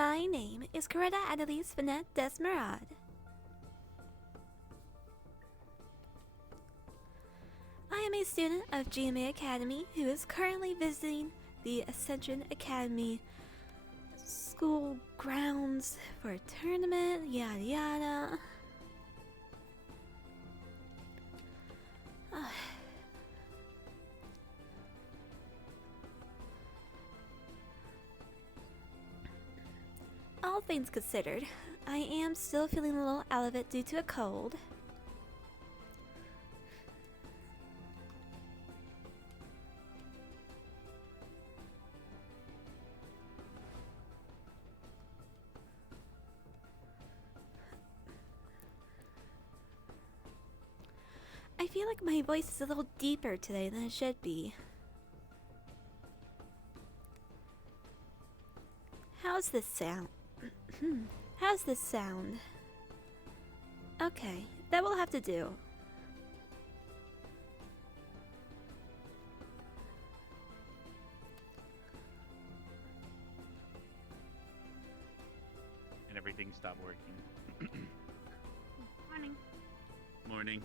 My name is Coretta Annalise Finette Desmerad. I am a student of GMA Academy who is currently visiting the Ascension Academy school grounds for a tournament, yada yada. All things considered, I am still feeling a little out of it due to a cold. I feel like my voice is a little deeper today than it should be. How's this sound? How's this sound? Okay, that will have to do. And everything stopped working. Morning. Morning.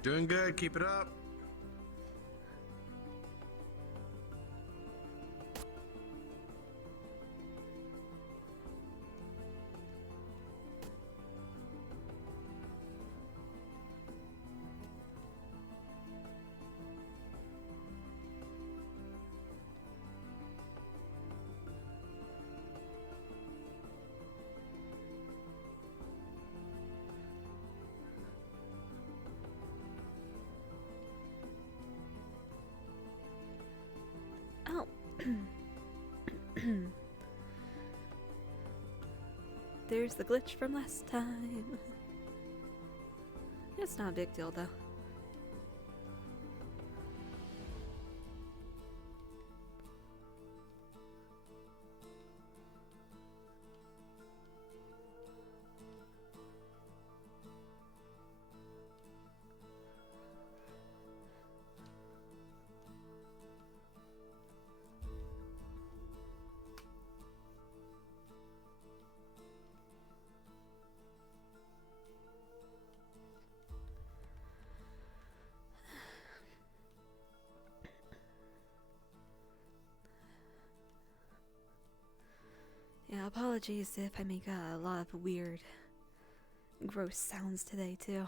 Doing good. Keep it up. Oh. There's the glitch from last time. It's not a big deal though. Yeah, apologies if I make a lot of weird gross sounds today, too.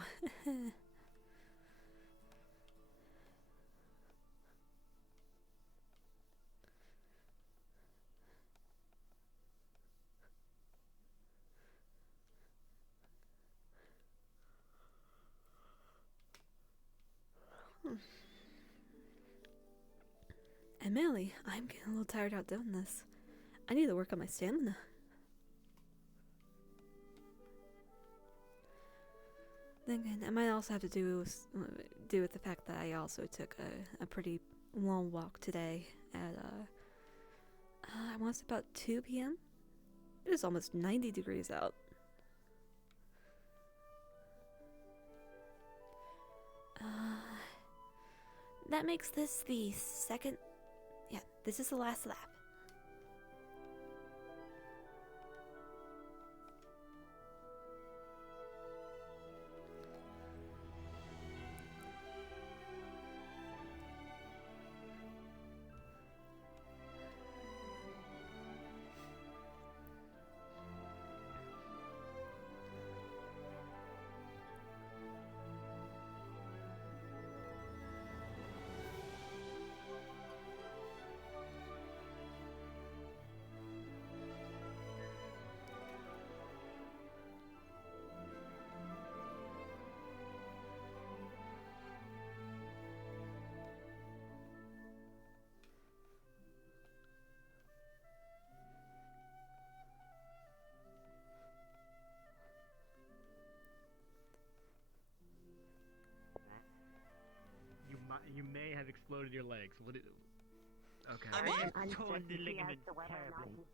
Emily, I'm getting a little tired out doing this. I need to work on my stamina. Then again, it might also have to do with the fact that I also took a pretty long walk today at I want to say about 2 p.m. It is almost 90 degrees out. That makes this the second. Yeah, this is the last lap. You may have exploded your legs. What? Okay. I What? have torn the ligament terribly.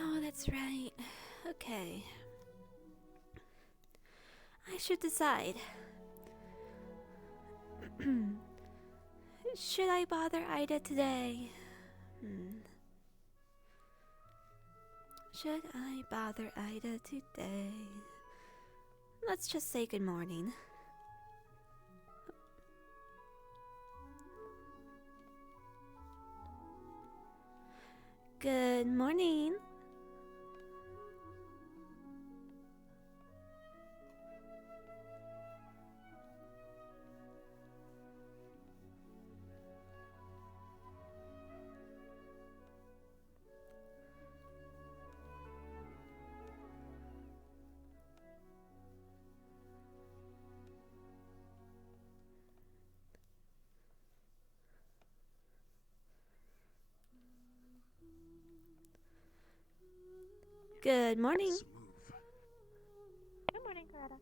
Oh, that's right. Okay. I should decide. Should I bother Ida today? Should I bother Ida today? Let's just say good morning. Good morning. Good morning. Good morning, Greta.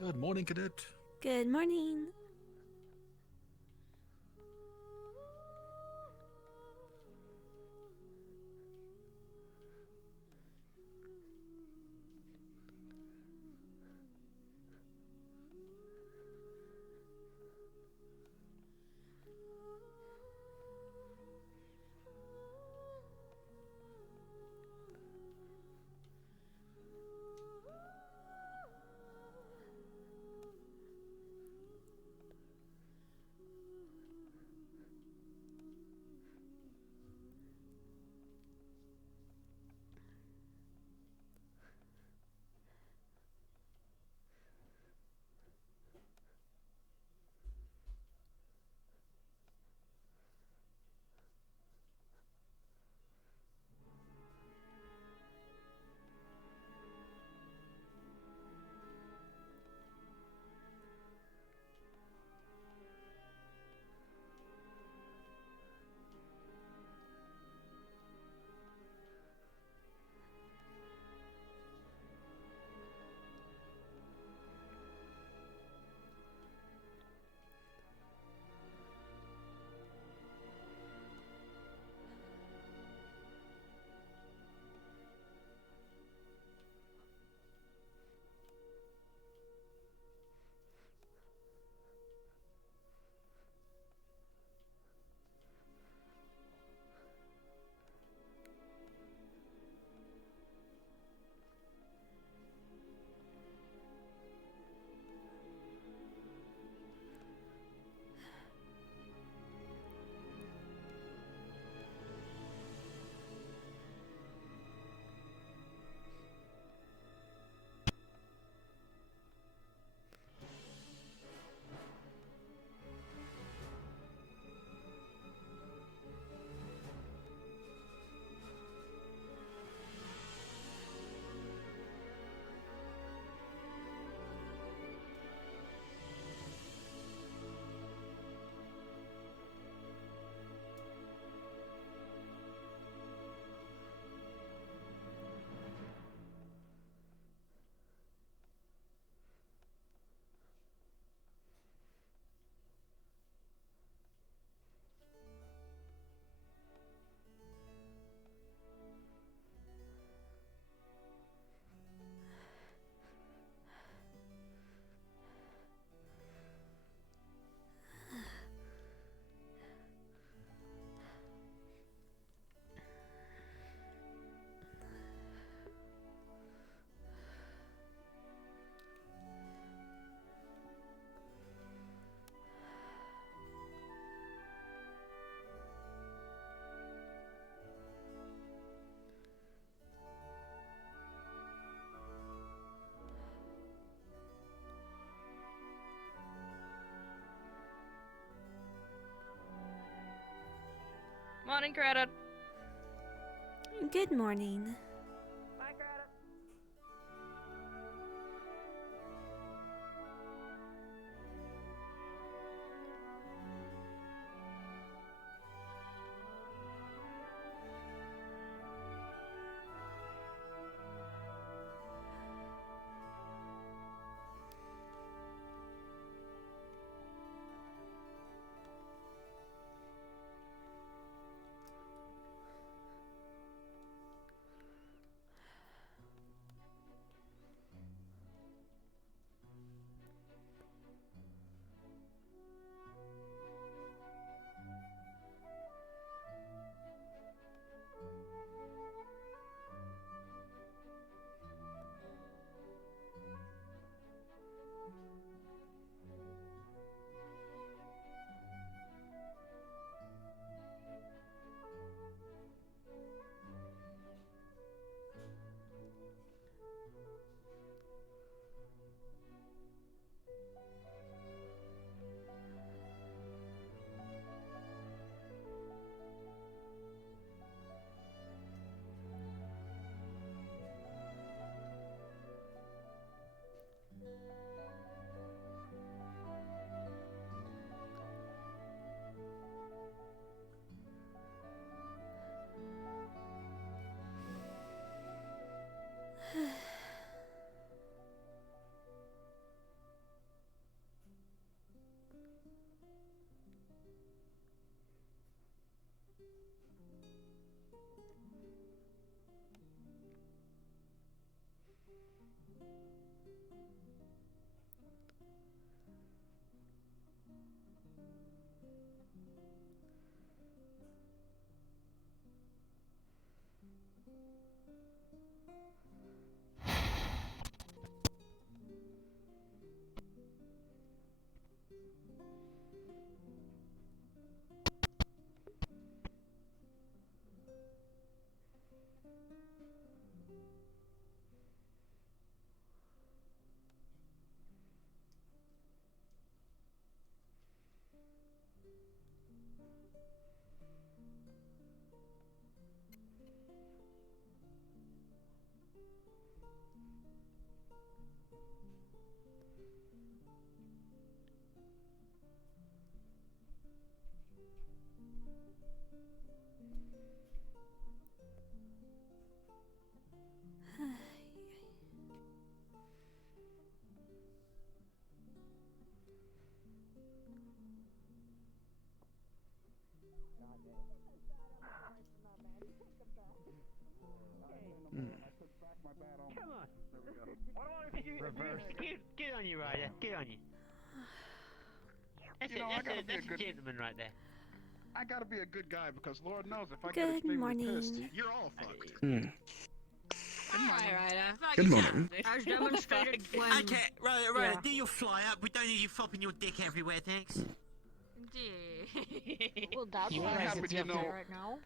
Good morning, Cadet. Good morning. morning, Credit. Good morning. Bye, Credit. Come on. Reverse. Get on you, Ryder. Get on you. That's a gentleman right there. I gotta be a good guy because Lord knows if I get Good extremely morning. pissed, you're all fucked. Hi, Ryder. Good morning. As demonstrated when... Okay, Ryder, Yeah. do your fly up. We don't need you flopping your dick everywhere, thanks. Well, that's You what realize I'm that you doing know- right now.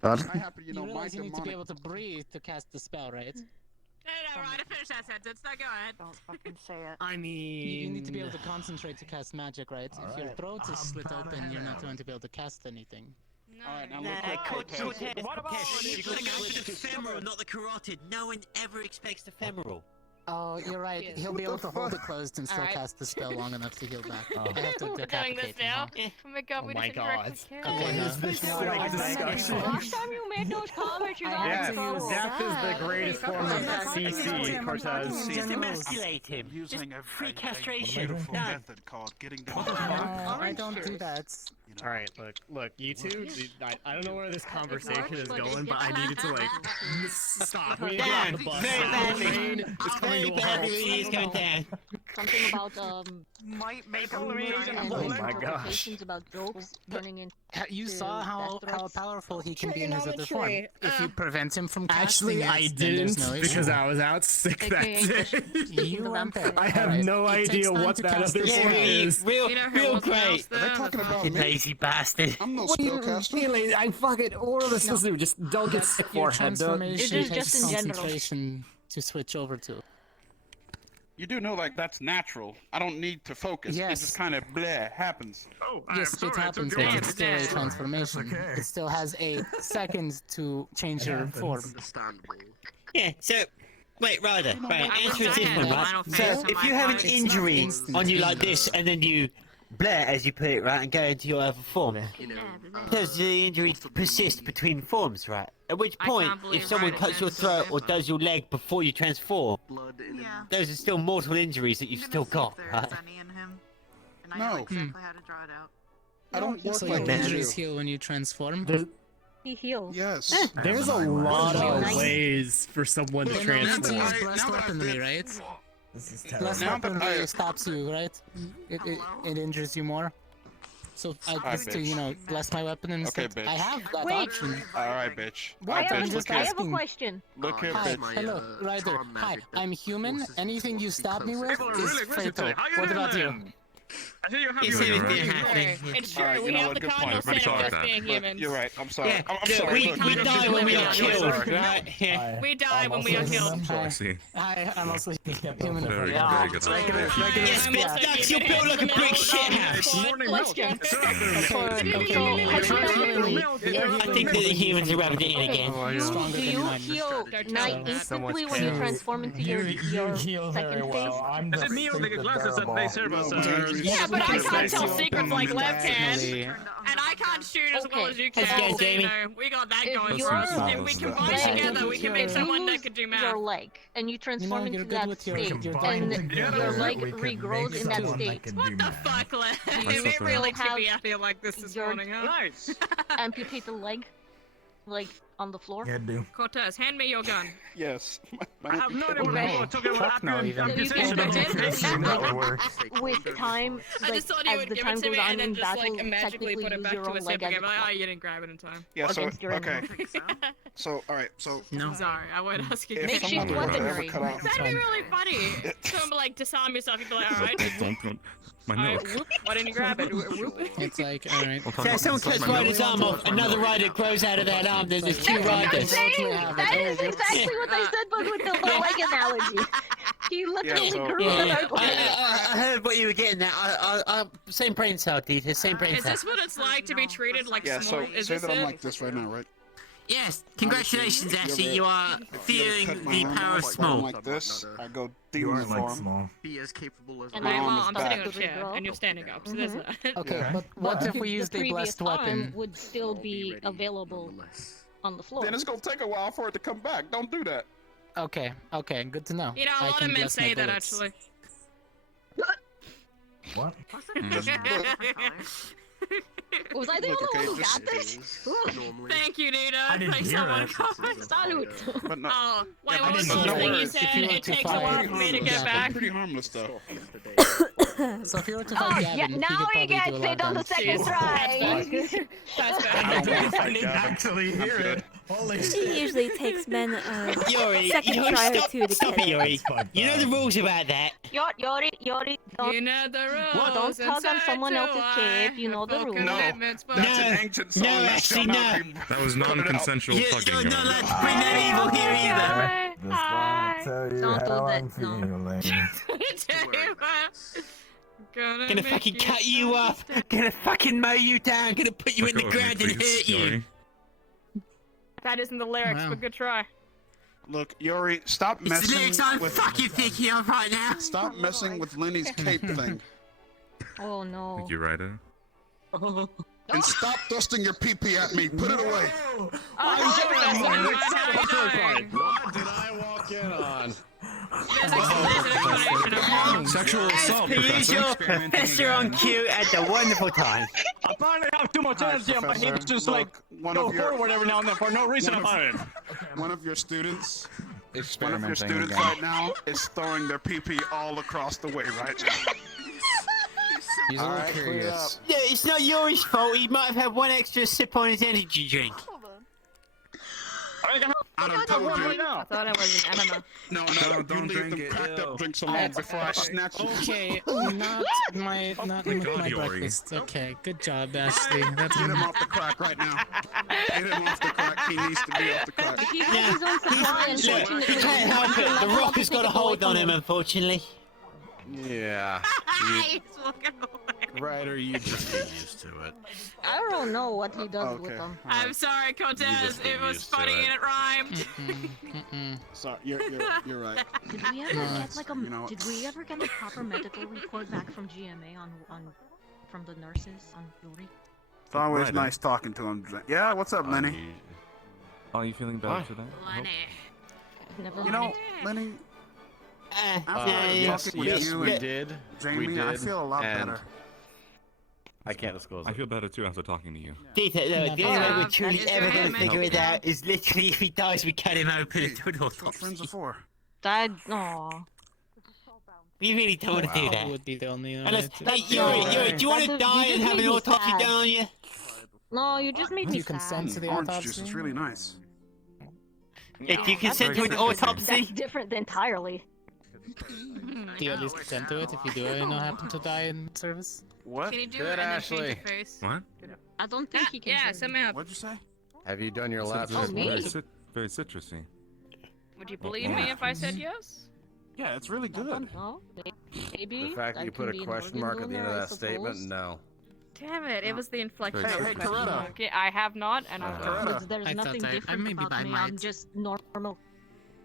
I happen to You know my realize you need to be demonic... able to breathe to cast the spell, right? No, Ryder, finish that sentence. No, go ahead. Don't fucking say it. I mean, You need to be able to concentrate to cast magic, right? If your throat is split open, you're not going to be able to cast anything. No. Alright, now Nah, look, Cortez, What about- you gotta go for the femoral, not the carotid. No one ever expects the femoral. Oh, you're right. Yeah. He'll be able to hold it closed and still Alright. cast the spell long enough to heal back. Oh. I have to We're doing this decapitate him, now. huh? Oh my god, Oh we my just God. indirectly killed Okay, him. no. this No, like I've done that discussion. before. Last time you made those comments, you got I in had to trouble. use Death is the greatest form of CC, Cortez. Just emasculate him. using Just free castration. beautiful Done. method called getting No, I don't do that. All right, look, you two. I don't know where this conversation works, is but it going, but I gets- needed to like stop. We need to Dan, get off the bus. very The badly. train is coming to a halt. He's going down. Something about, Might make a rumors and Oh my gosh. interpretations about jokes turning into... You saw how Death threats. powerful he can be in his other form. If you prevent him from casting Actually, it, I then didn't there's no issue. because I was out sick that AKA day. You went there. I have Alright. no It takes idea time what to that cast other the form spell. is. Real, You know real who great. They're talking about You me. lazy bastard. I'm no What are you spellcaster. feeling? I fucking. What are we supposed to do? Just don't get sick, Your forehead. Don't. transformation It is takes just in general. concentration to switch over to. You do know, like, that's natural. I don't need to focus. It Yes. just kind of bleh happens. Oh, Yes, it happens, but it's still a transformation. It still has a second to change your form. Understandable. Yeah, so, wait, Ryder, right, I answer wish this I one, had right? final So, face if on you my have an heart. injury instant on you like change. this, and then you blare, as you put it, right, and go into your other form, You know, does the injury persist between forms, right? At which I point, can't believe if someone Ryder cuts your is throat or so does your leg before you transform, blood in Yeah. those are still mortal injuries that you've still got, right? any in him. And I No. know exactly how to draw it out. I don't work So like your that. injuries heal when you transform? He heals. Yes. There's a lot of Nice. ways for someone to You're not meant to transform. use blessed now that I weaponry, did- right? This is Blessed Now that weaponry I- stops you, right? It injures you more. So I Alright, used to, you know, bless my weapon and Okay, instead bitch. I have that Wait. option. Alright, bitch. What? Alright, I'm bitch. just Look I here. have a asking. question. Look here, Hi, bitch. hello, Ryder. Hi, I'm human. Anything you stab me with People are is really aggressive fatal. today. How you What doing about you? then? I see you have It's your anything happening. It's All true, right, we you know have what? the Good cardinal point. sin of Sorry. just being But humans. you're right. I'm sorry. Yeah, I'm look, sorry. we Look, die when we are I'm killed, sorry. right? Yeah. We die when we are killed. Hi, see. hi, I'm also human. Very good, Yeah. very good. Regular, Yes, yeah. but Dax, you're built like a brick shit house. Morning milk. Question. It's afternoon milk. For, Okay, hypothetically, I think that the humans are rubbing it in again. you, Stronger do than you mine. heal Don't night tell them. instantly when you transform into your second phase? I said Neo the glasses that they serve us. Yeah, but I can't tell secrets like Lev can. Definitely. And I can't shoot as well Okay. as you How's it can, going, so, Jamie? you know, we got that If going you're- for us. If we combine Leg, together, we can make you someone lose that could do your math. leg, and you transform you're into good that with your- state, your and tongue. your leg regrows in that state. What the fuck, Lev? Nice It really have took me out here like this your- morning, huh? Nice. Amputate the leg, like on the floor. Cortez, hand me your gun. Yes. I have no idea what Okay. people are talking about Fuck no, even. amputation. With time, I like, just thought you as would the give time it to goes me on and then in just battle, like magically technically put it use back your to own its leg hip as again. a Like, oh, club. you didn't grab it in time. Yeah, so, Against your okay. enemy. So, alright, so No. Sorry, I won't ask you. if Makeshift someone were to ever weaponry. cut off, That'd be really funny. So, like, disarm yourself, you'd be like, alright, Don't. My alright, milk. whoop, why didn't you grab it? Whoop. It's like, alright. I'll talk So about someone this. cuts My Ryder's milk. arm off, another Ryder grows out of that arm, then there's two That's what I'm Ryders. saying! have it. That There is you go. exactly what I said, but with the leg analogy. He literally so- grew Yeah, the yeah. leg. I heard what you were getting at. Same brain cell, Dieter, same brain Is cell. this what it's like to be treated like yeah, small? so Is say this that I'm it? like this right now, right? Yes, congratulations, Obviously, Ashley. you You are If you ever feeling cut my the arm power of off, I'm small. like this, I go demon form. Be as capable as And Right, my well, arm is I'm back. sitting on a chair and you're standing up, so there's that. Okay, Yeah. but what if we The used a previous blessed arm weapon? would still be available on the floor. Then it's gonna take a while for it to come back. Don't do that. Okay, okay, good to know. You know, a I lot can of men bless my say that bullets. actually. Just Was I the Look, only okay, one who just- got this? normally. Thank you, Nina. Thanks so much. Salute. but no. Oh, wait, Yeah, what but was it's the no last thing you worries. said? If you were It to takes a fight- while for me to get Yeah. back. Pretty harmless though. So if you were to Oh, fight yeah, Gavin, he now could he probably gets do a lot it of on the damage. second Jeez. try. That's I bad. don't want to fight Gavin. actually I'm good. It usually takes men a Yori, second Yori, try or stop, two to stop get it, Yori. You know the rules about that. Yori, don't, You know the rules. don't tug on someone else's cape, you know the rules. No. Commitments, but That's No, an ancient song. no, that actually, shall no. not be- That was cut it out. non-consensual You're tugging. not Yori. allowed to bring that evil here either. Don't do that, no. Gonna fucking cut you off. Gonna fucking mow you down. Gonna put you in the Let go of me, ground and please, hurt you. Yori. That isn't the lyrics, Wow. but good try. Look, Yori, stop It's the lyrics messing I'm with. fucking thinking of right now. Stop messing with Lenny's cape thing, Oh no. Thank you, Ryder. and stop dusting your pee at me. Put it away. I'm doing What did I walk in on? Sexual assault, Per Professor. usual, Professor on cue at the wonderful time. I finally have too much Hi, energy on my Professor. hips, just Look, like one go of your forward every now and then for no reason one of- about it. one of your students. One of your Experimenting students again. right now is throwing their pee all across the way right now. He's a All little right, clear it curious. Yeah, it's not Yori's fault. He might have had one extra sip on his energy drink. I done told you. I thought it was an enema. No, No, you don't leave drink them it, cracked ew. up drinks alone before I snatch you. Okay, not my God, my Yori. breakfast. Okay, good job, Ashley. That's Get him off the crack right now. Get him off the crack. He needs to be off the crack. He has his own supply, Look, unfortunately. he can't help it. The We'll Rock has got a take it away hold from on him, unfortunately. Yeah. He's walking away. Right, or you just get used to it. I don't know what he does with Okay. them. I'm sorry, Cortez. just get It was used to funny it. and it rhymed. Sorry, you're right. Did we ever get like a? You know- Did we ever get a proper medical report back from GMA on from the nurses on Yuri? It's always Right, nice talking to him. Yeah, what's up, Lenny? Are you feeling better What? today? Lenny. Never You mind. know, Lenny, Yes, talking with yes, you we and did. Jamie, we did. I feel a lot and better. I can't disclose I it. feel better too after talking to you. The only way Yeah, we're truly that is ever very going to figure it amazing. out is literally if he dies, we cut him open and do an That's what friends are autopsy. for. That. Aw. We really don't want to do that. Would be the only Unless, way to- hey, Yuri, do you want to That die you and just have made an me autopsy sad. done on you? No, you just made Do me you consent to sad. the Orange autopsy? juice is really nice. If you consent to an That's autopsy, different entirely. Do you at least consent to it if you do happen to die in service? What? Can you do Good, it and then change Ashley. your face? What? I don't think he can. Yeah, hear send me. me up. What'd you say? Have you done your lab Oh, test? me? Very citrusy. Would you believe me if I said yes? Yeah, it's really I good. don't know. Maybe. The fact that you put a question mark at the end of that statement, no. Damn it, it was the inflection Hey, of hey, the question Coretta. mark. Yeah, I have not, and I'm Coretta. going. But there's I thought nothing I different maybe about I me. might. I'm just normal.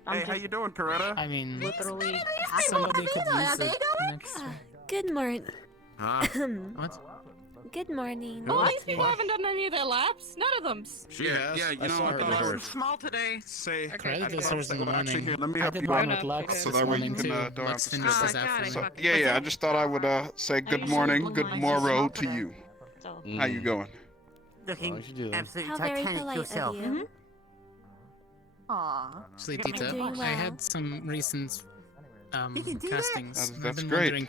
I'm Hey, just how you doing, Coretta? I mean, literally. somebody could use it next week. Good morning. Huh? What? Good morning. Oh, these people haven't done any of their laps? None of them. She has. Yeah, you I know, saw I her thought I would rehearse. Small today. say. Credit Okay. this hers in the Actually, morning. here, let me I help did you one out. with Lux So this that way you morning can, too. don't have Lux to finished Oh, this God, I afternoon. fucking- Yeah, I just thought I would say good usually morning, look good nice morrow as to well. you. So. How you going? Looking Why don't you do that? absolutely How very titanic polite yourself. of you. Aw. Actually, doing Dita, well. I had some recent You can do that? castings. That's I've been great. wondering,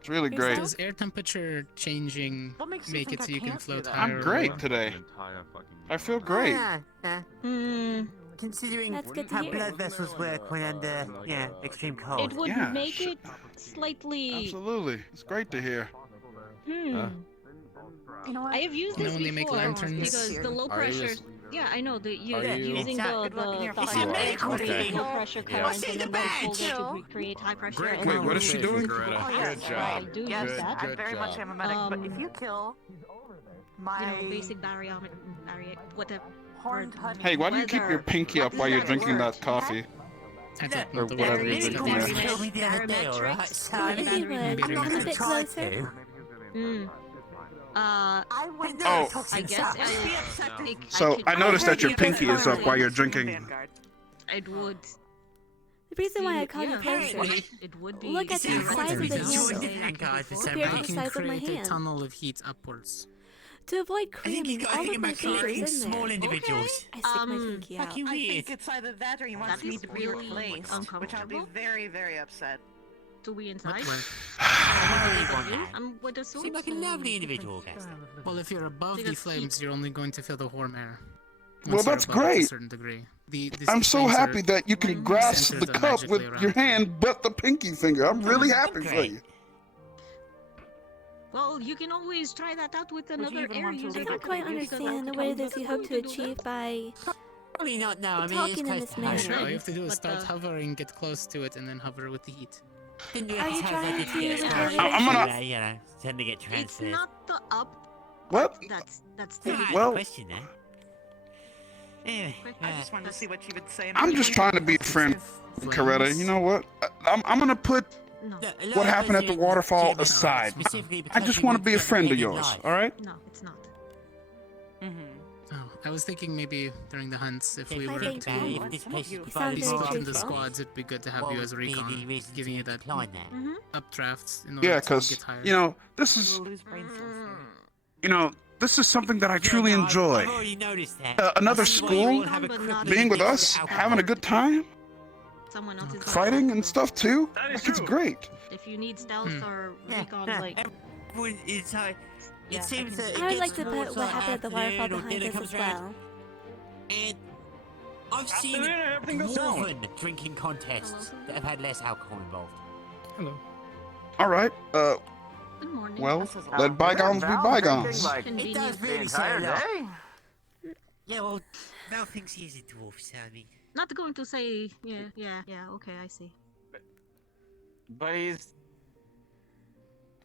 It's really great. does air temperature changing What makes you make think it I so you can can't do float that? higher? I'm great or- today. I feel great. Hmm. Considering That's good to how hear. blood vessels work when under, extreme cold. It would Yeah, make it slightly. Absolutely. It's great to hear. Huh? You know what? I have used You know this when they make before lanterns? because the low Are you pressure. just- Yeah, I know that you Are you- using It's the a- the it's a high medical pressure, thing. low pressure Yeah. current See and the then the badge. folder to create high pressure. Great and Wait, then what is she doing? Greta. Oh, Good yes, job. right. I do use Yes, that. I Good very much job. am a medic, but if Um, you kill my basic barrier, whatever. horned honey, Hey, why do you keep your pinky up while you're drinking that coffee? I don't know Or the whatever word you're is drinking that there. is- told me the other day, alright? So If you would, Maybe come a we bit try closer. to. I went No, I toxins guess up. I'd be upset to So I noticed that your pinky is up while you're drinking. Vanguard. It would. The reason why I called you Yeah, closer. Apparently. It would be. Look at the size of the Joined handle. the Vanguard for some Compared to I the can size of my create a hand. tunnel of heat upwards. To avoid I think cramming you got to all think of my about creating fingers in small there. individuals. I stick my Um, pinky out. Fucking I weird. think it's either that or he wants That me is to be really replaced, which I'll be uncomfortable. very, very upset. To be What inside. way? I'm with the suit. Seem like a lovely individual, Gaston. Well, if you're above the Because flames, you're only going to feel the warm air. Well, Once you're that's above it to great. a certain degree. The I'm so flames happy are- that you can grasp centers the are cup with magically your around. hand but the pinky finger. I'm really happy for Great. you. Well, you can always try that out with you another even air want to user. I leave don't quite understand what it is you hope to achieve by Probably not now. I mean, talking it's in close this to manner. home. Sure, all you have to do is But, start uh, hovering, get close to it, and then hover with the heat. Didn't you Are you have trying like to get reverse I'm gonna- tend to get It's transferred. not the up. What? That's Well, the. Well- question there. Anyway, I just wanted to see what you would say. I'm just trying to be a friend, Coretta. You know what? I'm gonna put No, what happened at the waterfall aside. I just want to be a friend of yours, all right? no, it's not. Oh, I was thinking maybe during the hunts, if we I were think to you- If this place is You sound be very split into truthful. squads, it'd be good to have what you would as be the recon, reason giving to you that decline that? updrafts in order Yeah, to because get higher. you know this is lose brain cells. you know this is something that I Yeah, truly no, enjoy. I've already noticed that. Another I see why you school, all have a But quick not Being with addiction us, to having a alcohol. good time, Someone else is. fighting and stuff too. That is Like, it's true. great. If you need stealth Hmm. or Yeah, recon, yeah, like everyone is Yeah, it seems that it I would gets like to towards, put what happened at the waterfall afternoon or behind dinner us comes as around, well. And I've seen Afternoon and everything goes down. dwarven drinking contests that have had less alcohol involved. Hello. All right. good morning. Well, This is a let lot. bygones be bygones. It Convenient. does really say a lot. Yeah, well, Val thinks he's a dwarf, so I mean... Not going to say. Yeah. Okay, I see. But he's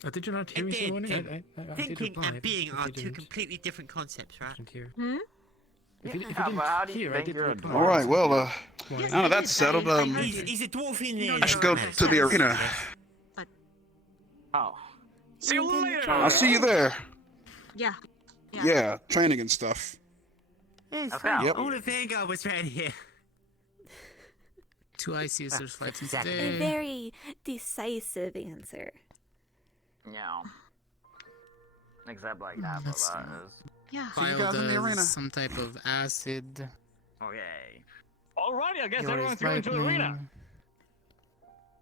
Oh, did you not hear me say morning? I did Thinking reply, and being if are you two didn't- completely different concepts, right? didn't hear. Hmm? If you Yeah, didn't but how do you hear, I think did you're a reply. dwarf? All right, well, Morning. now that that's settled, He's a dwarf in there. I should go to the arena. Oh. See you later. I'll see you there. Yeah. Yeah, training and stuff. Yes, Okay. right. Yep. All the Vanguard was right here. 2 ice users fighting A today. very decisive answer. No. Except like that, but Let's that see. is. Yeah. See you Filed guys in the arena. some type of acid. Okay. Alrighty, I guess Yours everyone's going to the arena. lightning.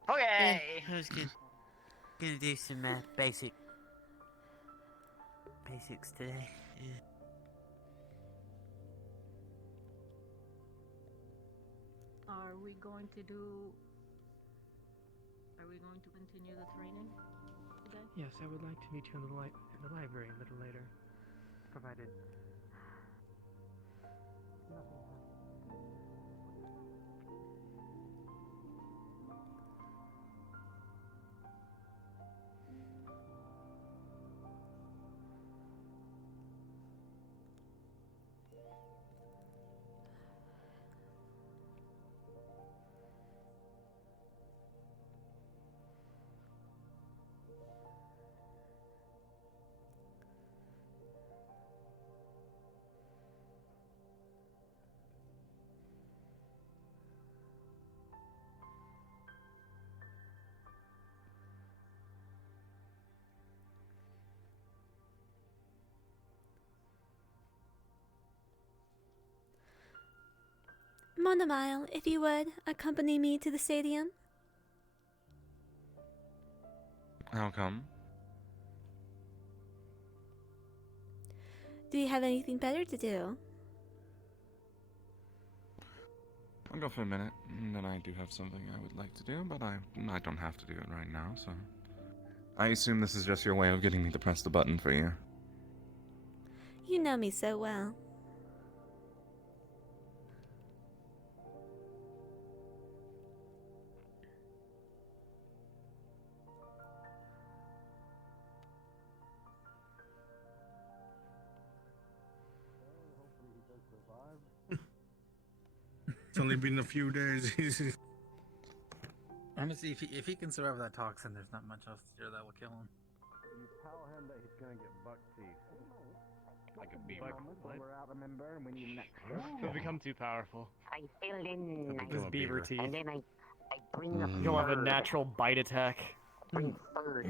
Okay. I was gonna do some basics today. Yeah. Are we going to continue the training today? Yes, I would like to meet you in the library a little later, provided. Monomile, if you would, accompany me to the stadium. How come? Do you have anything better to do? I'll go for a minute, and then I do have something I would like to do, but I don't have to do it right now, so... I assume this is just your way of getting me to press the button for you. You know me so well. It's only been a few days. Honestly, if he can survive that toxin, there's not much else to do that will kill him. You tell him that he's gonna get buck teeth. Like a beaver. We're out, remember? When you next He'll become too powerful. I filled in His beaver teeth. and then I bring up He'll have a natural bite attack. bring third.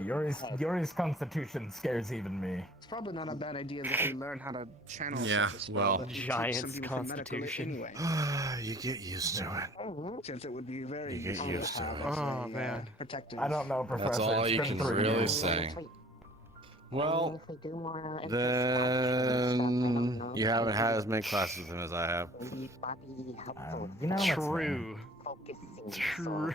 Yuri's constitution scares even me. It's probably not a bad idea that we learn how to channel Yeah, such a spell well. that keeps Giant's some people from medical constitution. Anyway, You get used to it. since it would be very You get useful used to have it. Oh, a, man. protective. I don't know, Professor. That's all It's you been can 3 really years. say. Wait, Well, if we do more then you haven't had as many classes with him as I have. You know, True. True.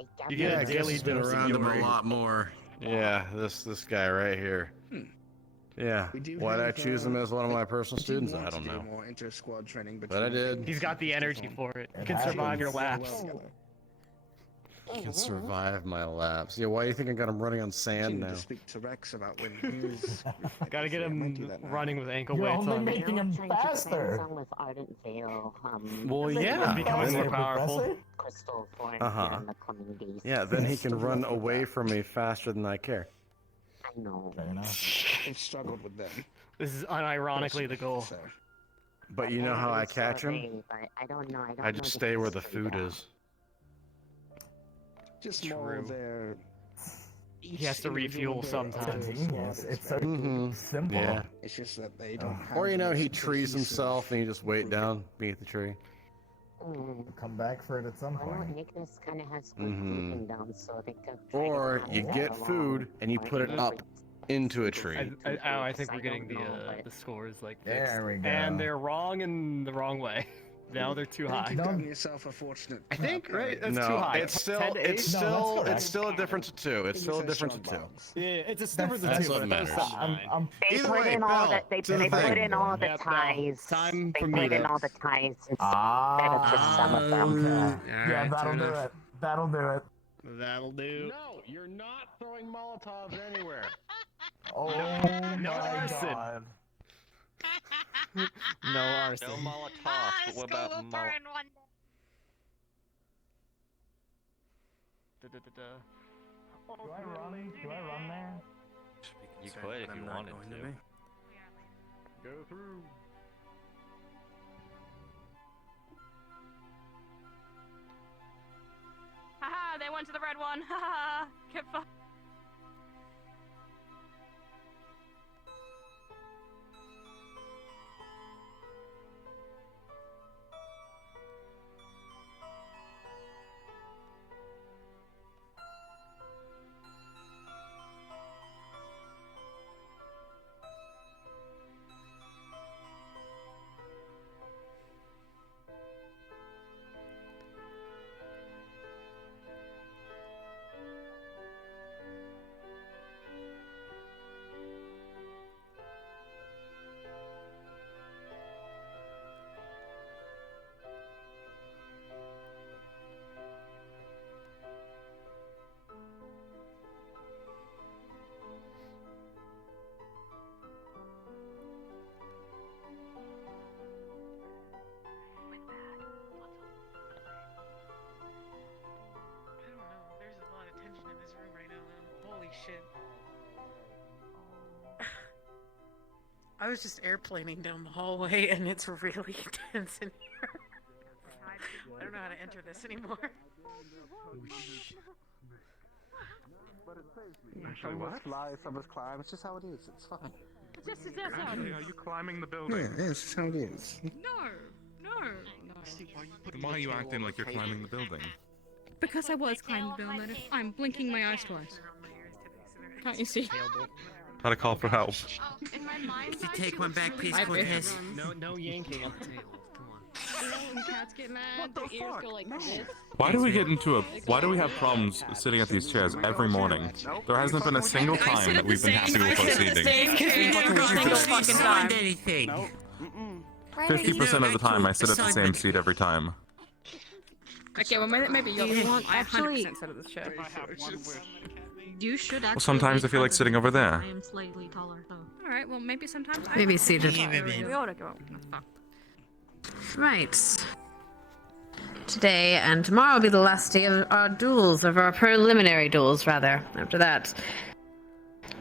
You get Yeah, a I guess daily he's been dose of around him a Yuri. lot more. Yeah, this guy right here. Yeah. We do Why'd I have, choose him as one of my personal I do students? want I to don't do know. More inter-squad training, But I did. He's got the energy for it. He It can survive your happens. laps. I can survive my laps. Yeah, why do you think I got him running on sand now? To speak to Rex about when he's. Gotta get him running with ankle You're weights only on. making him faster. With Ardent Veil, Well, yeah, becoming more powerful. Crystal for Uh-huh. in the coming days. Yeah, then he can run away from me faster than I care. I know. Fair enough. I've struggled with them. This is unironically the goal. So, But you know how I catch him? I don't know. I just stay where the food is. just more True. of their. He has to refuel It's a sometimes. genius. It's so simple. Yeah. It's just that they don't. Have Or, you know, he those trees cohesive- himself and you just wait down beneath the tree. We'll come back for it at some I know point. Ignis kind of has Mhm. food down, so they could. Or you get food and you put it up into a tree. I think we're getting the scores like fixed. There we go. And they're wrong in the wrong way. Now they're too I think high. you've gotten yourself a fortunate. I think, right? That's too No, high. it's still 10 to 8? it's No, still that's it's still a difference of 2. It's still a difference of 2. Yeah, it's a difference of That's 2. what but matters. that's I'm They Either put way, in all Belle, the they do the put thing. in all the Yep, Belle. ties. Time They for put me in to- all the ties. It's better for some of them. yeah, that'll do it. That'll do it. That'll do. No, You're not throwing Molotovs anywhere. Oh No arson. God. No arson. No Molotov, but what about School will burn one day. Do I run? Do I run there? You could if you wanted to. Go through. Haha, they went to the red one. Haha, get fucked. I was just airplaning down the hallway, and it's really tense in here. I don't know how to enter this anymore. Some of us fly, some of us climb. It's just how it is. It's fine. It's just how it Are is. you climbing the building? Yeah, it's just how it is. No. Why are you acting like you're climbing the building? Because I was climbing the building. I'm blinking my eyes twice. Can't you see? How to call for help. In my mind, Could you take one back, please, Cortez? No yanking at the table. Come on. When cats get mad, their ears go like this. Why do we have problems sitting at these chairs every morning? There hasn't been a single time that we've been happy with our seating. Every single fucking time. Anything. 50% of the time I sit at the same seat every time. Okay, well maybe you're the one. I 100% sit at this chair. You should actually. Well, sometimes I feel like sitting over there. I am slightly taller, though. Alright, well maybe sometimes Maybe seated. We ought to go. That's fine. Right. Today and tomorrow will be the last day of our duels, of our preliminary duels, rather. After that.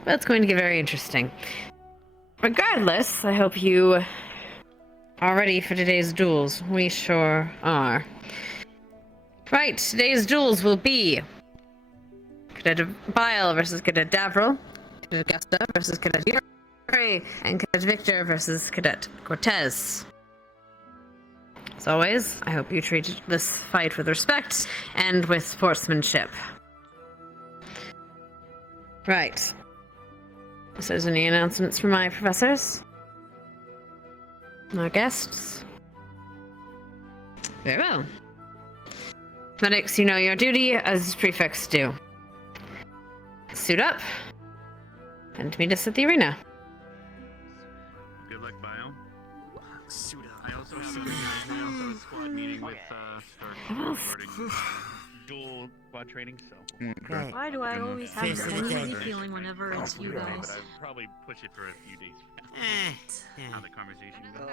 But it's going to get very interesting. Regardless, I hope you are ready for today's duels. We sure are. Right, today's duels will be Cadet Bile versus Cadet Davril, Cadet Augusta versus Cadet Yuri, and Cadet Victor versus Cadet Cortez. As always, I hope you treat this fight with respect and with sportsmanship. Right. If there's any announcements from my professors? Our guests? Very well. Medics, you know your duty as prefects do. Suit up and meet us at the arena. Good luck, Bio. Suit up. I also have a squad meeting with starting dual squad training, so. Right. Why do I always have Face this of the uneasy dead. feeling whenever it's you But guys? I'd probably push it for a few days. Yeah. How the conversation goes.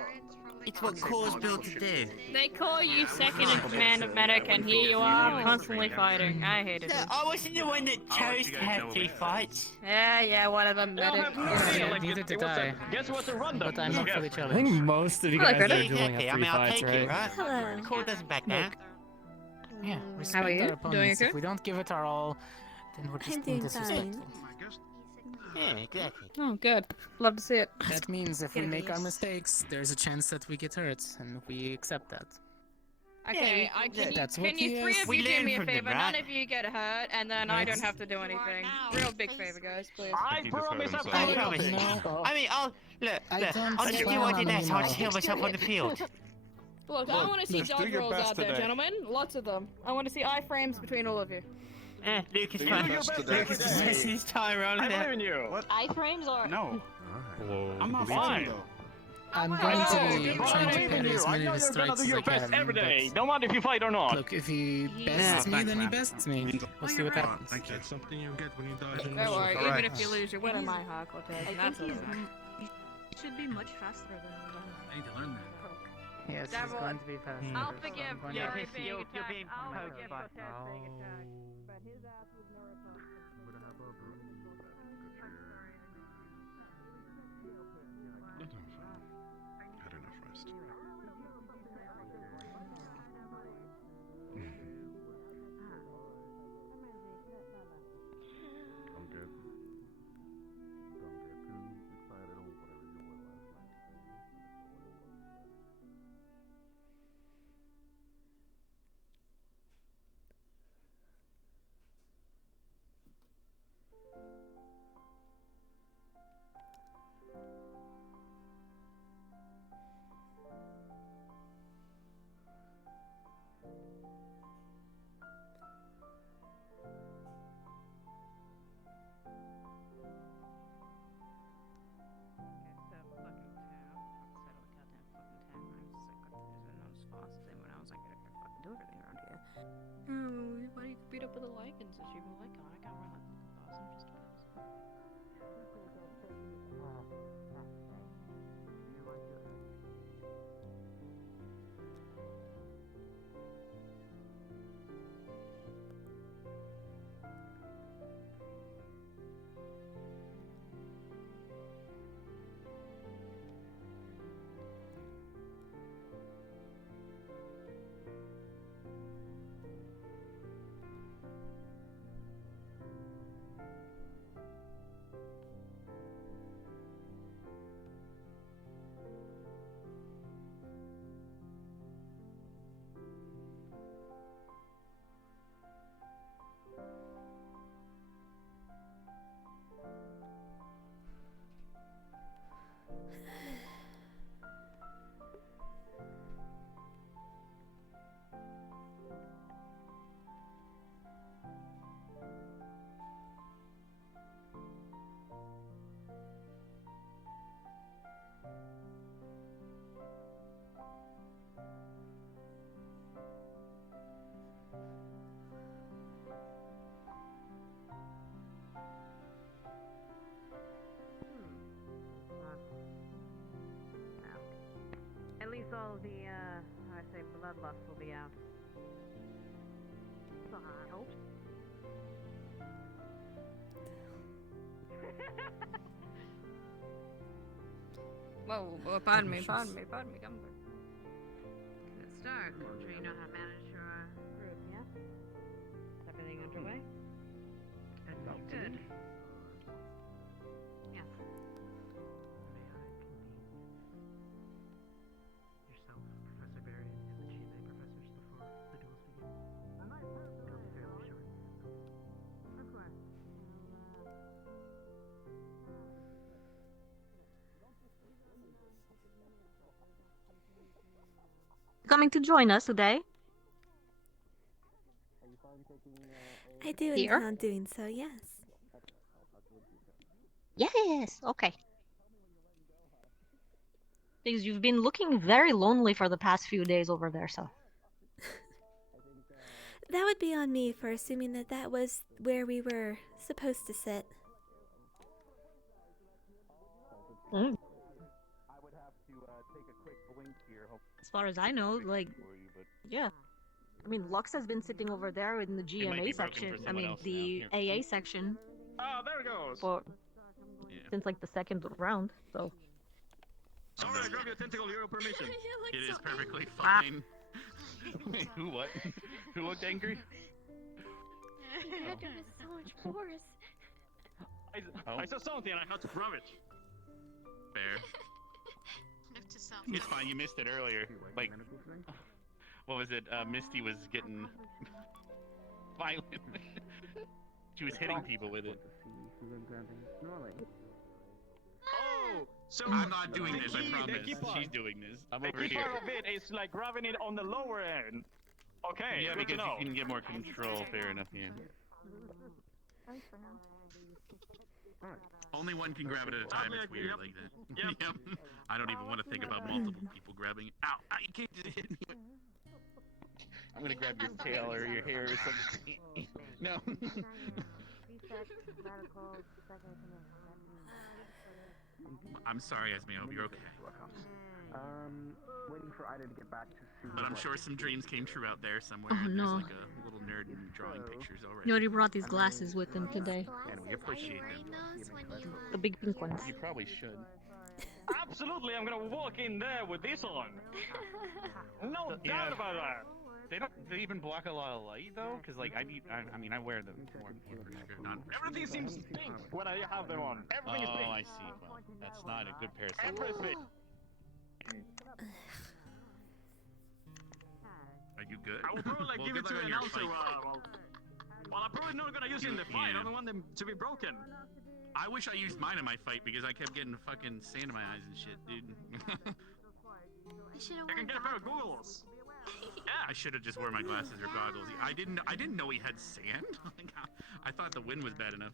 It's what Core's built to do. They call you second in command of medic, and here you are, constantly fighting. I hate it. I wasn't the one that chose to have 3 fights. Yeah, whatever, medic. Neither did I. Guess what to run them? But I'm not fully I think challenged. most of you Hello, guys are Critter. dueling Okay, at I 3 mean, I'll fights, take right? it, right? Hello. Core doesn't back down. Yeah, How are respect you? our Doing opponents. okay? If we don't give it our all, then we're just being doing fine. disrespectful. Yeah, exactly. Oh, good. Love to see it. That means if we Get make our abused. mistakes, there's a chance that we get hurt, and we accept that. Okay, Yeah, that's can what you he three is. of We you do learn me a from them, favor? right? None of you get hurt, and then I don't Yes. have to do anything. Real big favor, guys, please. I He just hurt promise himself. I'm I proud of promise. you. No. I mean, I'll I don't I'll just do plan what I on did last time. I'll just you heal myself on the field. Look, I want to see just do dog your rolls best out there, today. gentlemen. Lots of them. I want to see iframes between all of you. Lucas Do fine. your best Lucas today. is his time around I there. believe in you. Iframes are. No. Whoa. I'm not fine. though. I'm going to be trying to parry as many of his strikes as I can. every day. but Don't matter if you fight or not. Look, if he bests me, then he bests me. We'll see what happens. Thank you. Something you get when you die. Don't worry, even if you lose, you're winning my high quotation. I That's think all. he should be much faster than I need to learn that. Yes, he's Devil, going to be faster. I'll so forgive I'm going Fury to- being you're attacked. being I'll poked forgive by- Protest being attacked. But his ass was no response. Had enough rest. I'm good. Don't get too excited or whatever you were last night. Why do you beat up with the lichens? Is she like, oh, I got run. Awesome, just At least all the, I say bloodlust will be out. So I hope. Whoa, pardon me, come back. Good start. I'm sure you know how to manage your group, yeah? Is everything underway? Good. Yes. Yourself, Professor Barry, and the GMA professors before the duels begin. It'll be fairly short. coming to join us today. I do Here? intend on doing so, yes. Yes, okay. Because you've been looking very lonely for the past few days over there, so. That would be on me for assuming that that was where we were supposed to sit. Mm. I would have to take a quick blink here. As far as I know, like, yeah. I mean, Lux has been sitting over there in the might GMA be broken section. for I someone mean, else the now. AA section Oh, there it goes. for since like the second round. So. Sorry, I drove your tentacle hero permission. It is perfectly fine. Wait, who what? Who looked angry? That is so much force. I saw something and I had to grab it. Fair. It's fine, you missed it earlier. Like, what was it? Misty was getting violent. She was hitting people with it. Oh, so I'm not doing the this, I key- the promise. key part- She's doing this. I'm the over key here. part of it is like grabbing it on the lower end. Okay, Yeah, good to because know. you can get more control. Fair enough, yeah. Only one can grab it at a time. It's weird like that. Yep. I don't even want to think about multiple people grabbing it. Ow! Ow! You can't just hit me. I'm gonna grab your tail or your hair or something. No. I'm sorry, Esme. I hope you're okay. Waiting for Ida to get back to see. But I'm sure some dreams came true out there somewhere. Oh, no. There's like a little nerd drawing pictures already. He already brought these glasses with him today. And we appreciate them. The big pink ones. You probably should. Absolutely, I'm gonna walk in there with this on. No doubt about that. They even block a lot of light though, because like I mean I wear them more not Everything seems pink when I have them on. Everything is pink. Oh, I see. Well, that's not a good pair of sunglasses. Everything. Are you good? I will probably Well, give it good to luck on an your also. fight. Well, I'm probably not gonna use it in the fight. Yeah. I don't want them to be broken. I wish I used mine in my fight because I kept getting fucking sand in my eyes and shit, dude. I can get a pair of goggles. I should have just wore my glasses or goggles. I didn't know he had sand. I thought the wind was bad enough.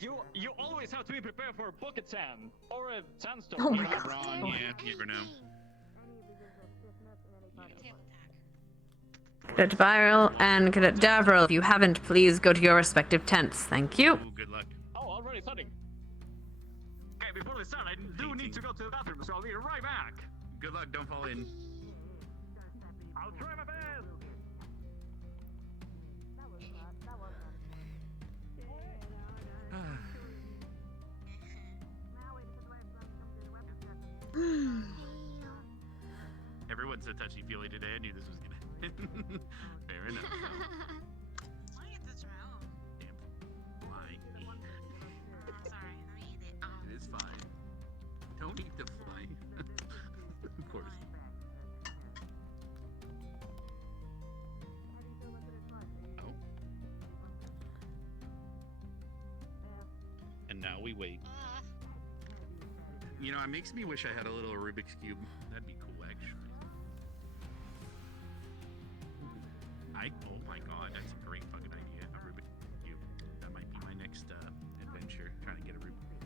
You always have to be prepared for a bucket sand or a sandstorm. Oh You're my not God. wrong. Yeah, you never know. Cadet Viral and Cadet Davriel, if you haven't, please go to your respective tents. Thank you. Ooh, good luck. Oh, already starting. Okay, before we start, I do need to go to the bathroom, so I'll be right back. Good luck. Don't fall in. I'll try my best. Everyone's so touchy-feely today. I knew this was gonna happen. Fair enough. Damn fly. Sorry, let me eat it. It is fine. Don't eat the fly. Of course. Oh. And now we wait. You know, it makes me wish I had a little Rubik's Cube. That'd be cool, actually. Oh my god, that's a great fucking idea. A Rubik's Cube. That might be my next adventure, trying to get a Rubik's Cube.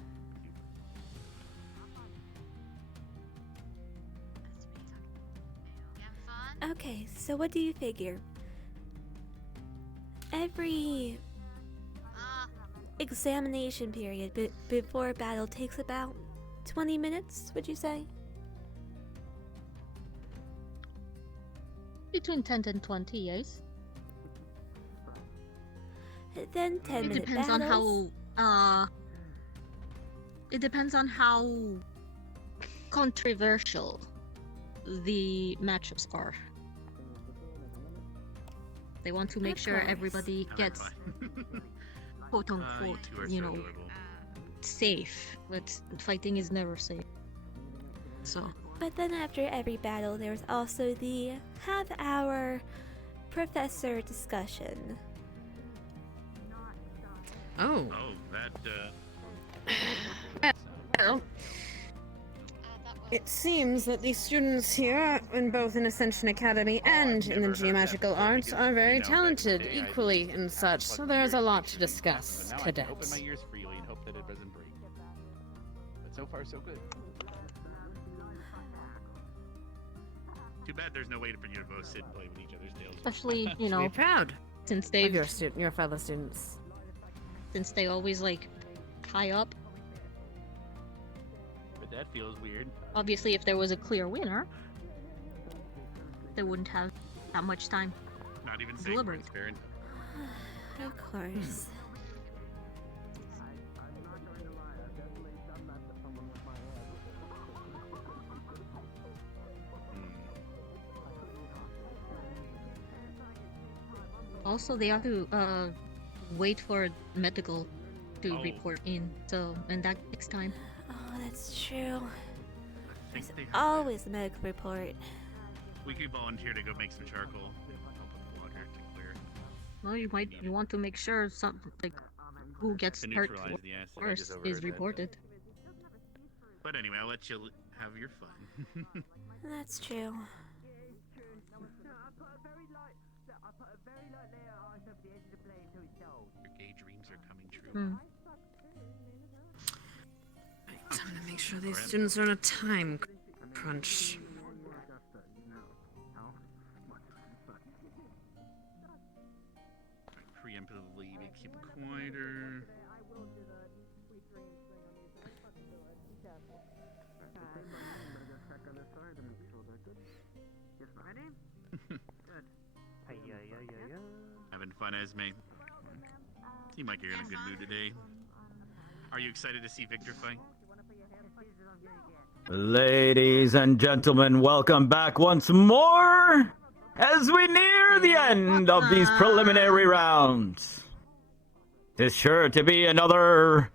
Okay, so what do you figure? Every examination period before battle takes about 20 minutes, would you say? Between 10 and 20, yes. Then 10 It minute depends battles. on how it depends on how controversial the matchups are. They want to make Of sure course. everybody gets quote unquote, you know, safe, but fighting is never safe. So But then after every battle, there's also the half-hour professor discussion. Oh. Oh, Well, it seems that the students here, in both in Ascension Academy and in the Geomagical Arts, are very talented, equally and such, so there's a lot to discuss, Now I can open cadets. my ears freely and hope that it doesn't break. But so far, so good. Too bad there's no way for you to both sit and play with each other's tails. especially, you know, Be proud since of they've your fellow students. since they always like tie up. But that feels weird. Obviously, if there was a clear winner, they wouldn't have that much time. Not even to saying deliberate. transparent. Of course. Also, they have to wait for medical to Oh. report in, so and that takes time. Oh, that's true. I There's think they have always a medical report. We could volunteer to go make some charcoal. Help with the water to clear. Well, you want to make sure some like who gets To hurt neutralize the acid. first is reported. But anyway, I'll let you have your fun. That's true. Your gay dreams are coming true. Hmm. sure these students are on a time crunch. Preemptively keep it quieter. Having fun, Esme. Seem like you're in a good mood today. Are you excited to see Victor fight? Ladies and gentlemen, welcome back once more as we near the end of these preliminary rounds. It's sure to be another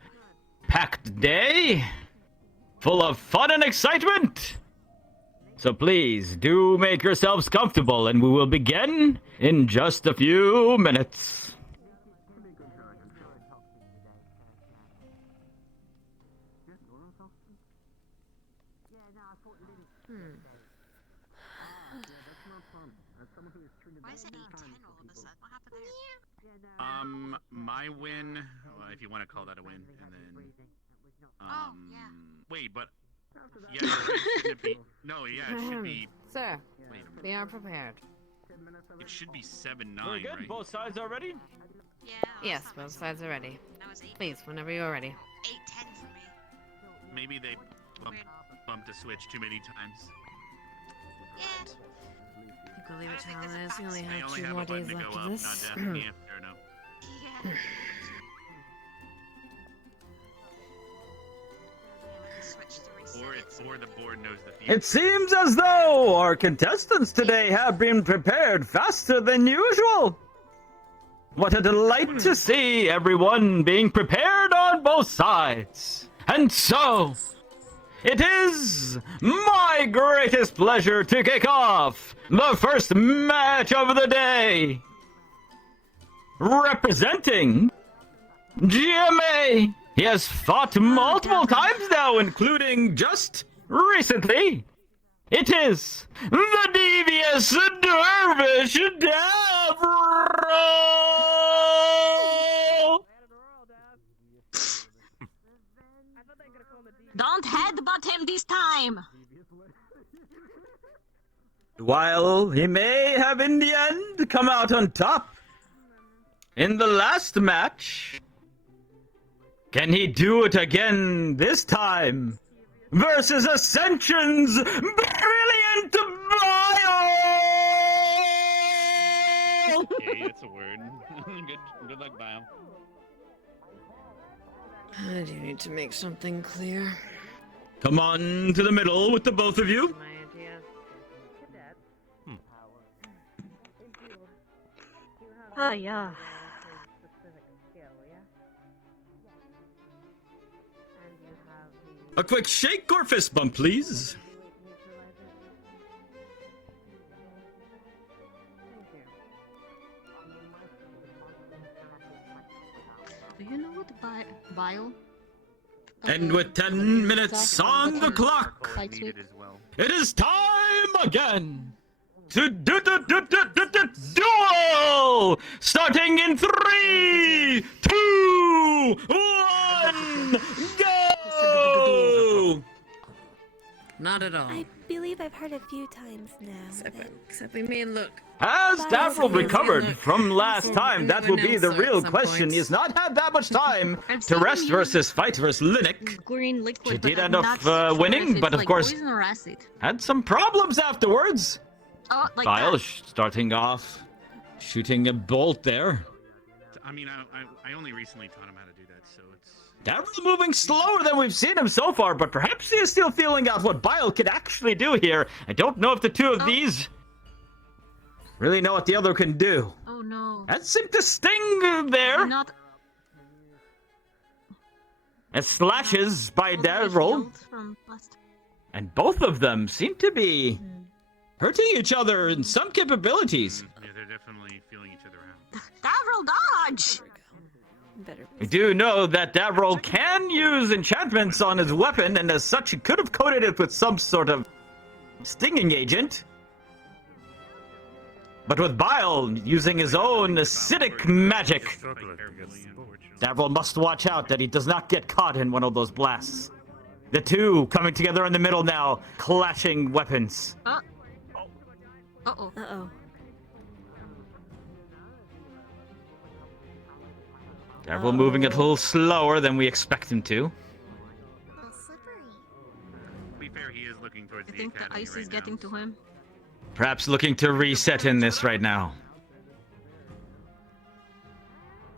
packed day, full of fun and excitement. So please do make yourselves comfortable, and we will begin in just a few minutes. Why is it 8:10 all of a sudden? What happened there? My win, well, if you want to call that a win, and then, wait, but, yeah, shouldn't it be, no, yeah, it should be, Sir, wait a minute, we are prepared. it should be 7-9, Very good. right? Both sides are ready? Yeah. Yes, both sides are ready. That was 8. Please, whenever you're ready. 8:10 for me. Maybe they bumped a switch too many times. Yeah. You believe it, I don't think Alice. there's a You only I have only 2 have more a button days to left go of up, this. not down. Yeah, fair enough. Yeah. Switch to reset Or the board knows the theater. It seems as though our contestants today have been prepared faster than usual. What a delight to see everyone being prepared on both sides. And so, it is my greatest pleasure to kick off the first match of the day. Representing GMA, he has fought multiple times now, including just recently. It is the devious Dervish Davro! Don't headbutt him this time! While he may have in the end come out on top in the last match, can he do it again this time versus Ascension's brilliant Bio? Okay, that's a word. Good luck, Bio. I do need to make something clear. Come on to the middle with the both of you. My idea. Oh, yeah. A quick shake or fist bump, please. Do you know what bile? And with 10 minutes on the clock, Fights with? it is time again to duel! Starting in 3, 2, 1, go! Not at all. I believe I've heard a few times now. Except we may look. Has Davril recovered from last time? That will be the announcer real at some question. point. He has not had that much time I've to seen rest him versus fight versus Linux. Green liquid, She but did I'm end up not sure winning, if it's but of like course poison or acid. had some problems afterwards. Oh, like Bile that. starting off, shooting a bolt there. I mean, I only recently taught him how to do that, so it's... Davril moving slower than we've seen him so far, but perhaps he is still feeling out what Bile can actually do here. I don't know if the two of these really know what the other can do. Oh no. That seemed to sting there. Not As slashes by Davril, healed from last. and both of them seem to be hurting each other in some capabilities. Yeah, they're definitely feeling each other out. Davril, dodge! Better. We do know that Davril can use enchantments on his weapon, and as such, he could have coated it with some sort of stinging agent. But with Bile using his own acidic magic, Davril must watch out that he does not get caught in one of those blasts. The two coming together in the middle now, clashing weapons. Uh-oh. Uh-oh. Devil moving a little slower than we expect him to. To be fair, he is looking towards I the think the academy ice right is now. getting to him. Perhaps looking to reset in this right now.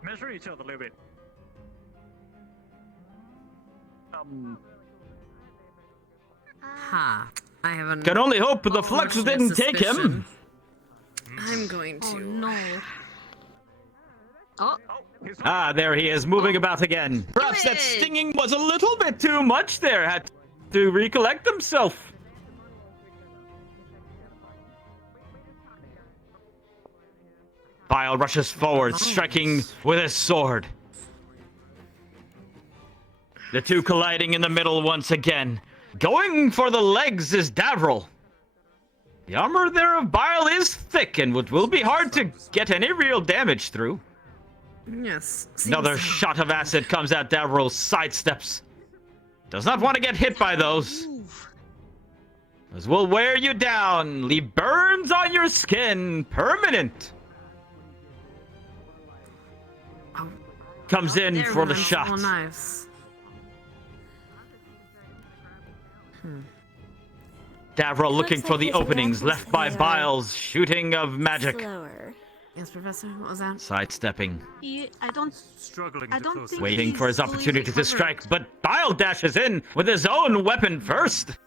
Measure each other a little bit. Ha. I haven't. Can only hope the flux didn't take him. I'm going to. Oh no. Oh. Ah, there he is, moving about again. Perhaps that stinging was a little bit too much there. Had to recollect himself. Bile rushes forward, striking with his sword. The two colliding in the middle once again. Going for the legs is Davril. The armor there of Bile is thick and will be hard to get any real damage through. Yes. Another shot of acid comes at Davril, sidesteps. Does not want to get hit by those. As will wear you down, leave burns on your skin, permanent. Comes in There for the went shot. all knives. Davril looking Looks for like the his openings reactions left by there Bile's shooting of magic. Slower. Yes, Professor. What was that? Sidestepping, I don't think waiting for his he's fully opportunity to recovered. strike, but Bile dashes in with his own weapon first.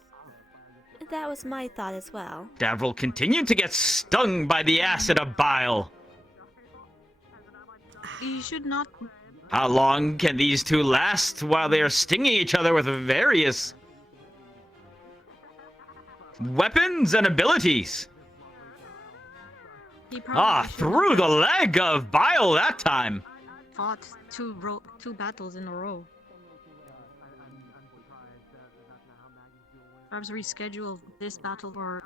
That was my thought as well. Davril continued to get stung by the acid of Bile. He should not. How long can these two last while they are stinging each other with various weapons and abilities? He probably should Through not the leg of Bile that time. fought two battles in a row. Perhaps reschedule this battle for.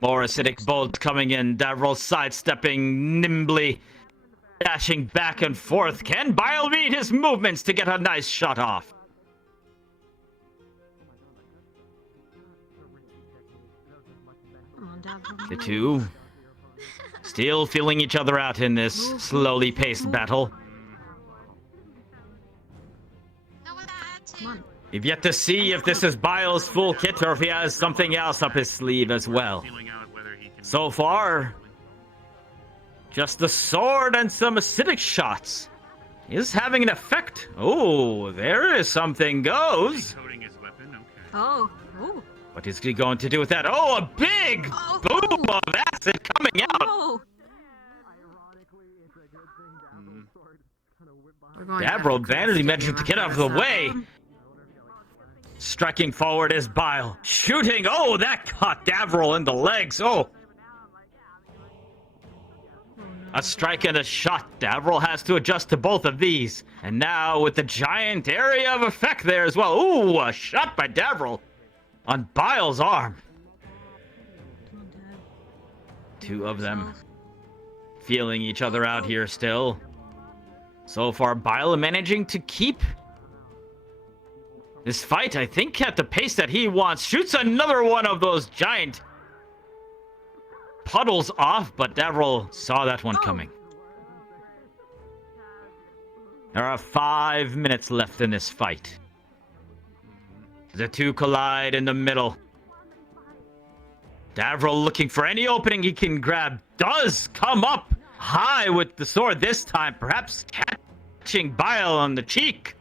More acidic bolt coming in. Davril sidestepping nimbly, dashing back and forth. Can Bile read his movements to get a nice shot off? Come on, Davril. The two still feeling each other out in this slowly paced battle. Come on. We've yet to see if this is Bile's full kit or if he has something else up his sleeve as well. So far, just the sword and some acidic shots is having an effect. Oh, there is something goes. Oh. Oh. What is he going to do with that? Oh, a big boom of acid coming out. Oh. Davril barely managed to get out of the way. Striking forward is Bile. Shooting. Oh, that caught Davril in the legs. Oh. A strike and a shot. Davril has to adjust to both of these. And now with the giant area of effect there as well. Ooh, a shot by Davril on Bile's arm. Two of them feeling each other out here still. So far, Bile managing to keep this fight, I think, at the pace that he wants. Shoots another one of those giant puddles off, but Davril saw that one coming. There are 5 minutes left in this fight. The two collide in the middle. Davril looking for any opening he can grab. Does come up high with the sword this time, perhaps catching Bile on the cheek.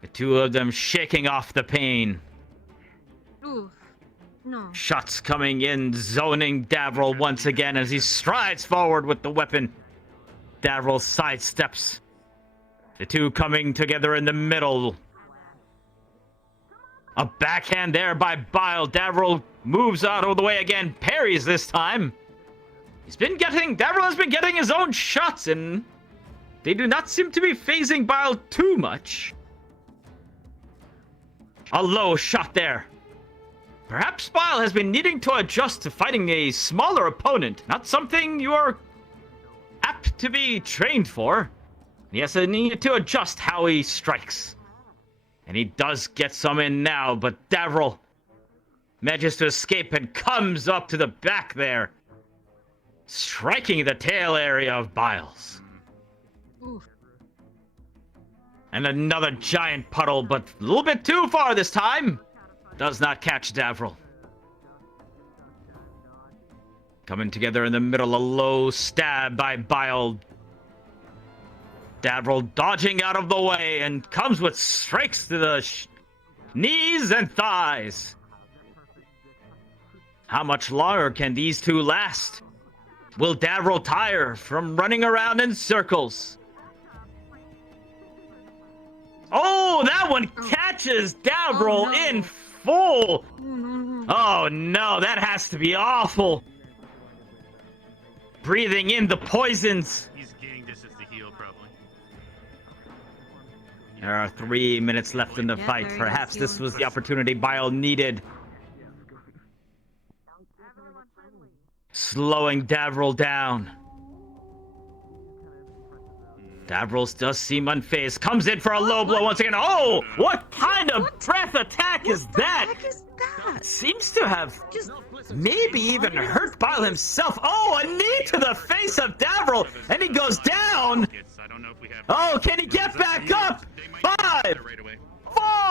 The two of them shaking off the pain. Ooh. No. Shots coming in, zoning Davril once again as he strides forward with the weapon. Davril sidesteps. The two coming together in the middle. A backhand there by Bile. Davril moves out of the way again, parries this time. Davril has been getting his own shots, and they do not seem to be phasing Bile too much. A low shot there. Perhaps Bile has been needing to adjust to fighting a smaller opponent. Not something you are apt to be trained for. He has needed to adjust how he strikes. And he does get some in now, but Davril manages to escape and comes up to the back there, striking the tail area of Biles. Oof. And another giant puddle, but a little bit too far this time. Does not catch Davril. Coming together in the middle, a low stab by Bile. Davril dodging out of the way and comes with strikes to the knees and thighs. How much longer can these two last? Will Davril tire from running around in circles? Oh, that one catches Davril in full. Oh no, that has to be awful. Breathing in the poisons. He's getting this as the heal, probably. There are 3 minutes left in the fight. Perhaps this was the opportunity Bile needed. Slowing Davril down. Davril does seem unfazed. Comes in for a low blow once again. Oh, what kind of breath attack is that? Seems to have maybe even hurt Bile himself. Oh, a knee to the face of Davril, and he goes down. Oh, can he get back up? 5,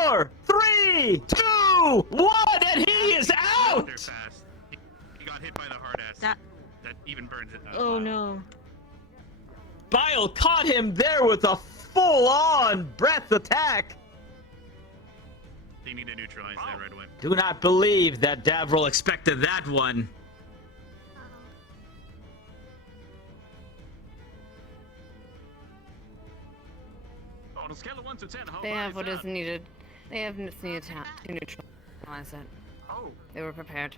4, 3, 2, 1, and he is out. He got hit by the hard ass. That even burns it. Oh no. Bile caught him there with a full-on breath attack. They need to neutralize that right away. Do not believe that Davril expected that one. On a scale of 1 to 10, how They bad have is what is that? needed. They have what's needed to neutralize it. Oh. They were prepared.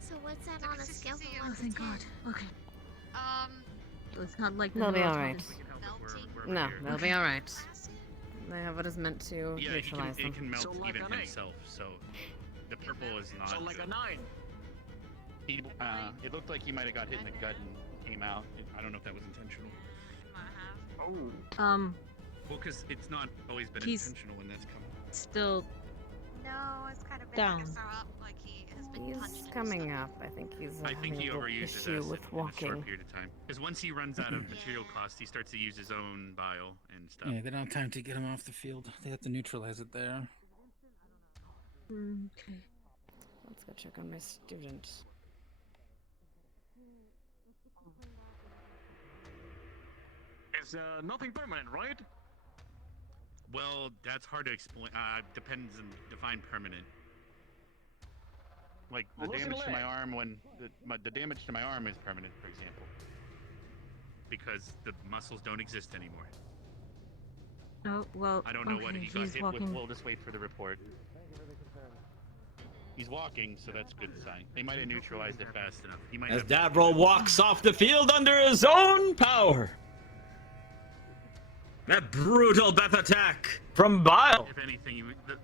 So what's that on a scale of 1 Oh, to thank 10? God. Okay. So it's not like They'll be the alright. Melting? No, they'll be alright. They have what is meant to Yeah, neutralize it can them. melt even himself, so the purple is not. So like a 9. He, it looked like he might have got hit in the gut and came out. I don't know if that was intentional. Oh. Well, because it's not always been He's intentional when that's coming. still No, it's kind of been down. like a throw up, like he has been He's punched. coming up. I think he's I think he having a overused his issue acid with in a short walking. period of time. Because once he runs out of material cost, he starts to use his own bile and stuff. Yeah, they don't have time to get him off the field. They have to neutralize it there. Okay. Let's go check on my student. It's nothing permanent, right? Well, that's hard to explain. Depends and define permanent. Like the Losing damage to my leg. arm when the damage to my arm is permanent, for example, because the muscles don't exist anymore. Oh, well, I don't know okay, what he got he's hit walking. with. We'll just wait for the report. He's walking, so that's a good sign. They might have neutralized it fast enough. He might As have. Davril walks off the field under his own power. That brutal death attack from Bile. If anything, the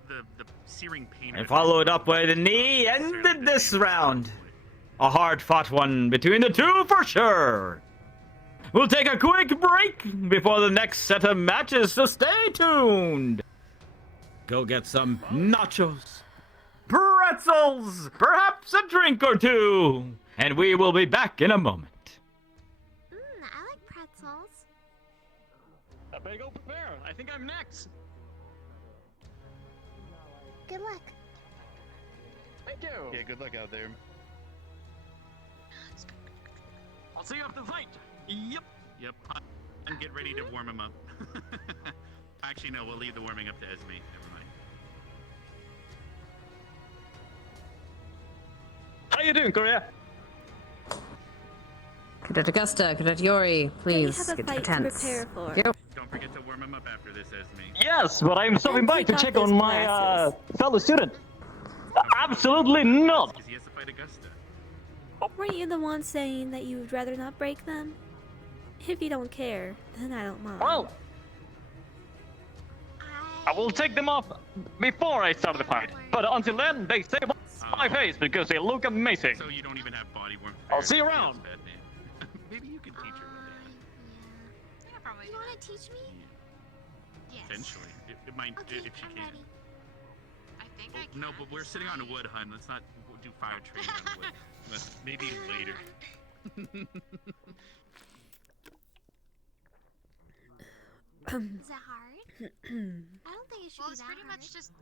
searing pain. And followed up by the knee, ended this round. A hard-fought one between the two for sure. We'll take a quick break before the next set of matches, so stay tuned. Go get some nachos, pretzels, perhaps a drink or two, and we will be back in a moment. I like pretzels. I better go prepare. I think I'm next. Good luck. Thank you. Yeah, good luck out there. I'll see you after the fight. Yep. Yep. And get ready to warm him up. Actually, no. We'll leave the warming up to Esme. Never mind. How you doing, Korea? Cadet Augusta, Cadet Yori, please have a get fight your to tents. prepare for. Yep. Don't forget to warm him up after this, Esme. Yes, but I'm stopping by take to off check his on my glasses. fellow student. Absolutely not. Because he has to fight Augusta. Weren't you the one saying that you would rather not break them? If you don't care, then I don't mind. Well, I will take them off before I start the fight. But until then, they stay on my face because they look amazing. So you don't even have body warmth. I'll see you around. Maybe you can teach her what they have. You want to teach me? Yes. Eventually, it might Okay, if she I'm can. ready. No, but we're sitting on wood, hun. Let's not do fire training on wood. Maybe later. Is it hard? I don't think it should be that pretty hard. much just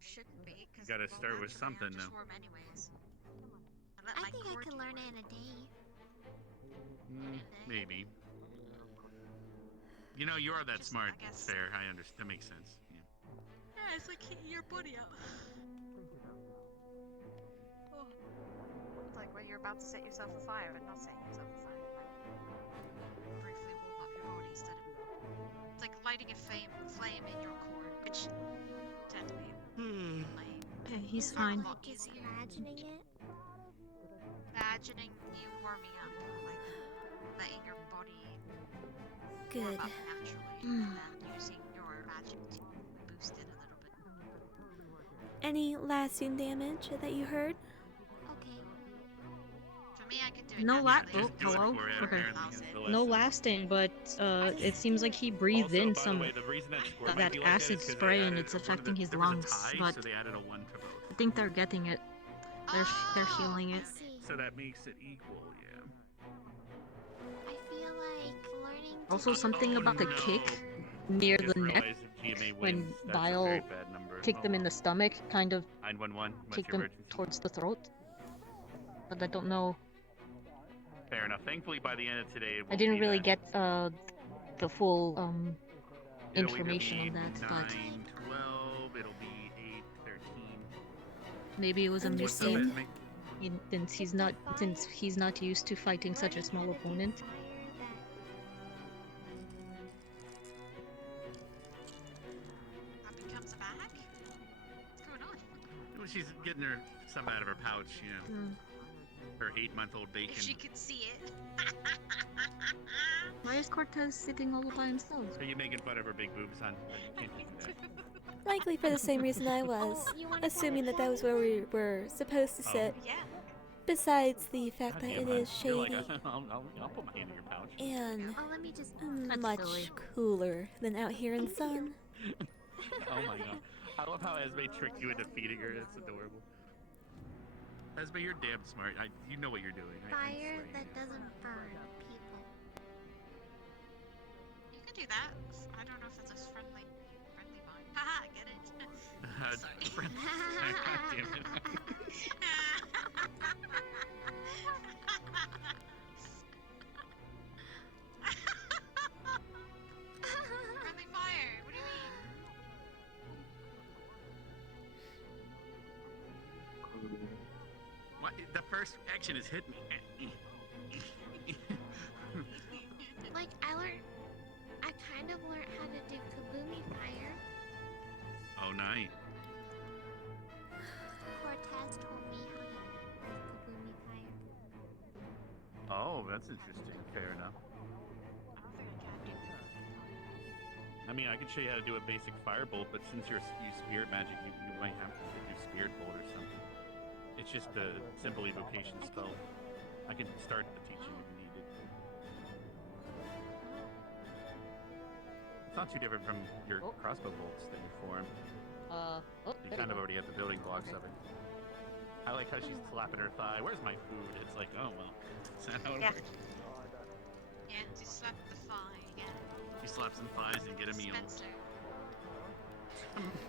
shouldn't be. You gotta start with something, just though. warm anyways. I think I could learn it in a day. Maybe. You know, you are that smart. Fair. I understand. That makes sense. Yeah. Yeah, it's like hitting your body up. Oh. It's like when you're about to set yourself afire, but not setting yourself afire. Briefly warm up your body instead of. It's like lighting a flame in your core, which technically, He's fine. Just imagining it. imagining you warming up, like letting your body Good. warm up naturally, and then using your magic to boost it a little bit. Any lasting damage that you heard? Okay. For me, I could do it. No naturally. hello? Okay. No lasting, but it seems like he breathed in some that acid spray and it's affecting his lungs. But so they added a 1 to both. I think they're getting it. They're healing it. So that makes it equal, yeah. I feel like learning. Also, something about the kick near the neck when Bile kicked them in the stomach, kind of 911. kicked them towards the throat. But I don't know. Fair enough. Thankfully, by the end of today, it I won't didn't be really that. get the full It'll either information be on that, 9, but 12, it'll be 8, 13. maybe it was a mistake. Understand. Since he's not used to fighting such a small opponent. That becomes a bag? What's going on? Well, she's getting her stuff out of her pouch, you know. Her 8-month-old bacon. If she could see it. Why is Cortez sitting all by himself? Are you making fun of her big boobs, hon? You can't do that. Likely for the same reason I was, assuming that that was where we were supposed to sit. Yeah. Besides the fact that it is You're like, shady I'll put my hand in your pouch. and Oh, let me just. much silly. cooler than out here in the sun. Oh my god. I love how Esme tricked you into feeding her. It's adorable. Esme, you're damn smart. You know what you're doing. Fire that doesn't burn people. You could do that. I don't know if it's a friendly vine. Haha, get it? Sorry. God damn it. Friendly fire. What do you mean? What? The first action is hit me. Like I kind of learned how to do kaboomy fire. Oh, nice. Cortez told me how to do kaboomy fire. Oh, that's interesting. Fair enough. I mean, I could show you how to do a basic firebolt, but since you use spirit magic, you might have to do spirit bolt or something. It's just a simple evocation spell. I can start the teaching if needed. It's not too different from your crossbow bolts that you form. You kind of already have the building blocks of it. I like how she's slapping her thigh. Where's my food? It's like, oh well. Is that how it works? Yeah, just slap the thigh again. You slap some thighs and get a meal.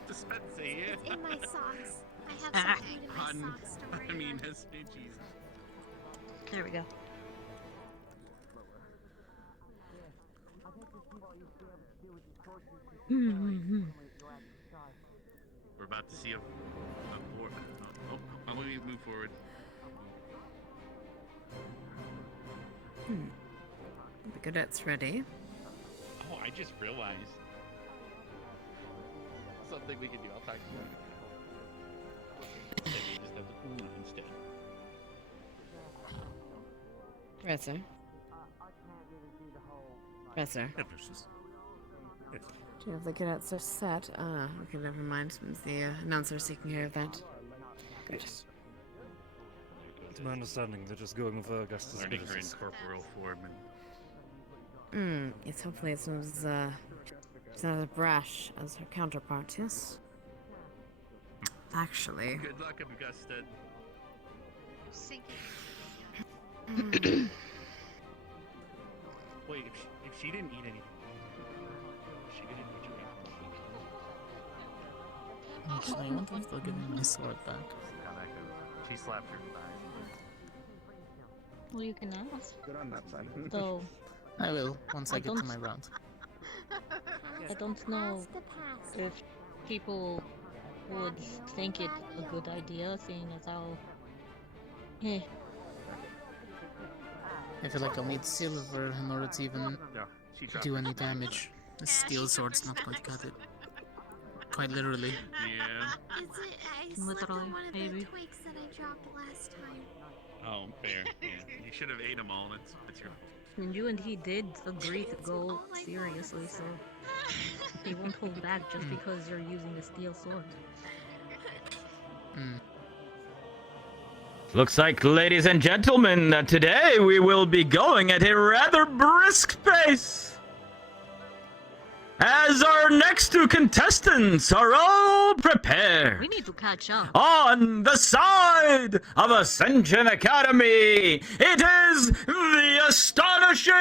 Dispenser, yeah. It's in my socks. I have some food in my socks. Don't worry I mean, about it. that's Jesus. There we go. We're about to see a board. Why don't we move forward? The cadet's ready. Oh, I just realized something we can do. I'll talk to you. Instead, we just have to pull it instead. Presser. Presser. Do you have the cadets are set? Okay, never mind. The announcer's taking care of that. Good. It's my understanding they're just going for Augustus. Learning her in corporeal form and Yes, hopefully it's not as brash as her counterpart, yes? Actually. Good luck, Augusta. Wait, if she didn't eat anything, she didn't eat your Actually, I wonder if they'll give me my sword back. See how that goes. She slapped her thigh. Well, you can ask. Good on that side. Though. I will, once I get to don't- my round. I don't know if people would think it a good idea, seeing as how. Eh. I feel like I'll need silver in order to even do any damage. The steel sword's not quite cut it. Quite literally. Yeah. Is it? I slipped Literally, on one of maybe. the twigs that I dropped last time. Oh, fair. Yeah. You should have ate them all. That's your. And you and he did agree to go seriously, so he won't hold back just because you're using a steel sword. Looks like, ladies and gentlemen, that today we will be going at a rather brisk pace. As our next two contestants are all prepared. We need to catch up. On the side of Ascension Academy, it is the astonishing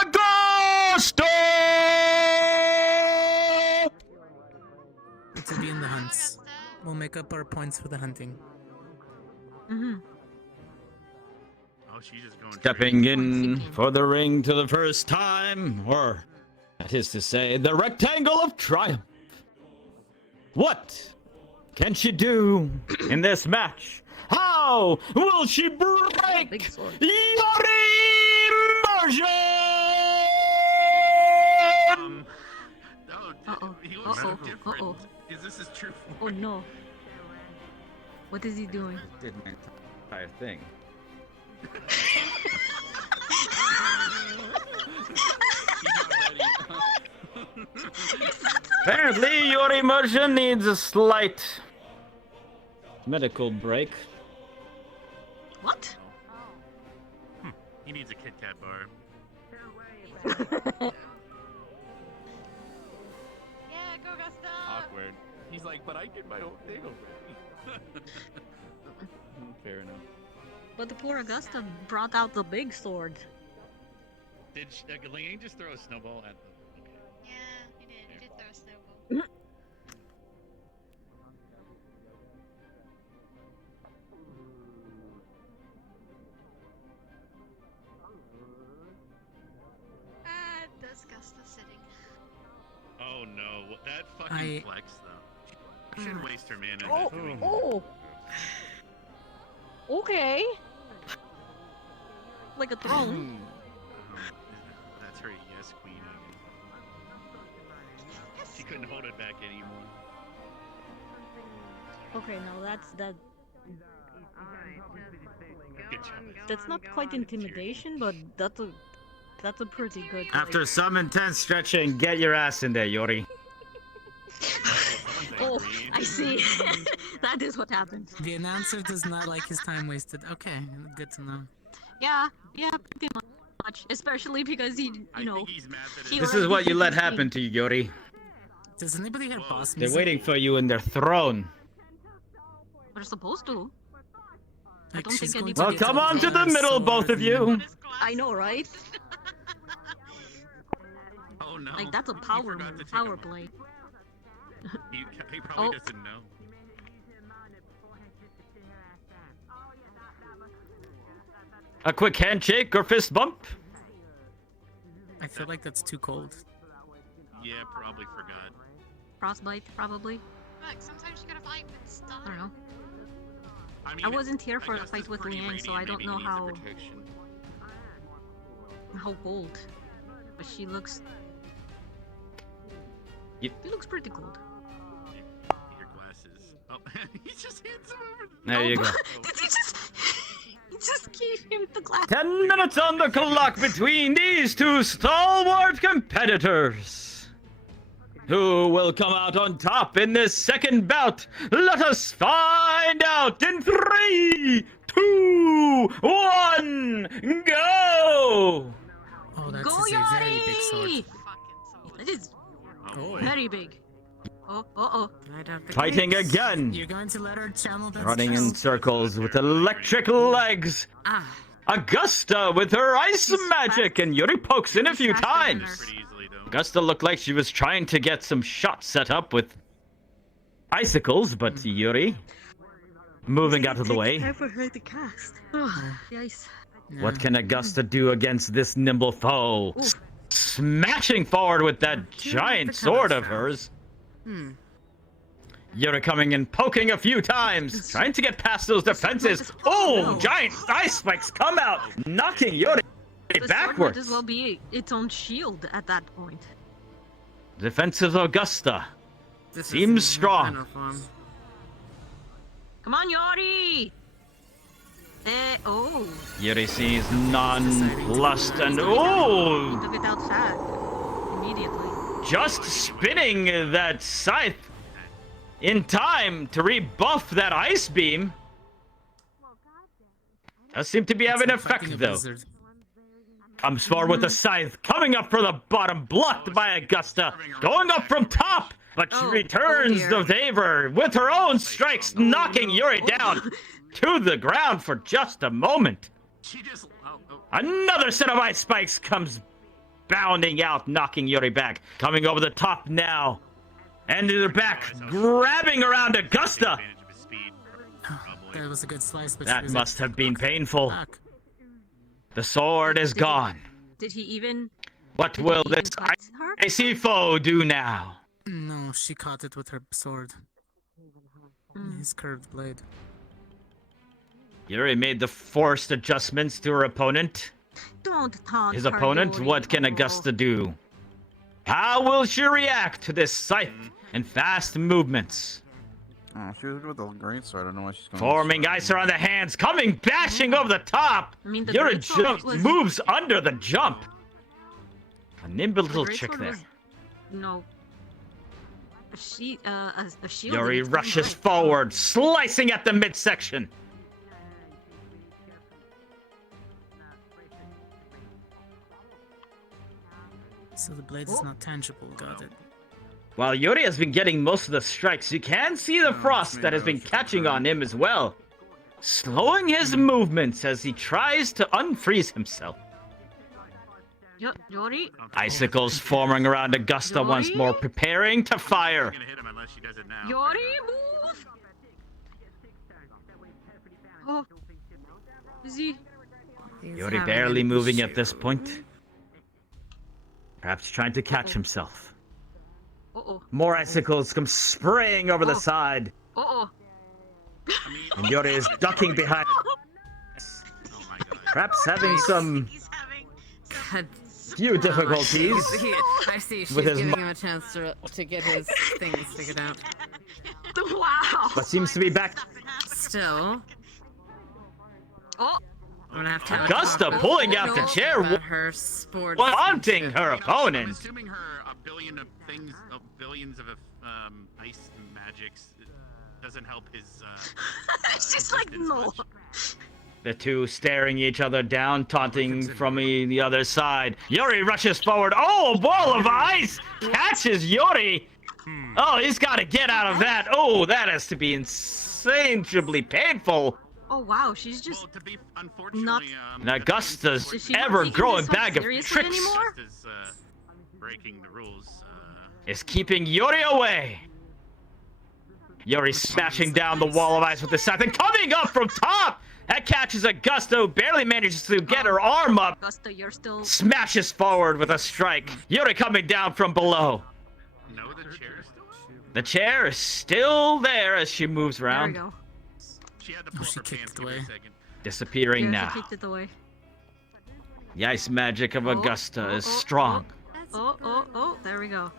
Augusta! To be in the hunts. We'll make up our points for the hunting. Mm-hmm. Oh, she's just going. Stepping in for the ring to the first time, or that is to say, the Rectangle of Triumph. What can she do in this match? How will she break your immersion? He looks so different. Is this his true form? Oh no. What is he doing? I did my entire thing. Apparently, your immersion needs a slight medical break. What? He needs a Kit Kat bar. Yeah, go Gusta! Awkward. He's like, but I did my own thing already. Fair enough. But the poor Augusta brought out the big sword. Did Ling just throw a snowball at the? Yeah, he did. He did throw a snowball. That's Gusta sitting. Oh no, that fucking flex though. She shouldn't waste her mana doing that. Oh. Okay. Like a throne. That's her yes queen. She couldn't hold it back anymore. Okay, no, that's that. Good job. That's not quite intimidation, but that's a pretty good. After some intense stretching, get your ass in there, Yori. Oh, I see. That is what happened. The announcer does not like his time wasted. Okay, good to know. Yeah, pretty much. Especially because he, This is what you let happen to you, Yori. Does anybody have boss They're music? waiting for you in their throne. We're supposed to. I don't she's think going anybody. Well, come on to the middle, both of you. I know, right? Oh no. Like that's a power move, power play. He probably doesn't know. A quick handshake or fist bump? I feel like that's too cold. Yeah, probably forgot. Frostbite, probably. Look, sometimes you gotta fight with stuff. I don't know. I I wasn't here for the fight with Liang, so I don't know how cold. But she looks. Yep. She looks pretty cold. Your glasses. Oh, he just hands him over. There you go. Did he just gave him the glass? 10 minutes on the clock between these two stalwart competitors. Who will come out on top in this second bout? Let us find out in 3, 2, 1, go! Oh, that's Go, a very big sword. Yori! It is Oh. very big. Uh-oh. Fighting again. You're going to let her channel that Running in strength? circles with electric legs. Augusta with her ice magic, and Yuri pokes in a few times. Augusta looked like she was trying to get some shots set up with icicles, but Yuri moving out of the way. For her to cast. Oh, the ice. What can Augusta do against this nimble foe? Smashing forward with that giant sword of hers. Yuri coming and poking a few times, trying to get past those defenses. Oh, giant ice spikes come out, knocking Yuri The sword backwards. might as well be its own shield at that point. Defensive Augusta seems strong. Come on, Yori! Oh. Yuri sees non-lust and oh, He took it outside. Immediately. just spinning that scythe in time to rebuff that ice beam. Does seem to be having an effect, though. Comes forward with the scythe, coming up from the bottom, blocked by Augusta, going up from top, but she returns the favor with her own strikes, knocking Yuri down to the ground for just a moment. Another set of ice spikes comes bounding out, knocking Yuri back, coming over the top now, and to the back, grabbing around Augusta. That was a good slice, but That must have been painful. The sword is gone. Did he even... What will this icy foe do now? No, she caught it with her sword. His curved blade. Yuri made the forced adjustments to her opponent. Don't taunt His her, opponent, Yuri. what can Augusta do? How will she react to this scythe and fast movements? Oh, she was with a great sword. I don't know why she's going. Forming ice around the hands, coming bashing over the top. I mean, the Yuri greatsword was- moves under the jump. A nimble little The chick greatsword there. was- No. A shield Yuri in its own rushes right. forward, slicing at the midsection. So the blade is not tangible, got it. While Yuri has been getting most of the strikes, you can see the frost that has been catching on him as well, slowing his movements as he tries to unfreeze himself. Yuri? Icicles forming around Augusta once more, preparing to fire. Yuri, move! Oh. Is he... Yuri barely moving at this point. Perhaps trying to catch himself. Uh-oh. More icicles come spraying over the side, Uh-oh. and Yuri is ducking behind. Perhaps having some few difficulties I see. She's with his giving him a chance to get his things figured out. Wow. but seems to be back. Still. Oh. I'm gonna have to have Augusta pulling out the chair, about her sport. taunting her opponent. Assuming her a billion of things, billions of ice magics doesn't help his. She's like, no. The two staring each other down, taunting from the other side. Yuri rushes forward. Oh, a ball of ice catches Yuri. Oh, he's got to get out of that. Oh, that has to be insanely painful. Oh, wow, she's just not... And Augusta's Is she not ever taking growing this one bag of seriously tricks anymore? Breaking the rules. is keeping Yuri away. Yuri smashing down the wall of ice with the scythe and coming up from top. That catches Augusta, who barely manages to get her arm up. Augusta, you're still... Smashes forward with a strike. Yuri coming down from below. No, the chair is still. The chair is still there as she moves around. There we go. She had to pull her pants. Give it a second. Disappearing Yeah, now. she kicked it away. The ice magic of Augusta is strong. Oh, there we go.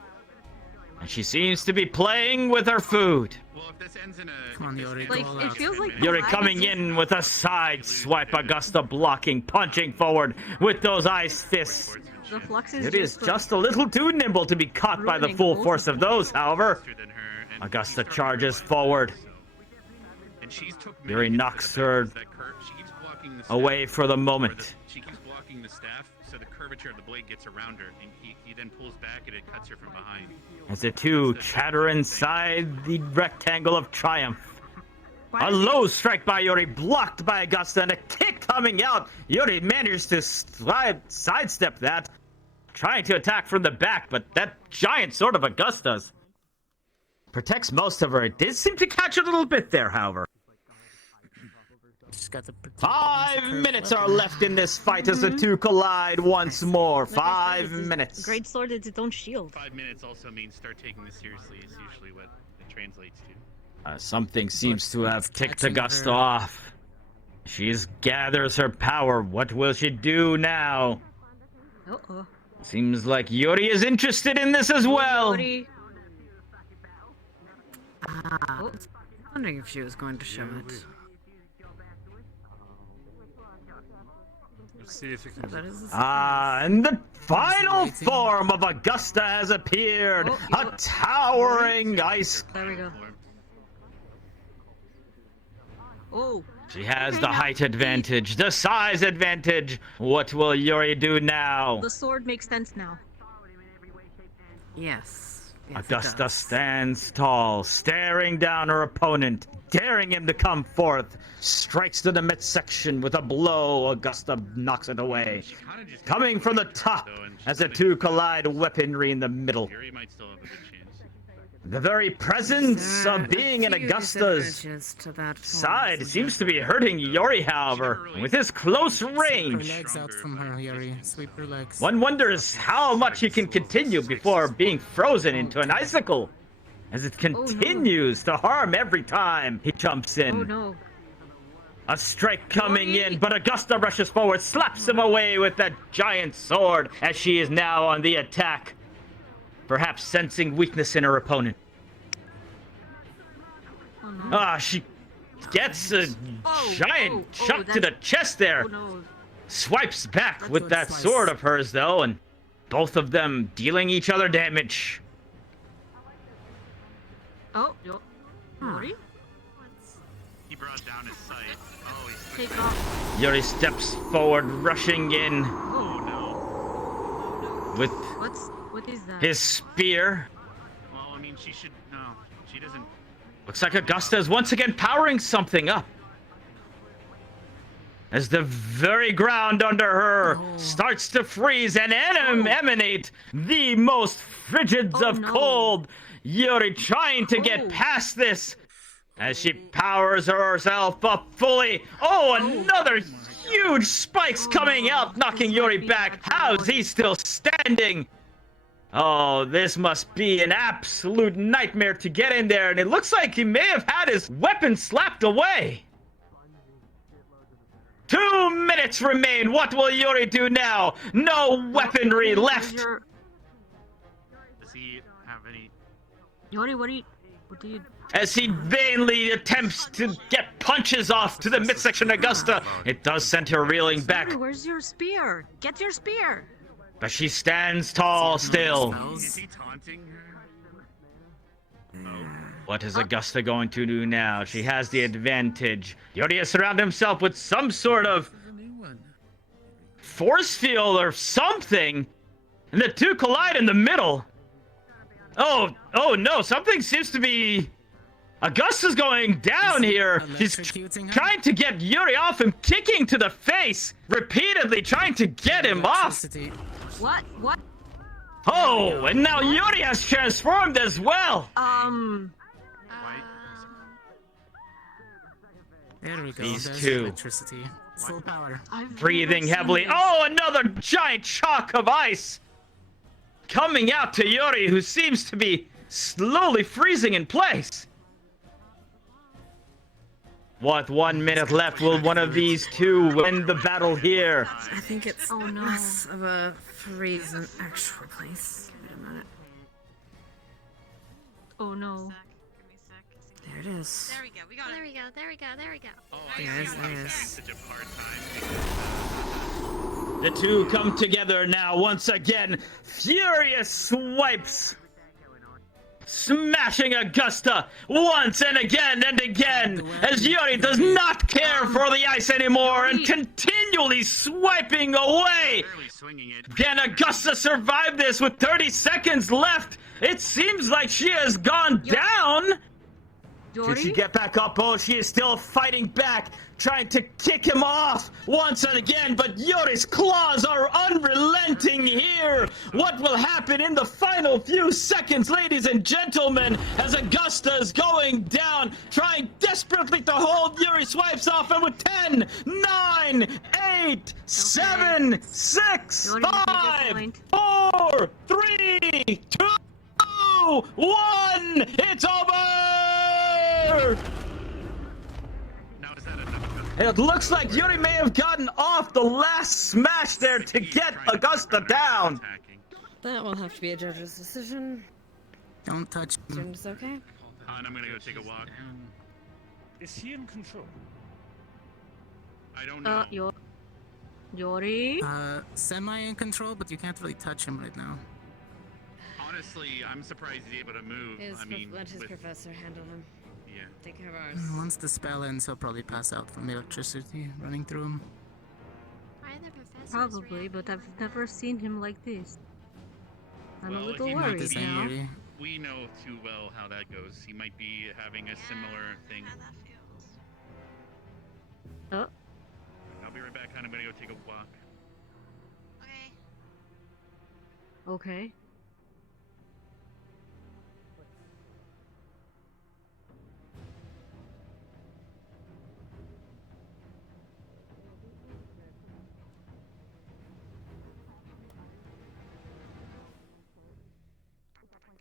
And she seems to be playing with her food. Well, if this ends in a. Come on, Yuri, Like, go all it out. feels like... Yuri the coming lag is- in with a side swipe. Augusta blocking, punching forward with those ice fists. The flux is It is just... just a little too nimble to be caught by the ruining full both force of of those, however. Augusta charges forward. And she's took Yuri knocks her blocking the staff, away for the or moment. she keeps blocking the staff, so the curvature of the blade gets around her, and he then pulls back and it cuts her from behind. As the two chatter inside the rectangle of triumph. A low strike by Yuri, blocked by Augusta, and a kick coming out. Yuri manages to sidestep that, trying to attack from the back, but that giant sword of Augusta's protects most of her. It did seem to catch a little bit there, however. 5 minutes are left in this fight as the two collide once more. 5 minutes. Great sword is its own shield. 5 minutes also means start taking this seriously, is usually what it translates to. Something seems to have ticked Augusta off. She gathers her power. What will she do now? Uh-oh. Seems like Yuri is interested in this as well. Yuri. I was wondering if she was going to show it. Let's see if you can. And the final form of Augusta has appeared. A towering ice. There we go. Oh. She has the height advantage, the size advantage. What will Yuri do now? The sword makes sense now. Yes. Augusta stands tall, staring down her opponent, daring him to come forth. Strikes to the midsection with a blow. Augusta knocks it away. Coming from the top as the two collide, weaponry in the middle. The very presence of being in Augusta's side seems to be hurting Yuri, however, with his close range. Legs out from her, Yuri. Sweep her legs. One wonders how much he can continue before being frozen into an icicle, as it continues to harm every time he jumps in. Oh no. A strike coming in, but Augusta rushes forward, slaps him away with that giant sword, as she is now on the attack. Perhaps sensing weakness in her opponent. She gets a giant shot to the chest there. Swipes back with that sword of hers, though, and both of them dealing each other damage. Oh, Yuri? He brought down his sight. Oh, he's Take off. Yuri steps forward, rushing in. Oh no. With what is that? his spear. Well, I mean, she should. No, she doesn't. Looks like Augusta is once again powering something up. As the very ground under her starts to freeze and emanate the most frigids of cold. Yuri trying to get past this as she powers herself up fully. Another huge spikes coming out, knocking Yuri back. How's he still standing? Oh, this must be an absolute nightmare to get in there, and it looks like he may have had his weapon slapped away. 2 minutes remain. What will Yuri do now? No weaponry left. Does he have any? Yuri, what do you? As he vainly attempts to get punches off to the midsection of Augusta, it does send her reeling back. Yuri, where's your spear? Get your spear. But she stands tall still. Is he taunting her? What is Augusta going to do now? She has the advantage. Yuri has surrounded himself with some sort of force field or something, and the two collide in the middle. Oh no, something seems to be... Augusta's going down here. She's trying to get Yuri off him, kicking to the face, repeatedly trying to get him off. What? Oh, and now Yuri has transformed as well. There we go. These There's two. electricity. Full power. Breathing heavily. Another giant shock of ice coming out to Yuri, who seems to be slowly freezing in place. What 1 minute left? Will one of these two win the battle here? I think it's less of a freeze than actual place. Wait a minute. Oh no. There it is. There we go. There we go. There we go. There we go. Oh, There it is. Such a hard time. The two come together now once again. Furious swipes smashing Augusta once and again and again, as Yuri does not care for the ice anymore and continually swiping away. Can Augusta survive this with 30 seconds left? It seems like she has gone down. Can she get back up? Oh, she is still fighting back, trying to kick him off once and again, but Yuri's claws are unrelenting here. What will happen in the final few seconds, ladies and gentlemen, as Augusta is going down, trying desperately to hold Yuri swipes off, and with 10, 9, 8, 7, 6, 5, 4, 3, 2, 1, it's over! It looks like Yuri may have gotten off the last smash there to get Augusta down. That will have to be a judge's decision. Don't touch him. Seems okay. And I'm gonna go take a walk. Is he in control? I don't know. Yori? Semi in control, but you can't really touch him right now. Honestly, I'm surprised he's able to move. Let his professor handle him. Yeah. Take care of ours. Once the spell ends, he'll probably pass out from the electricity running through him. Probably, but I've never seen him like this. I'm a little he worried might be- now. We know too well how that goes. He might be having a similar thing. Oh. I'll be right back, hon. I'm gonna go take a walk. Okay.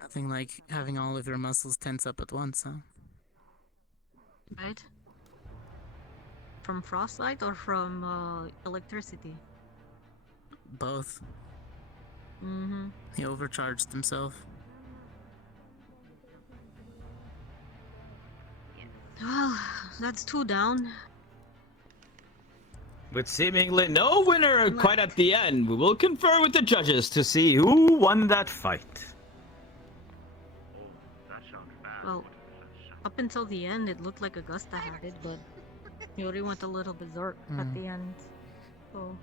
Nothing like having all of your muscles tense up at once, huh? Right? From frostlight or from electricity? Both. Mm-hmm. He overcharged himself. Well, that's 2 down. With seemingly no winner quite at the end, we will confer with the judges to see who won that fight. Well, up until the end, it looked like Augusta had it, but Yuri went a little berserk at the end. So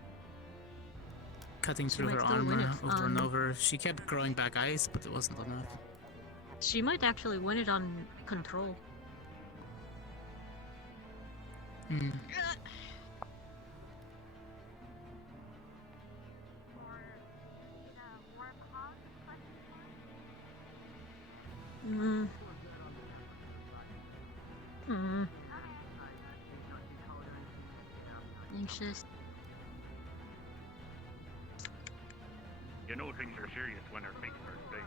Cutting She through might her still win armor it, over and over. She kept growing back ice, but it wasn't enough. she might actually win it on control. Hmm. Mm. Hmm. Anxious. You know things are serious when they're making her stage.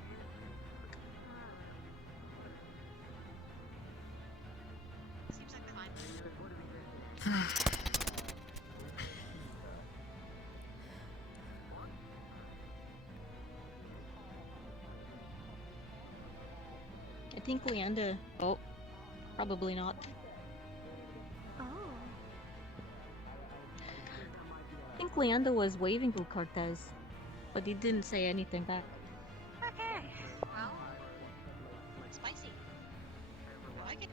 I think Leanda. Oh, probably not. I think Leanda was waving to Cortez, but he didn't say anything back. Okay. Well, spicy. I like it.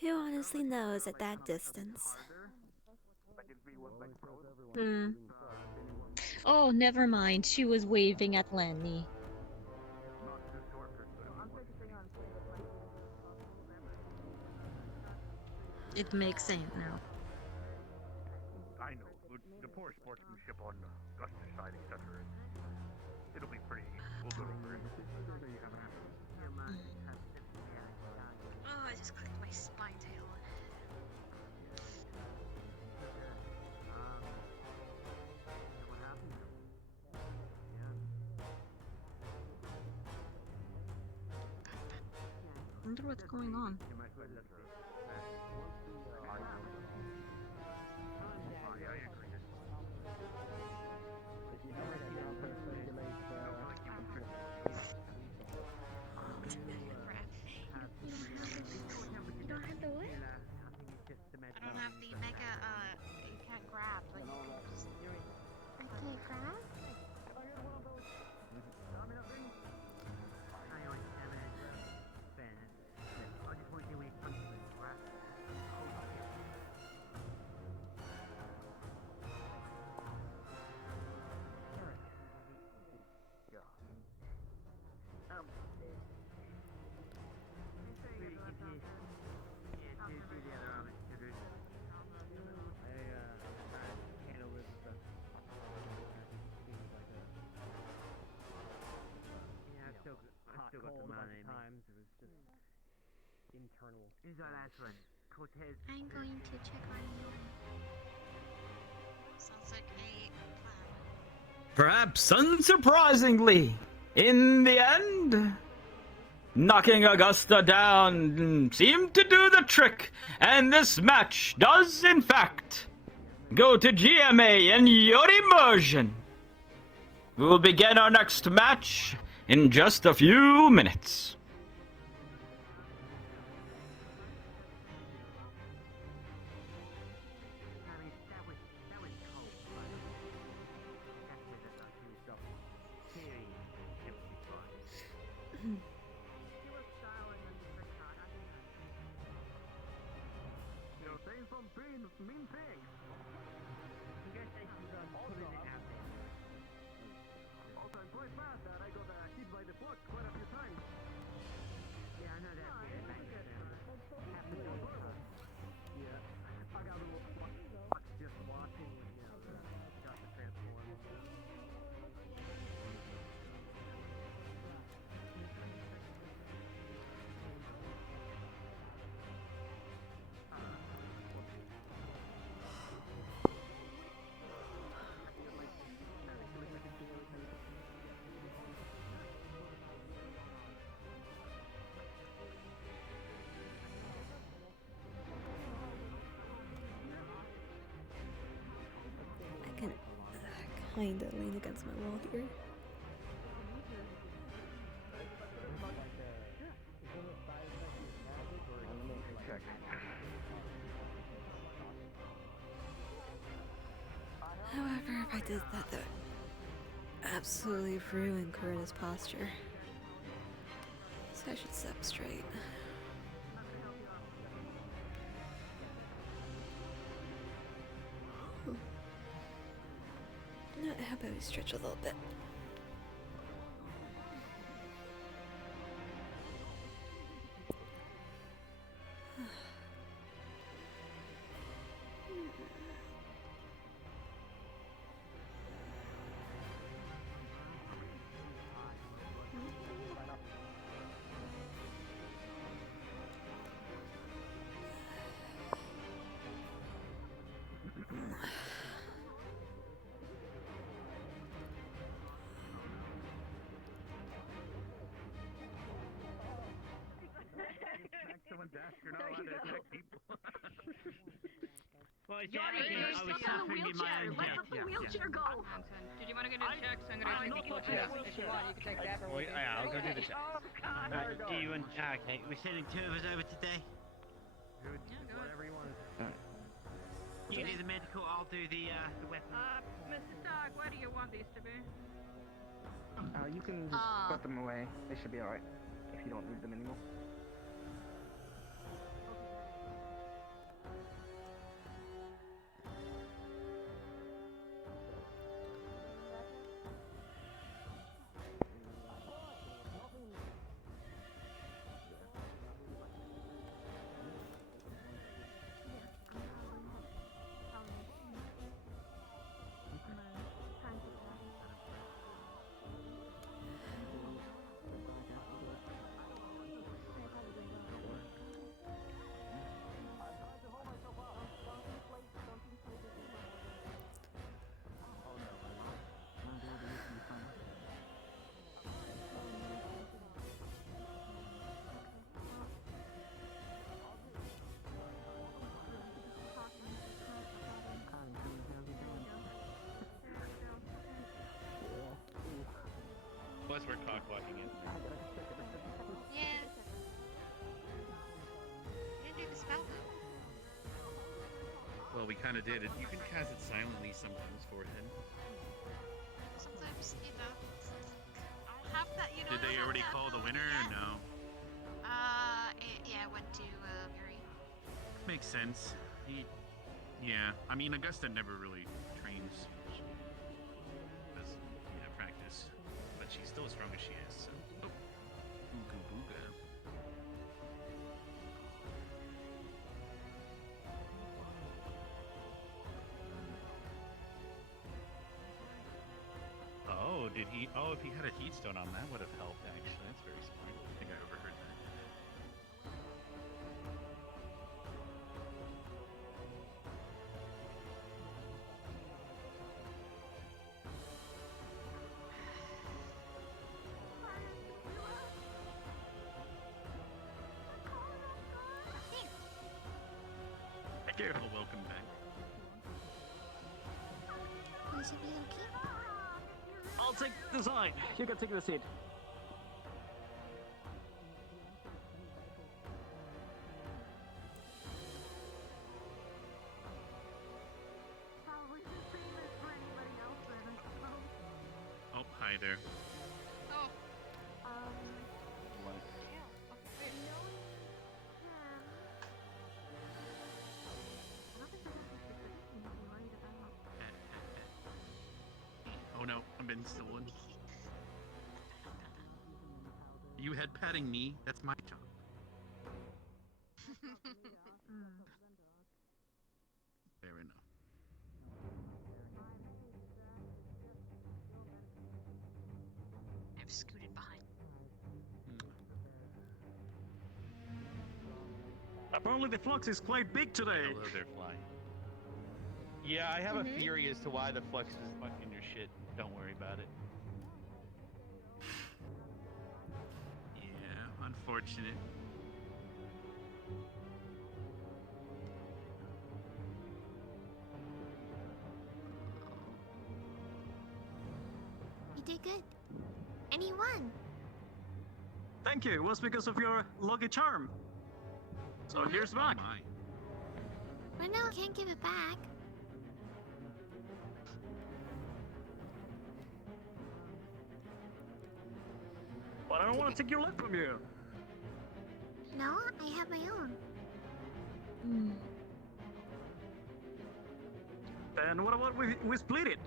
Who honestly knows at that distance? Hmm. Oh, never mind. She was waving at Lenny. It makes sense now. I know. The poor sportsmanship on Gusta's side, etc. It'll be pretty. We'll go over it. Oh, I just clicked my spine tail. I wonder what's going on. You don't have the what? I don't have the mega, you can't grab, like, you can just... I'm going to check on you. Sounds like a plan. Perhaps unsurprisingly, in the end, knocking Augusta down seemed to do the trick, and this match does, in fact, go to GMA and your immersion. We will begin our next match in just a few minutes. I can kinda lean against my wall here. However, if I did that, that would absolutely ruin Corinna's posture. So I should step straight. How about we stretch a little bit? You're not allowed to attack people. Well, I was suffering in my own head. Let the wheelchair go. Did you want to get into checks? I'm gonna take the check. If you want, you can take that for me. Yeah, I'll go do the check. Do you want? Okay, we're sending two of us over today. Whatever you want. You do the medical, I'll do the weapons. Mr. Stark, where do you want these to be? You can just put them away. They should be alright if you don't need them anymore. Plus, we're cock-blocking it. Yeah. You didn't do the spell though. Well, we kind of did it. You can cast it silently sometimes, forehead. Sometimes, you know, half that, you know. Did they already call the winner or no? Yeah, it went to Yuri. Makes sense. Yeah, I mean, Augusta never really trains. She does, practice. But she's still as strong as she is, so. Oh. Ooga booga. Oh, if he had a heat stone on, that would have helped, actually. That's very smart. I think I overheard that. Thank you. Well, welcome back. You should be okay. I'll take the side. You can take the seat. Oh, hi there. Oh. Oh no, I'm being stolen. You head patting me, that's my job. Fair enough. I've scooted behind. Apparently the flux is quite big today. Hello there, Fly. Yeah, I have a Mhm. theory as to why the flux is fucking your shit. Don't worry about it. Yeah, unfortunate. You did good. And you won. Thank you. It was because of your lucky charm. So here's back. I know I can't give it back. But I don't want to take your luck from you. No, I have my own. Then what about we split it?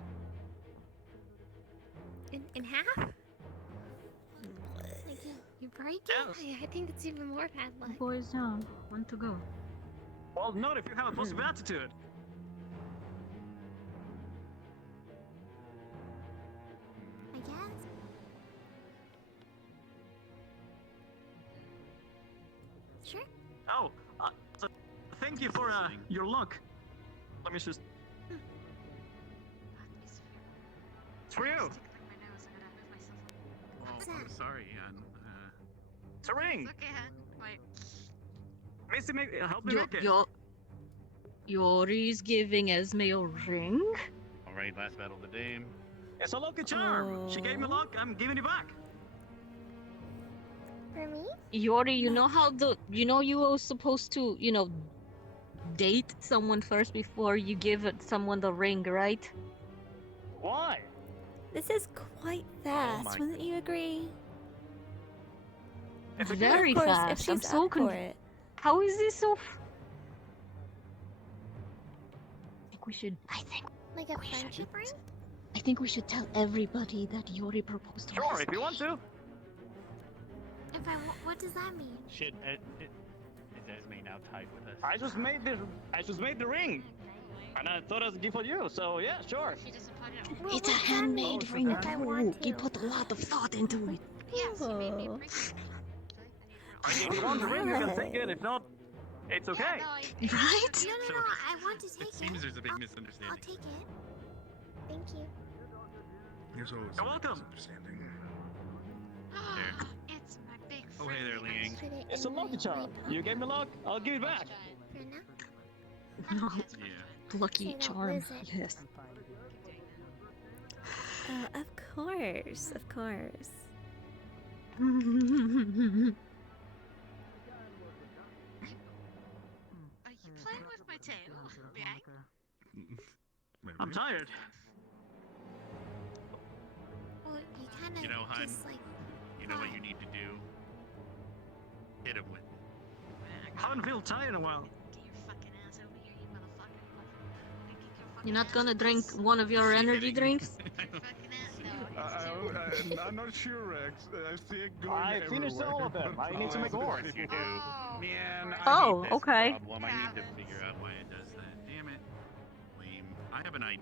In half? Like you break it? I think it's even more bad luck. Boys down. One to go. Well, not if you have a positive attitude. I guess. Sure. Oh, so thank you for your luck. Let me just. It's for you. Oh, I'm sorry, It's a ring. Okay, wait. Missy, help me make it. Yori's giving Esme a ring? Alright, last battle of the day. It's a lucky charm. She gave me luck. I'm giving it back. For me? Yori, you know how you were supposed to, date someone first before you give someone the ring, right? Why? This is quite fast, wouldn't you agree? Very of course, fast. if she's I'm so up for it. How is this so? I think we should. Like a friendship ring? I think we should tell everybody that Yori proposed to Sure, us. if you want to. If I what does that mean? Shit, is Esme now tied with us? I just made the ring, and I thought it was a gift for you. So yeah, sure. Well, It's a what does that handmade mean? ring. If I want to. You put a lot of thought into it. Yes, you made me bring it. If you want the ring, you can take it. If not, it's okay. Right? No, I want to take It seems there's a big I'll misunderstanding. take it. Thank you. There's always You're welcome. misunderstanding. There. It's my big Oh, hey there, Liang. Put it It's a in lucky my charm. You gave me luck. I'll give it back. For now. Yeah. Lucky So that charm. was it. Yes. Of course, of course. Are you playing with my tail? Yeah. I'm tired. Well, you kind of You know, hun, just like. you know what you need to do? Hit him with. Haven't felt tired in a while. Get your fucking ass over here, you motherfucker. You're not gonna drink one of your energy drinks? I'm not sure, Rex. I see it going I finished all of them. I need to make more. Man, Oh, I hate this okay. problem. I need to figure out why it does that. Damn it. Lame. I have an idea.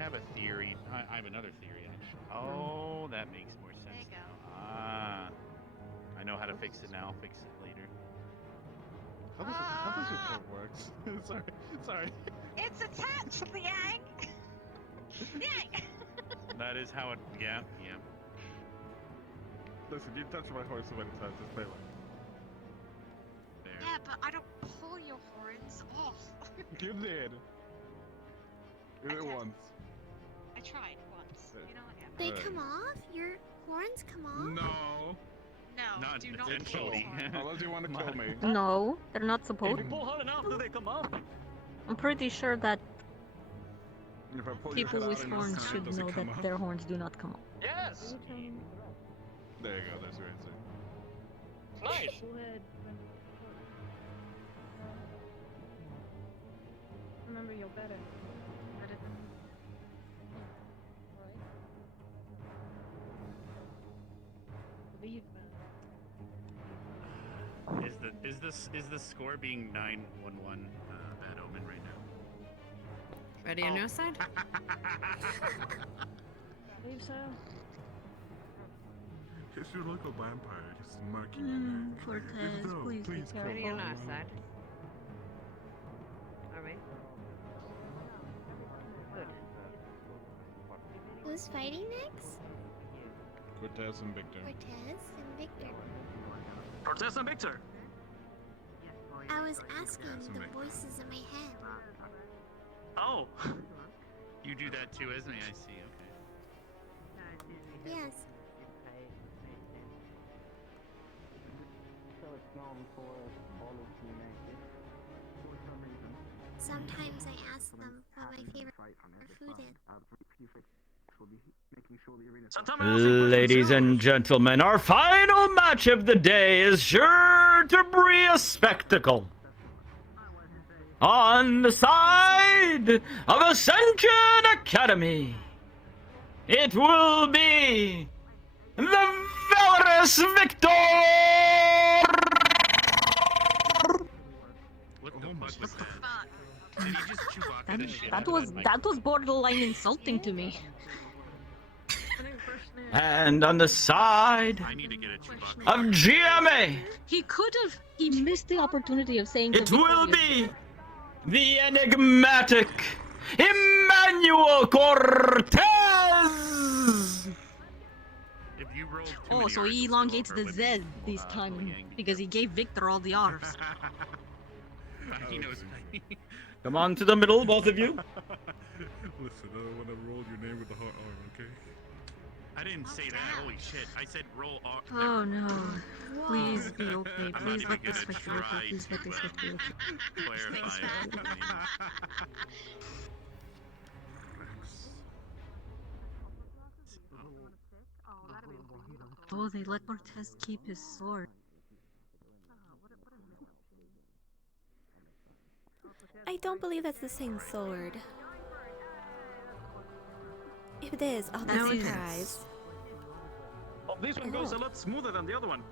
have a theory. I have another theory, actually. Oh, that makes more sense now. Ah. I know how to fix it now. I'll fix it later. How does your phone works? sorry. It's attached, Liang! Liang! That is how it. Yeah. Listen, you touched my horse so many times. Just play one. There. Yeah, but I don't pull your horns off. You did. You did it once. I tried once. You know what? Yeah. They come off? Your horns come off? No. No, Not do not intentionally. Unless you want to kill me. No, they're not If supposed you to. pull hard enough, do they come up? I'm pretty sure that If I pull your people head with out in horns this time, should does it know come that up? their horns do not come up. Yes! There you go. There's your answer. Nice! Remember, you're better. Believe Is the score being 9-1-1 bad omen right now? Ready on your side? Believe so. Just you like a vampire, just marking your neck. Cortez, please be Ready careful. on our side. Alright. Good. Who's fighting next? Cortez and Victor. Cortez and Victor. Cortez and Victor! I was asking the voices in my head. Oh! You do that too, Esme, I see, okay. Yes. Sometimes I ask them what my favorite food is. Ladies and gentlemen, our final match of the day is sure to be a spectacle. On the side of Ascension Academy, it will be the Valorous Victor! What the fuck was that? Did he just Chewbacca the shit out of That was borderline insulting to me. And on the side I need to get a Chewbacca. of GMA, He missed the opportunity of saying it will be the enigmatic Emmanuel Cortez! If you roll too Oh, many so R's, he it's elongates over the with Z this time because he gave Victor all the R's. He knows. Come on to the middle, both of you. Listen, I don't want to roll your name with the hot R, okay? I didn't say that. Holy shit! I said roll R. Oh no. Please be okay. I'm not Please even let this gonna switch be okay. try Please let this switch be okay. clarify it. Oh, they let Cortez keep his sword. I don't believe that's the same sword. If it is, I'll No, be it is. surprised. Oh, this one goes a lot smoother than the other one.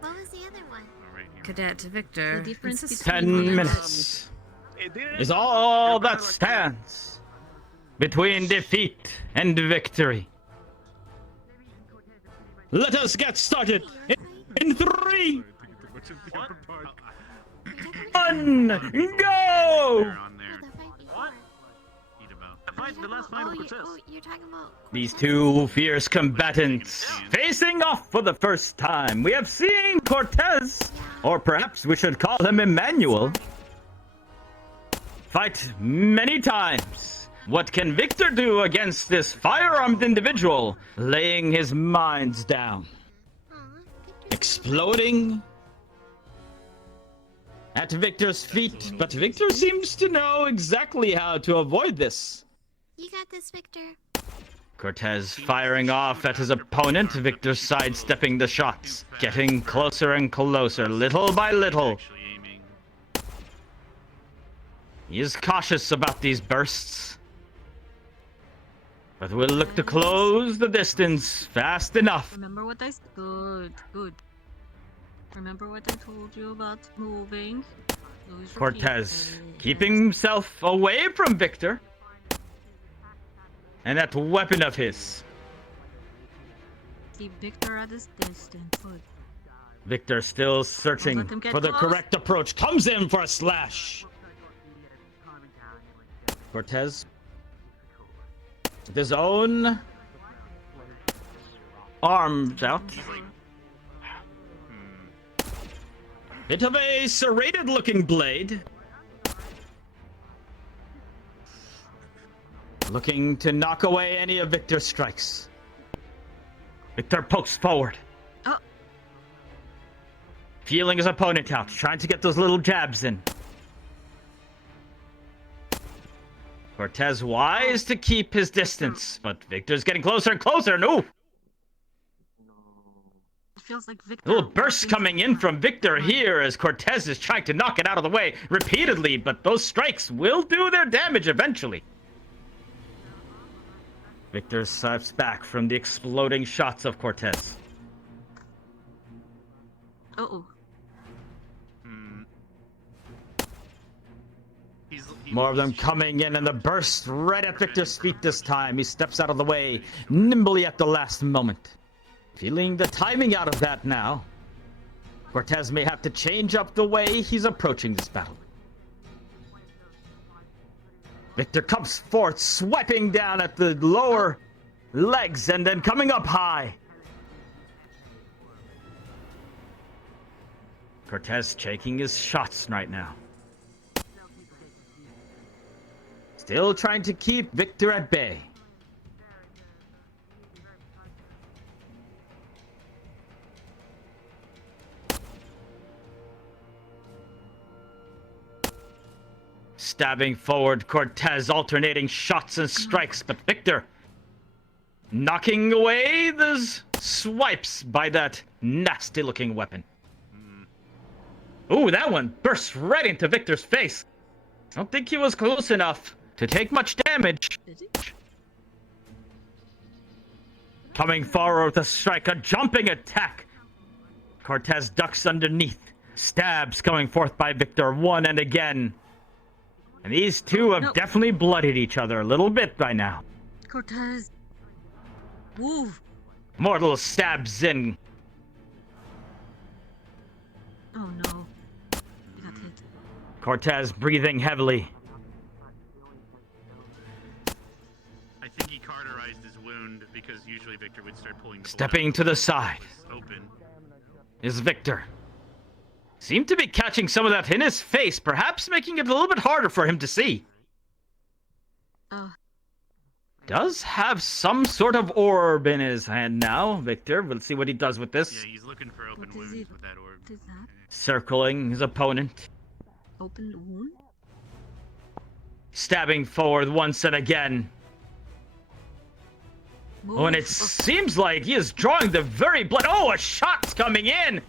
What was the other one? Cadet Victor. The difference It's a between 10 minutes is all that stands between defeat and victory. Let us get started in 3, 1, go! The last fight of Cortez. You're talking about These two fierce combatants facing off for the first time. We have seen Cortez, or perhaps we should call him Emmanuel, fight many times. What can Victor do against this firearmed individual laying his minds down? Exploding at Victor's feet, but Victor seems to know exactly how to avoid this. You got this, Victor. Cortez firing off at his opponent, Victor sidestepping the shots, getting closer and closer, little by little. He is cautious about these bursts, but will look to close the distance fast enough. Remember what I good. Remember what I told you about moving? Cortez keeping himself away from Victor. And that weapon of his. Keep Victor at his distance. Victor still searching let them get for the close. correct approach. Comes in for a slash. Cortez. With his own arms out. Bit of a serrated looking blade. Looking to knock away any of Victor's strikes. Victor pokes forward. Oh. Feeling his opponent out, trying to get those little jabs in. Cortez wise to keep his distance, but Victor's getting closer and closer. No! It feels like Victor. Little bursts coming in from Victor here as Cortez is trying to knock it out of the way repeatedly, but those strikes will do their damage eventually. Victor steps back from the exploding shots of Cortez. Uh-oh. More of them coming in, and the burst right at Victor's feet this time. He steps out of the way, nimbly at the last moment. Feeling the timing out of that now. Cortez may have to change up the way he's approaching this battle. Victor comes forth, swiping down at the lower legs, and then coming up high. Cortez taking his shots right now. Still trying to keep Victor at bay. Stabbing forward, Cortez alternating shots and strikes, but Victor knocking away those swipes by that nasty looking weapon. Ooh, that one burst right into Victor's face. I don't think he was close enough to take much damage. Coming forward with a strike, a jumping attack. Cortez ducks underneath. Stabs coming forth by Victor one and again. And these two have definitely bloodied each other a little bit by now. Cortez. Woo. More little stabs in. Oh no. I got hit. Cortez breathing heavily. I think he cauterized his wound because usually Victor would start pulling the Stepping to the side open. is Victor. Seemed to be catching some of that in his face, perhaps making it a little bit harder for him to see. Does have some sort of orb in his hand now, Victor. We'll see what he does with this. Yeah, he's looking for open wounds with that orb. What is that? Circling his opponent. Open wound? Stabbing forward once and again. Move. Oh, and it seems like he is drawing the very blood. Oh, a shot's coming in!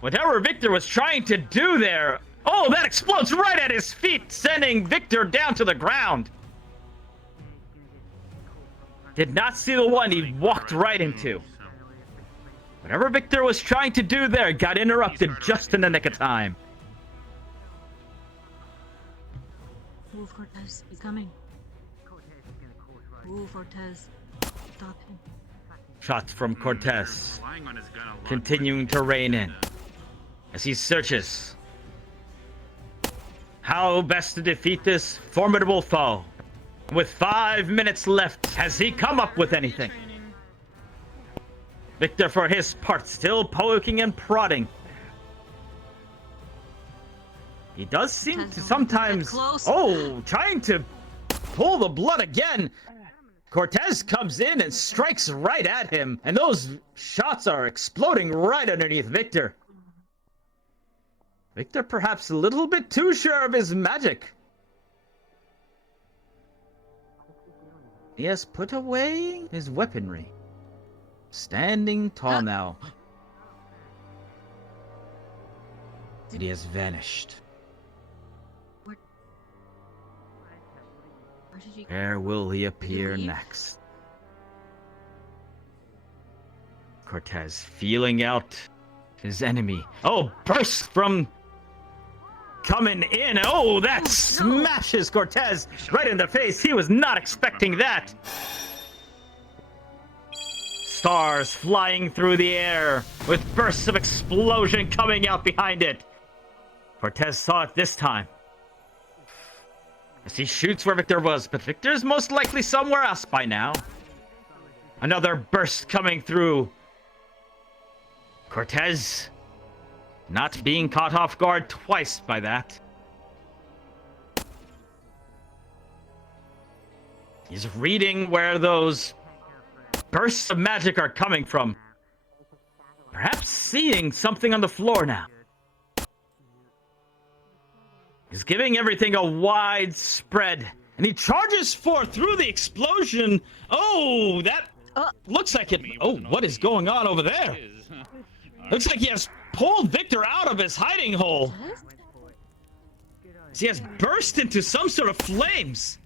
Whatever Victor was trying to do there. Oh, that explodes right at his feet, sending Victor down to the ground. Did not see the one he walked right into. Whatever Victor was trying to do there got interrupted just in the nick of time. Move, Cortez. He's coming. Move, Cortez. Stop him. Shots from Cortez. Continuing to rain in. As he searches how best to defeat this formidable foe. With 5 minutes left, has he come up with anything? Victor, for his part, still poking and prodding. He does seem to sometimes... Oh, trying to pull the blood again. Cortez comes in and strikes right at him, and those shots are exploding right underneath Victor. Victor perhaps a little bit too sure of his magic. He has put away his weaponry. Standing tall now. And he has vanished. Where will he appear next? Cortez feeling out his enemy. Oh, burst from coming in. Oh, that smashes Cortez right in the face. He was not expecting that. Stars flying through the air with bursts of explosion coming out behind it. Cortez saw it this time as he shoots where Victor was, but Victor's most likely somewhere else by now. Another burst coming through. Cortez not being caught off guard twice by that. He's reading where those bursts of magic are coming from. Perhaps seeing something on the floor now. He's giving everything a wide spread. And he charges forth through the explosion. Oh, that looks like it. Oh, what is going on over there? Looks like he has pulled Victor out of his hiding hole. He has burst into some sort of flames.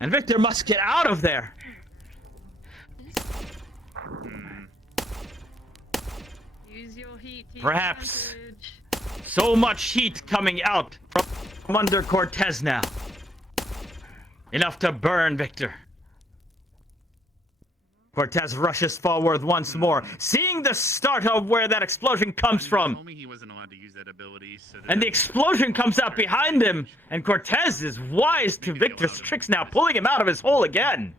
And Victor must get out of there. Use your heat. Perhaps so much heat coming out from under Cortez now. Enough to burn Victor. Cortez rushes forward once more, seeing the start of where that explosion comes from. Told me he wasn't allowed to use that ability, so And the explosion comes out behind him, and Cortez is wise to Victor's tricks now, pulling him out of his hole again.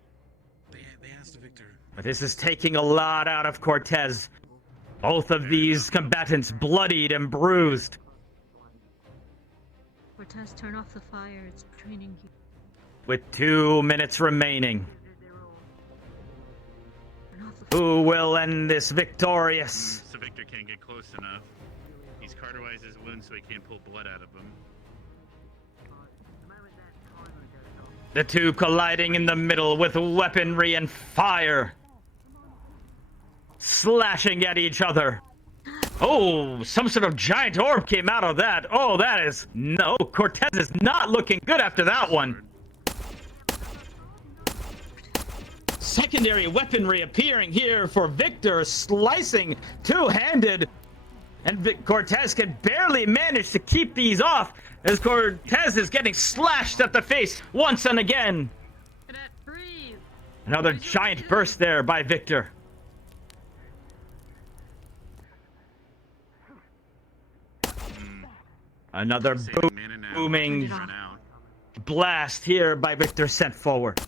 They asked Victor. But this is taking a lot out of Cortez. Both of these combatants bloodied and bruised. Cortez, turn off the fire. It's draining you. With 2 minutes remaining. Who will end this victorious? So Victor can't get close enough. He's cauterized his wound so he can't pull blood out of him. The two colliding in the middle with weaponry and fire. Slashing at each other. Oh, some sort of giant orb came out of that. Oh, that is... No, Cortez is not looking good after that one. Secondary weaponry appearing here for Victor, slicing two-handed. And Cortez can barely manage to keep these off as Cortez is getting slashed at the face once and again. Another giant burst there by Victor. Another booming blast here by Victor sent forward.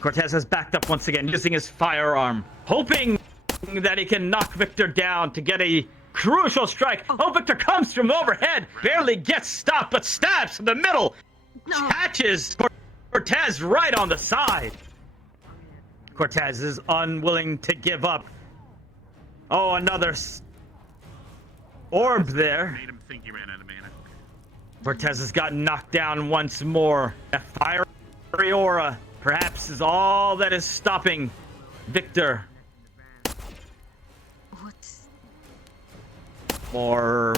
Cortez has backed up once again, using his firearm, hoping that he can knock Victor down to get a crucial strike. Oh, Victor comes from overhead, barely gets stopped, but stabs in the middle. Catches Cortez right on the side. Cortez is unwilling to give up. Oh, another orb there. Made him think he ran out of mana. Cortez has gotten knocked down once more. A fiery aura perhaps is all that is stopping Victor. What? More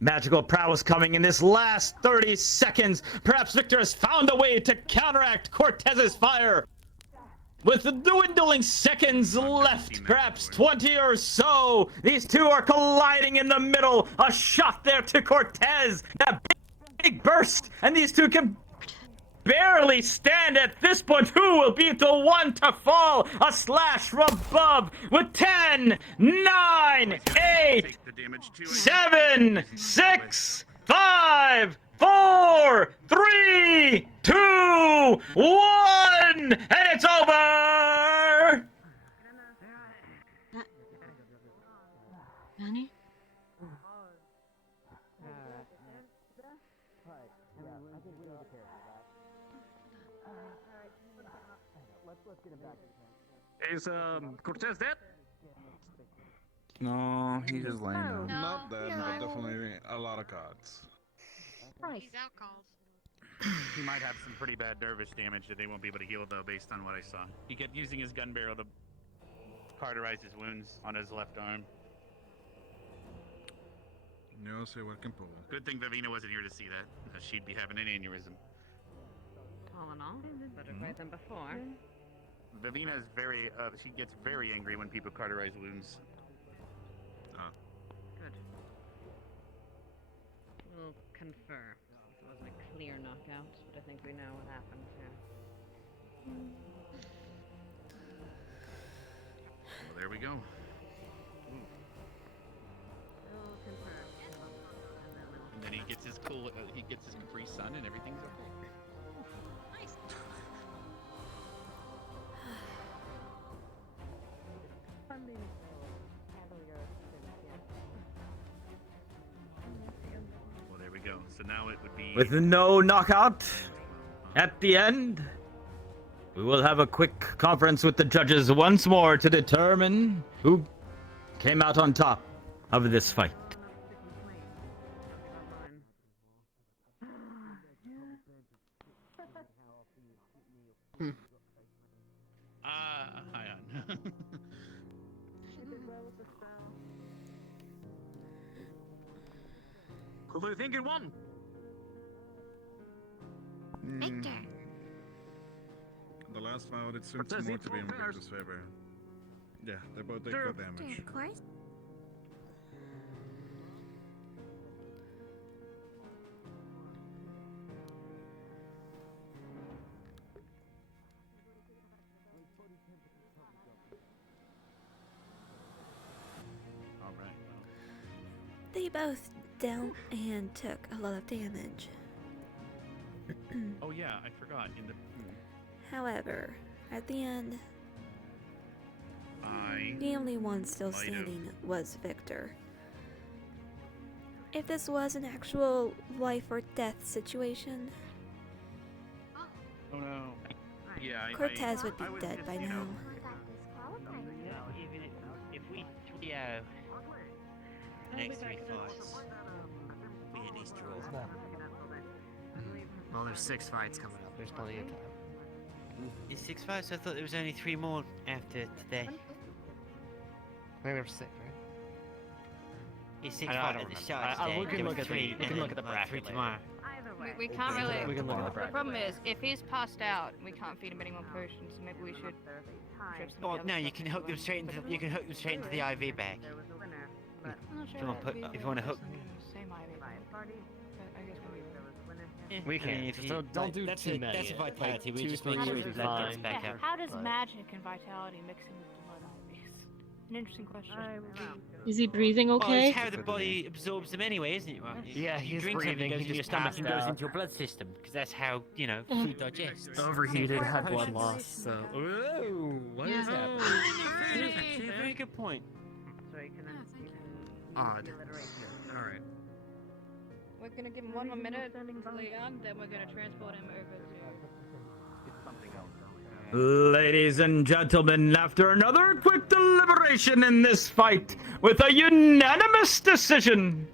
magical prowess coming in this last 30 seconds. Perhaps Victor has found a way to counteract Cortez's fire. With the dwindling seconds left, perhaps 20 or so, these two are colliding in the middle. A shot there to Cortez. That big burst, and these two can barely stand at this point. Who will be the one to fall? A slash from above with 10, 9, 8, 7, 6, 5, 4, 3, 2, 1, and it's over! Nanny? Is Cortez dead? No, he's just laying down. No, Not dead, no. but definitely a lot of cards. He's out calls. He might have some pretty bad dervish damage that they won't be able to heal, though, based on what I saw. He kept using his gun barrel to cauterize his wounds on his left arm. No sé what can pull. Good thing Vivina wasn't here to see that, because she'd be having an aneurysm. All in all, better fight than before. Vivina is very, she gets very angry when people cauterize wounds. Good. confer. It wasn't a clear knockout, but I think we know what happened here. Well, there we go. And then he gets his Capri Sun and everything's okay. Nice. Well, there we go. So now it would be... With no knockout at the end, we will have a quick conference with the judges once more to determine who came out on top of this fight. Hang on. Who do you think it won? Victor. The last fight, it seems But does more it to be in go first? Victor's favor. Yeah, they both take Sure. good damage. Of course. All right. They both dealt and took a lot of damage. Oh yeah, I forgot. In the However, at the end, I the only one still might have- standing was Victor. If this was an actual life or death situation, Oh no. Yeah, Cortez would be I was dead just, by you now. know, Even if we trio next 3 fights, we at least draw. Well, there's 6 fights coming up. There's plenty of time. Is 6 fights? I thought there was only 3 more after today. Maybe there's 6, right? Is 6 I fights don't at the remember. start We today? can There look was at the 3, we can look at the bracket 3 later. tomorrow. We can't really. We can look at the The bracket. problem is, if he's passed out, we can't feed him any more potions. So maybe we should. Oh no, you can hook them straight into the IV bag. I'm not sure If you want that would if be you want to hook. Same IV, but I guess We can. If you, Don't do that's too a, many. That's a vitality. Like, We 2, just make 3 sure would the be blood gets fine. back up. How does but- magic and vitality mix in with blood IVs? An interesting question. Is he breathing Oh, okay? it's how the body absorbs them anyway, isn't it? Right? Yeah, you he's drink them, breathing, it goes he into your just stomach passed and goes out. into your blood system, because that's how, food digests. Overheated, had blood Potions. loss, so. Whoa! What is happening? Actually, a very good point. Odd. Alright. We're gonna give him 1 more minute to Leon, then we're gonna transport him over to. Ladies and gentlemen, after another quick deliberation in this fight, with a unanimous decision,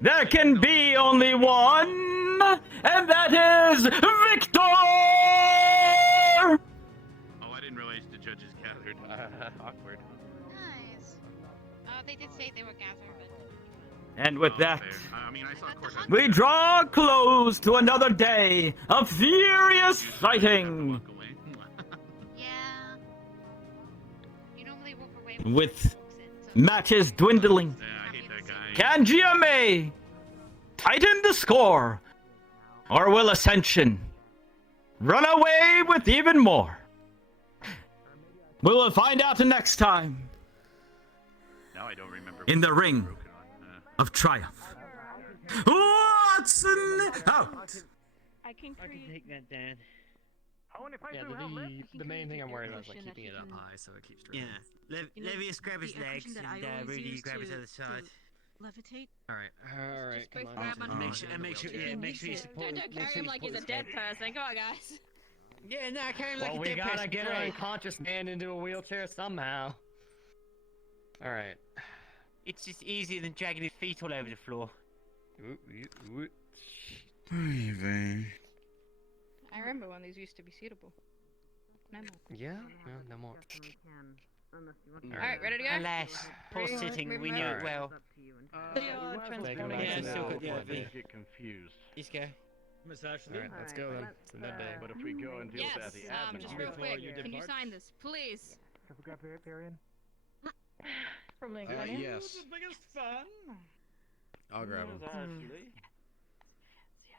there can be only one, and that is Victor! Oh, I didn't realize the judges gathered. Awkward. Nice. They did say they were gathered, but. And with that, I mean, I saw Cortez. we draw close to another day of furious fighting. Yeah. You normally walk away With matches dwindling, I hate that guy. can GMA tighten the score, or will Ascension run away with even more? We will find out next time Now I don't remember. in the ring of triumph. Watson out! I can take that, Dan. Yeah, the main thing I'm worried about is like keeping it up high so it keeps Yeah. draining. Levius grab his legs and Rudy grab his other side. Levitate. Alright, come both on. grab onto Make sure you support. Don't carry him like he's a dead person. Come on, guys. Yeah, no, carry him like Well, a we dead gotta person. get an Great. unconscious man into a wheelchair somehow. Alright. It's just easier than dragging his feet all over the floor. I remember when these used to be suitable. No more. Yeah? No more. Alright, ready to go? Alas, poor Ready? sitting, Move we him knew over. it well. Yeah, still got the IV. Get confused. Let's go. Miss Ashley? Alright, let's go then. It's a dead day. But if we go and deal Yes, with that, the admin just will real follow quick. your Can you departs. sign this, please? Have we got Varian? Yes. The biggest fan. I'll grab him.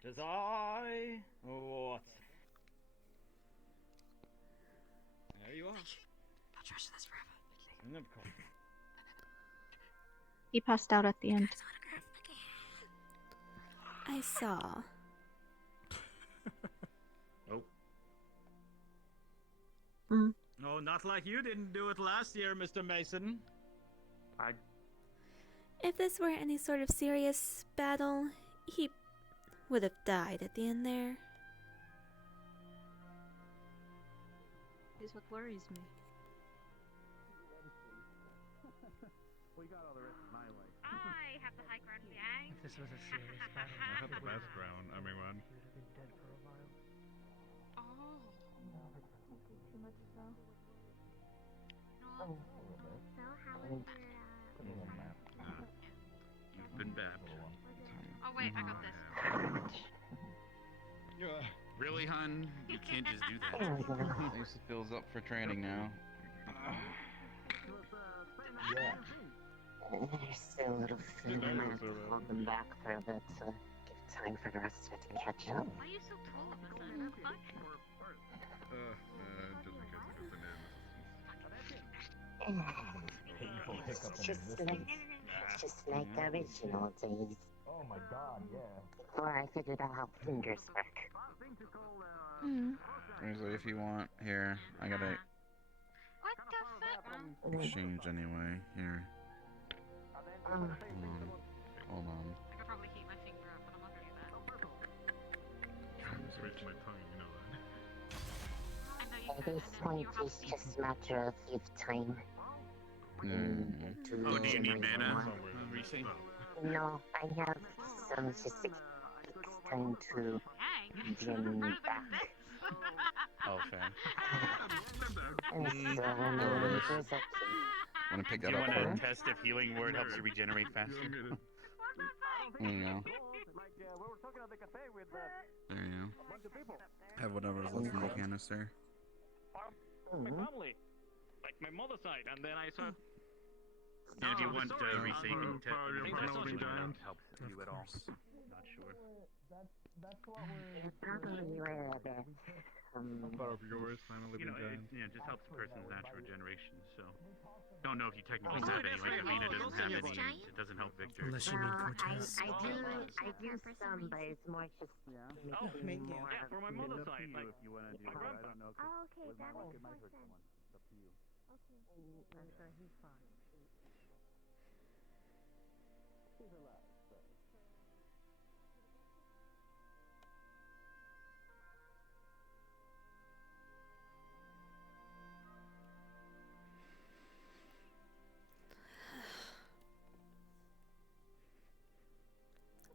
Does I? Or what? There you are. Not trash this forever. And of course. He passed out at the end. I saw. Oh. Mm. No, not like you didn't do it last year, Mr. Mason. If this were any sort of serious battle, he would have died at the end there. Is what worries me. We got all the rest of my life. I have the high ground, gang. If this was a serious battle, I have the best ground, everyone. He would have been dead for a while. Oh. Too much so. No. So how was You've been bad. Oh wait, I got this. Really, hun? You can't just do that. Lisa fills up for training now. Yeah. There's still a little food. I might have to hold them back for a bit to give time for the rest of it to catch up. Why are you so tall, Alyssa? Fuck. It's just like the original days. Oh my god, yeah. Before I figured out how fingers work. Seriously, if you want, here, I gotta What the fuck? exchange anyway. Here. Hold on. Hold on. I could probably heat my finger up, but I'm not gonna do that. I'm scratching my tongue, you know that. I know you At could, this and then point, you have it's just a matter of if time. Oh, do you need mana? Reset? No, I have some. It's just it's time to begin back. Oh, fair. And so, there's a Wanna pick Do that you up want for to him? test if healing word helps you regenerate faster? There you go. There you go. Have whatever's left in the canister. My family, like my mother's side, and then I saw. And if you want reset, you can test Help you at all. Not sure. You're probably aware of it. You know, it just helps a person's natural regeneration, so. Don't know if you technically have any, like Avina doesn't have any, it doesn't help Victor. Unless you mean Cortez. I do some, but it's more just making more Yeah, for my mother's side, like If you want to do my that, I grandpa. don't know. Oh, okay, that makes It might more hurt sense. someone. It's up to you. I'm sure he's fine.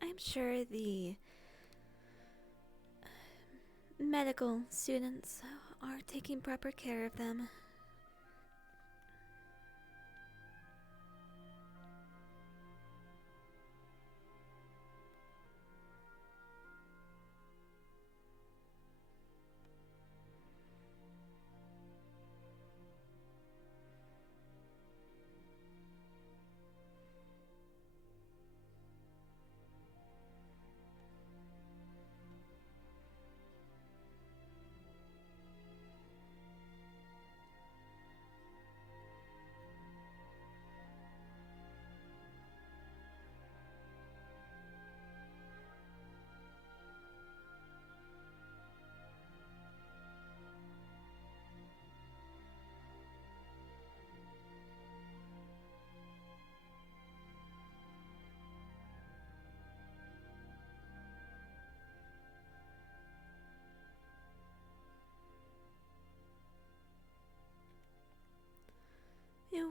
I'm sure the medical students are taking proper care of them.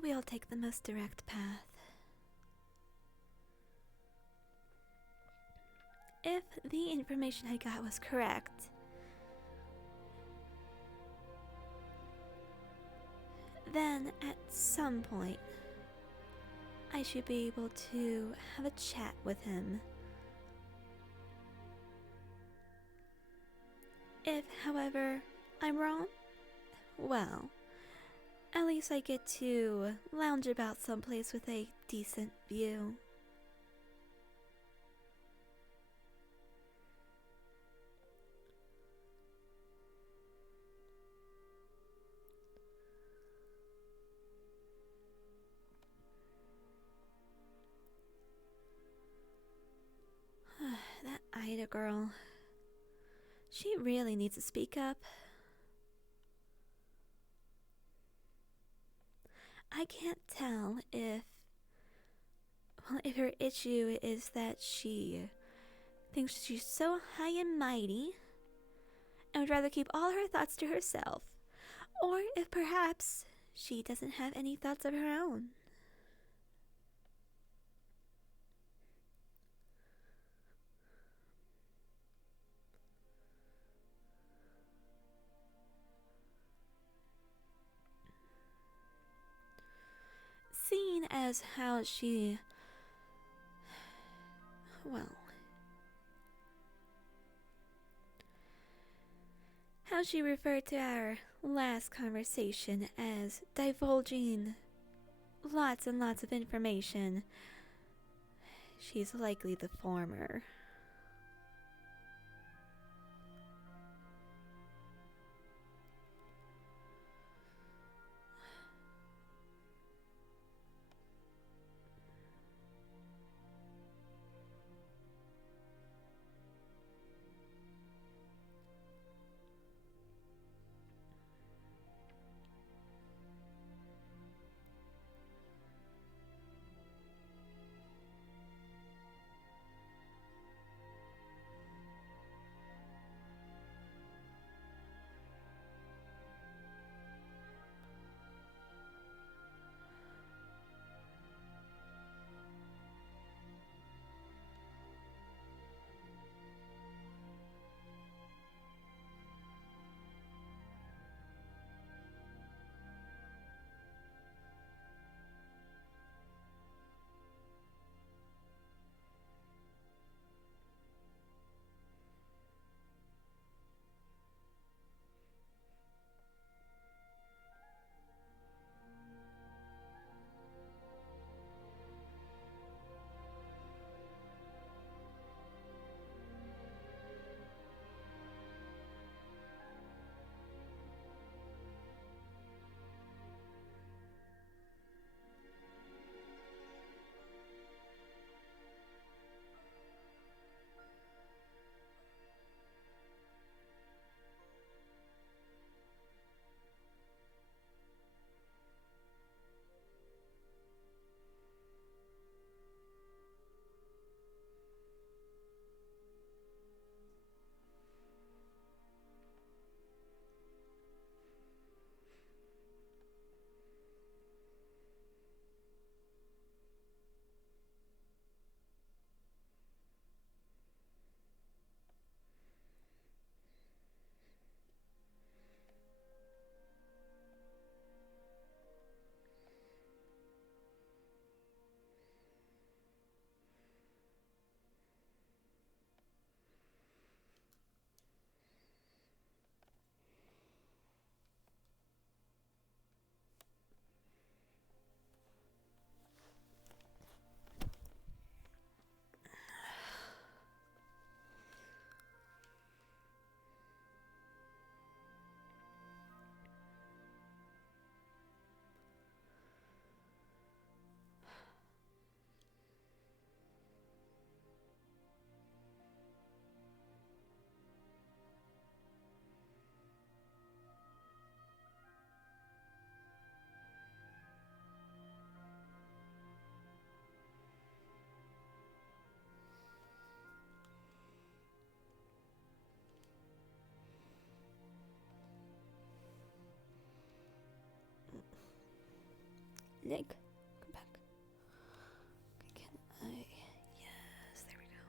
We'll take the most direct path. If the information I got was correct, then at some point I should be able to have a chat with him. If, however, I'm wrong, well, at least I get to lounge about someplace with a decent view. quiet girl. She really needs to speak up. I can't tell if her issue is that she thinks she's so high and mighty and would rather keep all her thoughts to herself, or if perhaps she doesn't have any thoughts of her own. Seeing as how she, well, how she referred to our last conversation as divulging lots and lots of information, she's likely the former. Nick, come back. Okay, can I? Yes, there we go.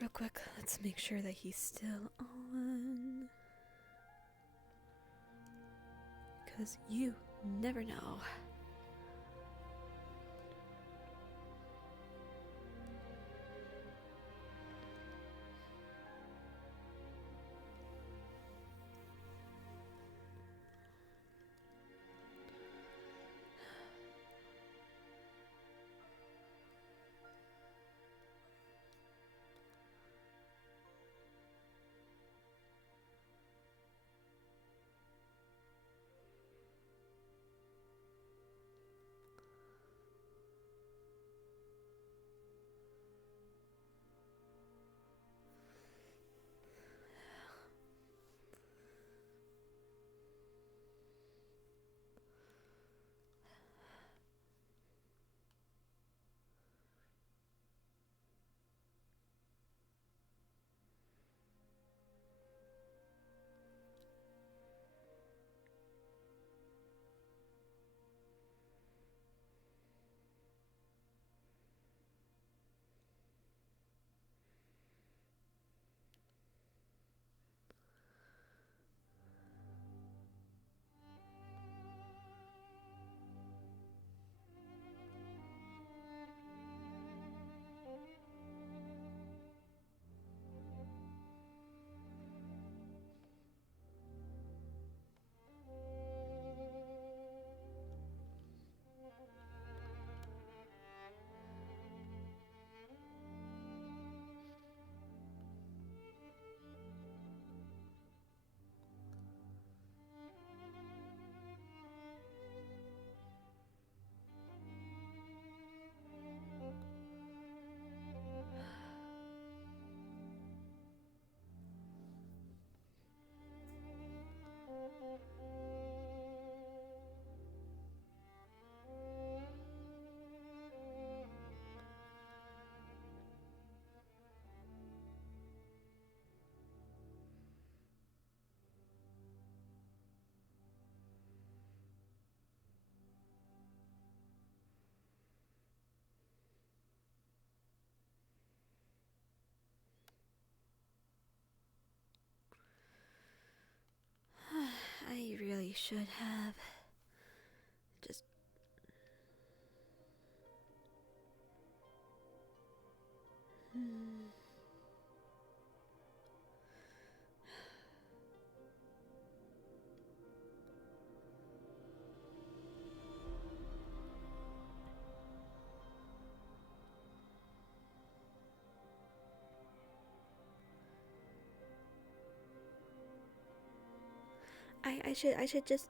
Real quick, let's make sure that he's still on. 'cause you never know. I really should have just. I should just.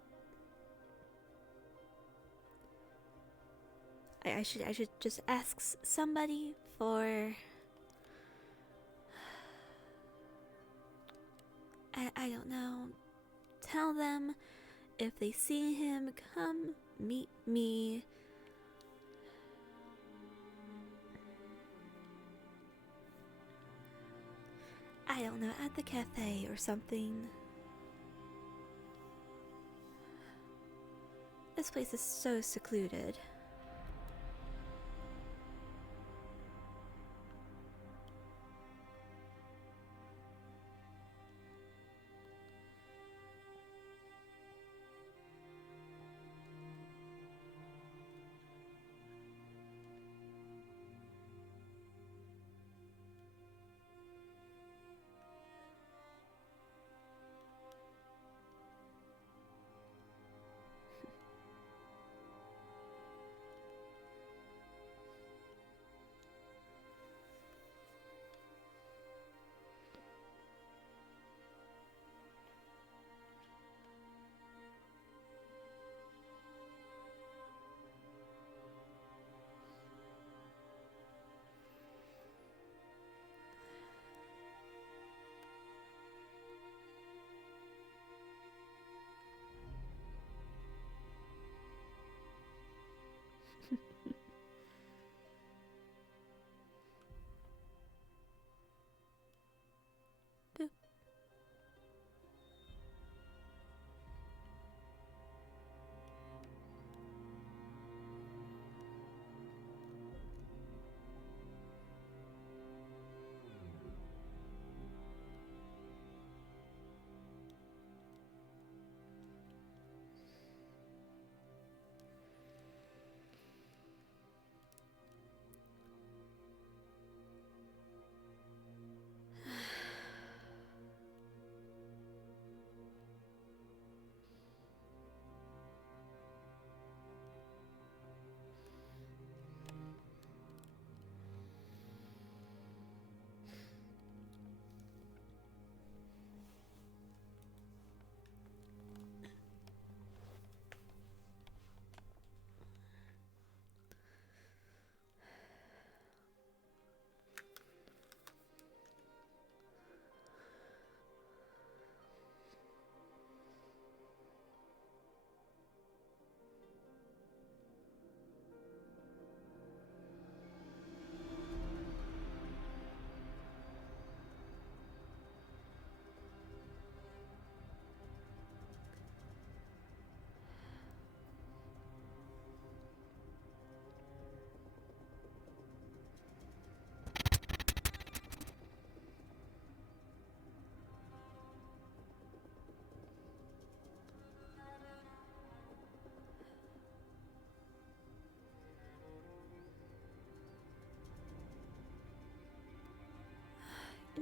I should just ask somebody for. I don't know. Tell them if they see him, come meet me. I don't know, at the cafe or something. This place is so secluded.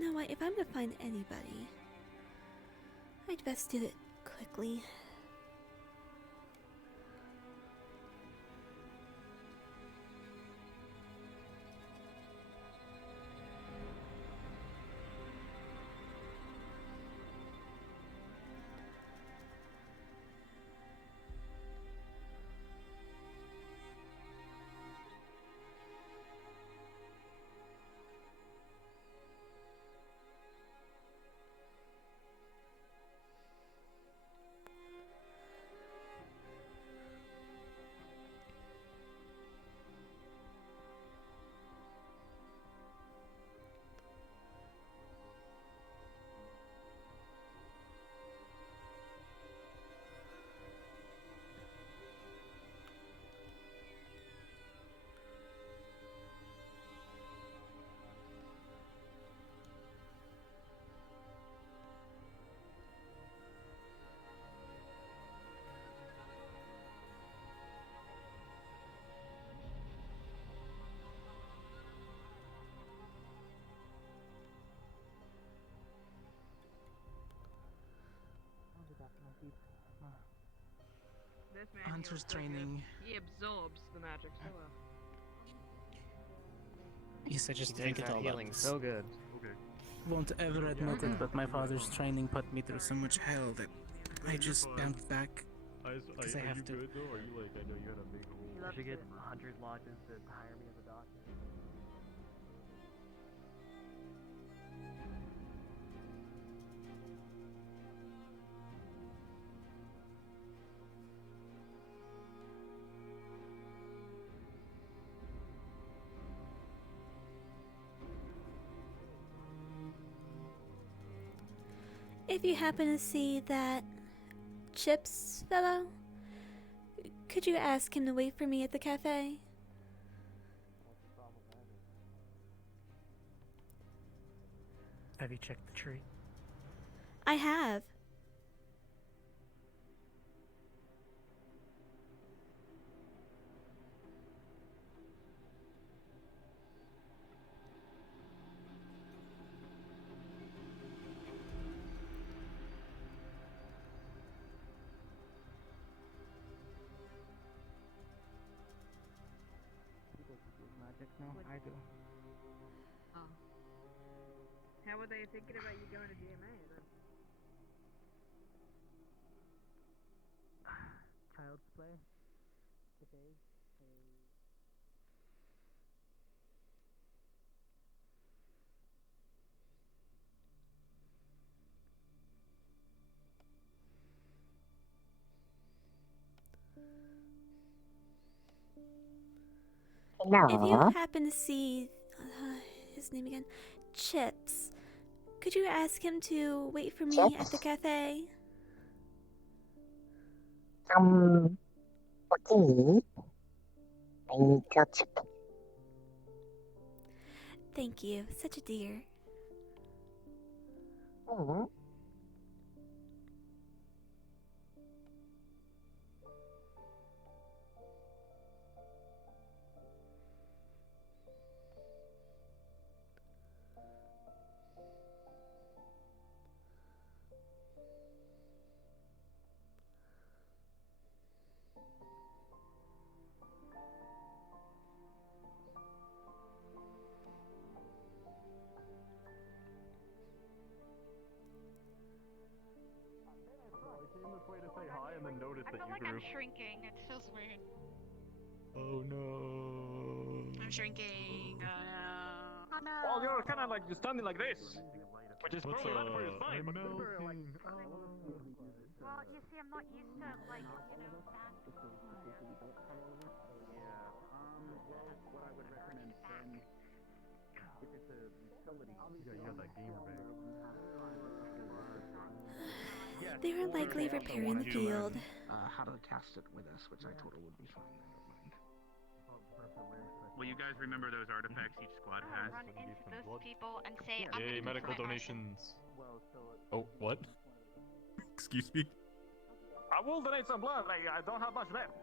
You know what? If I'm gonna find anybody, I'd best do it quickly. This man Hunter's heals so good. training. He absorbs the magic so well. Yes, I just He think takes it that all healing up. so good. Okay. Won't ever admit it, but my father's training put me through so much hell that I just bounced back because I have to. Good though? Are you like? I know you had a big hole. I should get 100 lodges to hire me as a doctor. If you happen to see that Chips fellow, could you ask him to wait for me at the cafe? Have you checked the tree? I have. Magic? No, I do. Oh. How were they thinking about you going to GMA then? Child's play. Today. If you happen to see his name again, Chips, could you ask him to wait for me at the cafe? Okay. I need ketchup. Thank you, such a dear. Oh. I came this way to say hi and then noticed I that feel you like grew. I'm shrinking. It feels weird. Oh no. I'm shrinking. Oh no. Well, you're kind of like you're standing like this, which is What's probably better for your up? sight. I'm But melting. Well, you see, I'm not used to like stand. What I would recommend then, if it's a utility, Yeah, you got that gamer bag. They were likely repairing the field. How to test it with us, which I told her would be fine. Well, you guys remember those artifacts each squad has? Run into those people and say, I'm Yay, gonna medical try donations. Oh, what? Excuse me? I will donate some blood. I don't have much left.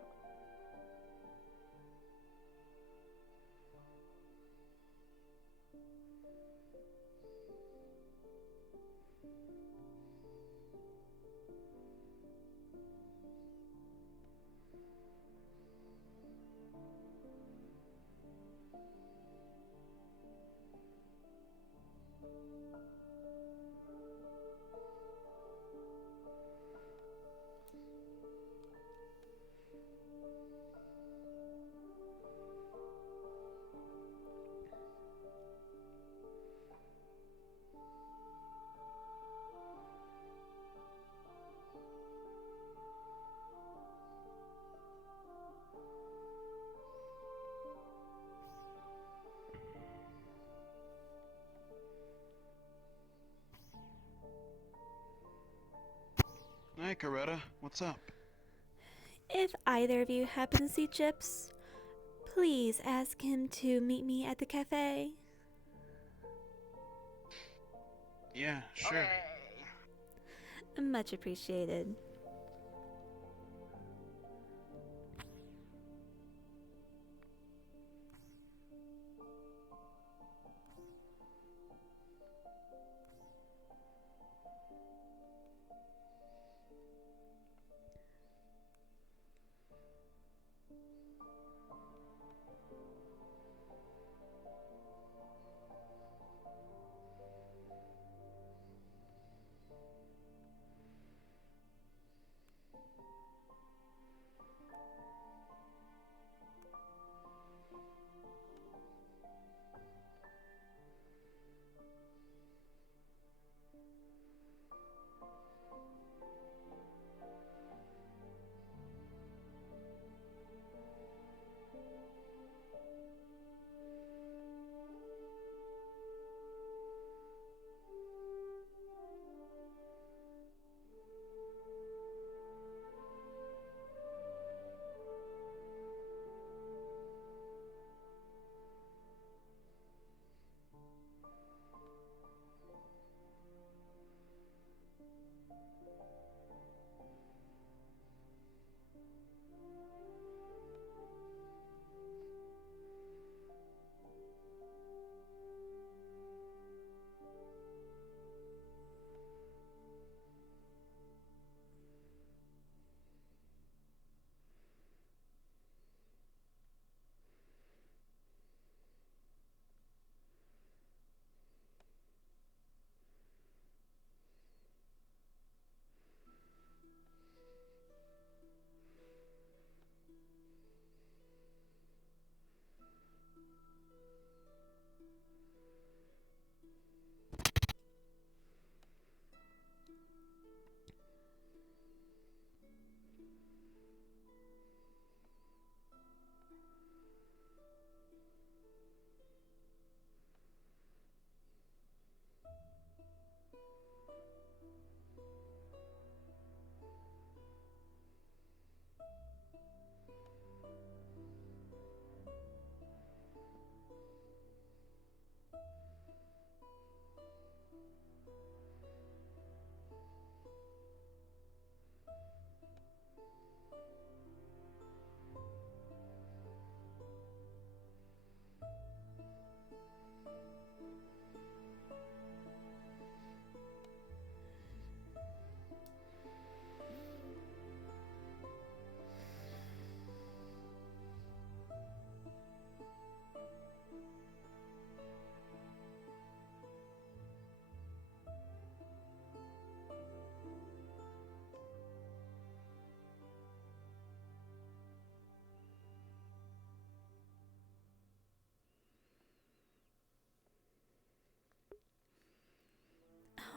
Coretta, what's up? If either of you happen to see Chips, please ask him to meet me at the cafe. Yeah, sure. Much appreciated.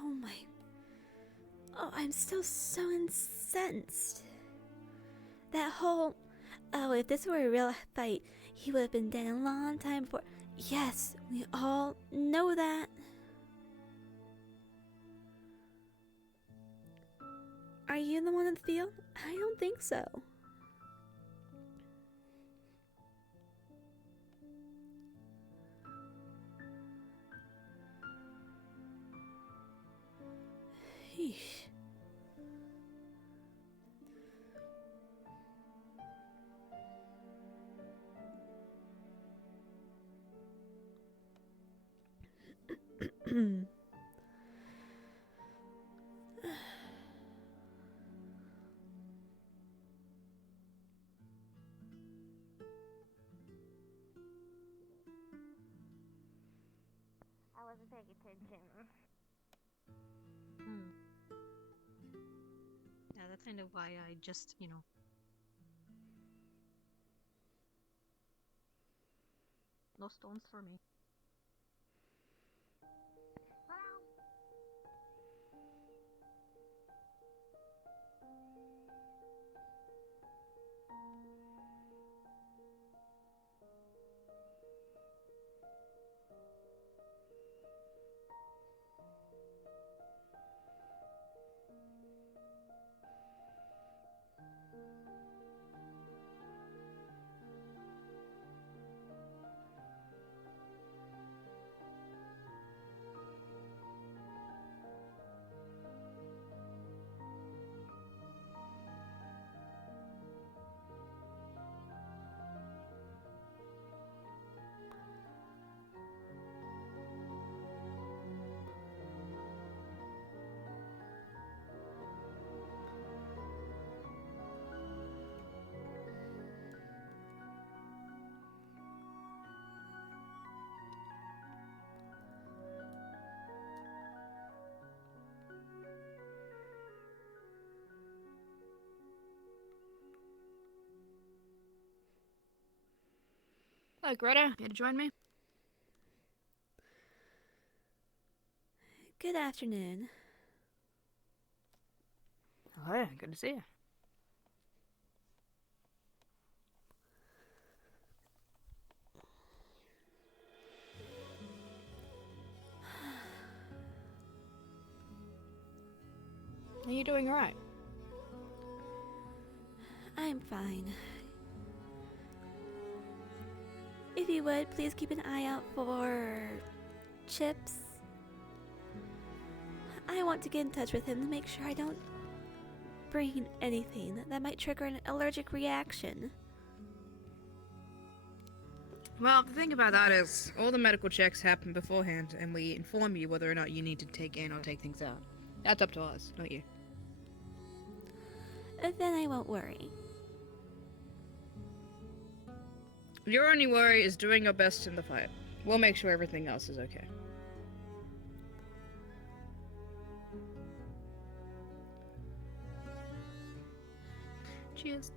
Oh my. Oh, I'm still so incensed. That whole. Oh, if this were a real fight, he would have been dead a long time before. Yes, we all know that. Are you the one in the field? I don't think so. Yeesh. I wasn't paying attention. Yeah, that's kind of why I just, no stones for me. Hello, Greta. Here to join me? Good afternoon. Oh, yeah, good to see you. Are you doing alright? I'm fine. If you would, please keep an eye out for Chips. I want to get in touch with him to make sure I don't bring anything that might trigger an allergic reaction. Well, the thing about that is, all the medical checks happen beforehand, and we inform you whether or not you need to take in or take things out. That's up to us, not you. Then I won't worry. Your only worry is doing your best in the fight. We'll make sure everything else is okay. Cheers.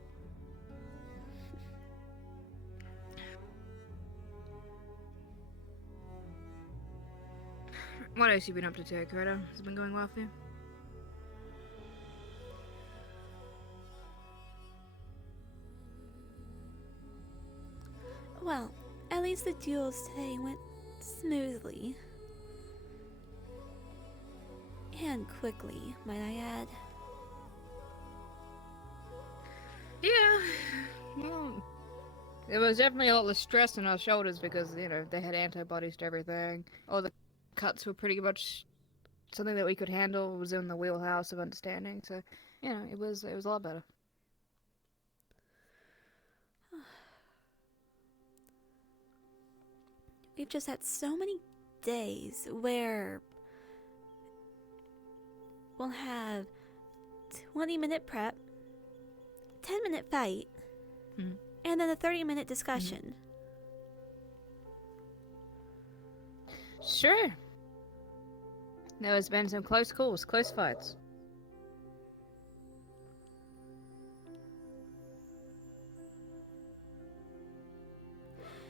What else you been up to today, Greta? Has it been going well for you? Well, at least the duels today went smoothly. And quickly, might I add. Yeah, well, it was definitely a lot less stress on our shoulders because, you know, they had antibodies to everything. All the cuts were pretty much something that we could handle, was in the wheelhouse of understanding, so, you know, it was a lot better. We've just had so many days where we'll have 20-minute prep, 10-minute fight, and then a 30-minute discussion. Sure. There has been some close calls, close fights.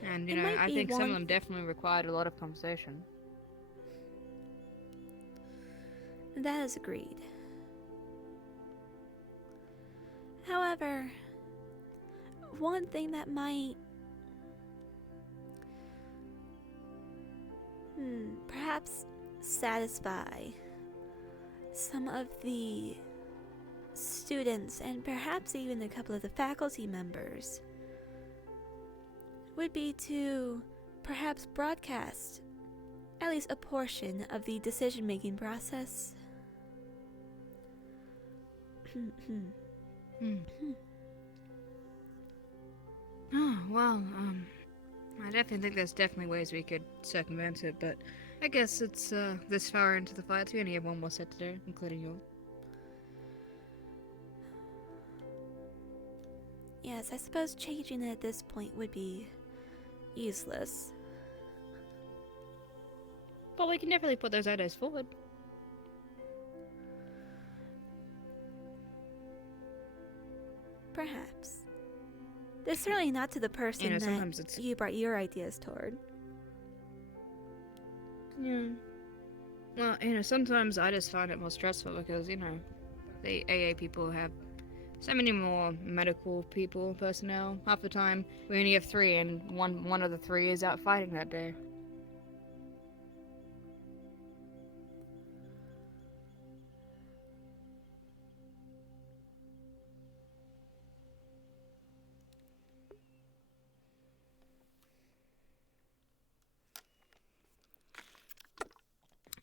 And, you know, I think some of them definitely required a lot of conversation. That is agreed. However, one thing that might perhaps satisfy some of the students and perhaps even a couple of the faculty members would be to perhaps broadcast at least a portion of the decision-making process. Oh, well, I definitely think there's definitely ways we could circumvent it, but I guess it's this far into the fight. We only have one more set to do, including you. Yes, I suppose changing it at this point would be useless. But we can definitely put those ideas forward. Perhaps. They're certainly not to the person that you brought your ideas toward. Yeah. Well, you know, sometimes I just find it more stressful because, you know, the AA people have so many more medical personnel. Half the time, we only have 3, and one of the 3 is out fighting that day.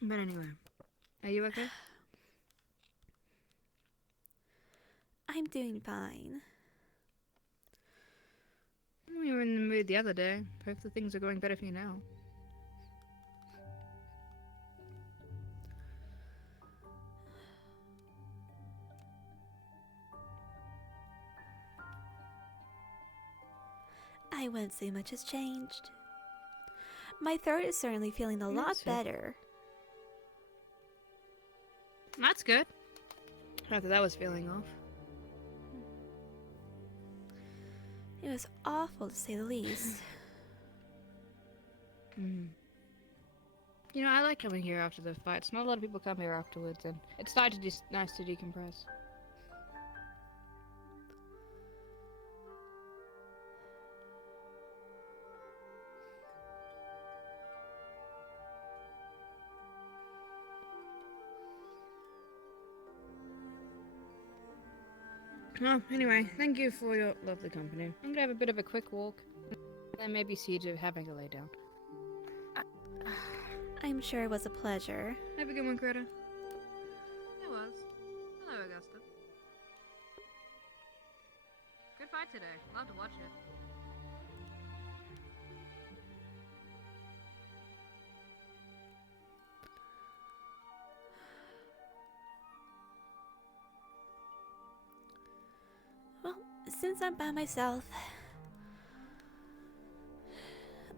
But anyway, are you okay? I'm doing fine. We were in the mood the other day. Hopefully things are going better for you now. I wouldn't say much has changed. My throat is certainly feeling a lot better. That's good. Not that that was feeling off. It was awful to say the least. Mm. You know, I like coming here after the fights. Not a lot of people come here afterwards, and it's nice to decompress. Well, anyway, thank you for your lovely company. I'm gonna have a bit of a quick walk, then maybe see to having a lay down. I'm sure it was a pleasure. Have a good one, Greta. It was. Hello, Augusta. Good fight today. Love to watch it. Well, since I'm by myself,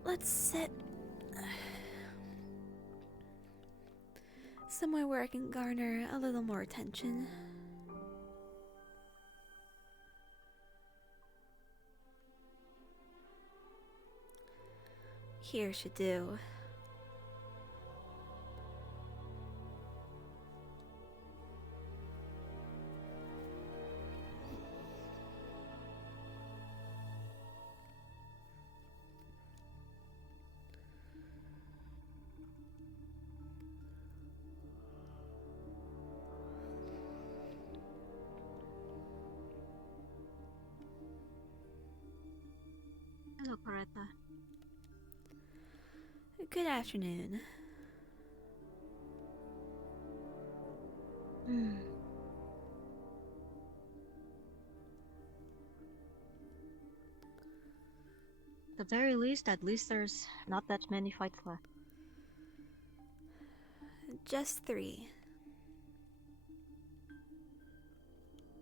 let's sit somewhere where I can garner a little more attention. Here should do. Hello, Coretta. Good afternoon. At the very least, there's not that many fights left. Just 3.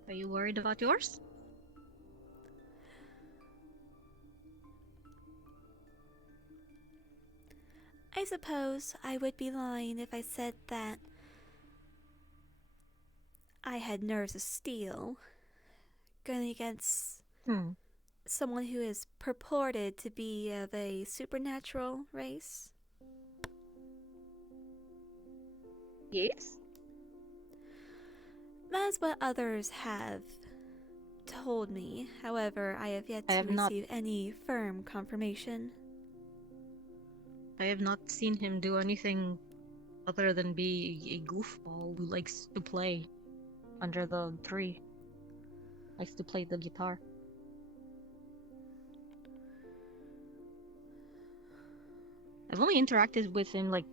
Are you worried about yours? I suppose I would be lying if I said that I had nerves of steel going against someone who is purported to be of a supernatural race. Yes. That's what others have told me. However, I have yet to receive any firm confirmation. I have not seen him do anything other than be a goofball who likes to play under the tree. Likes to play the guitar. I've only interacted with him like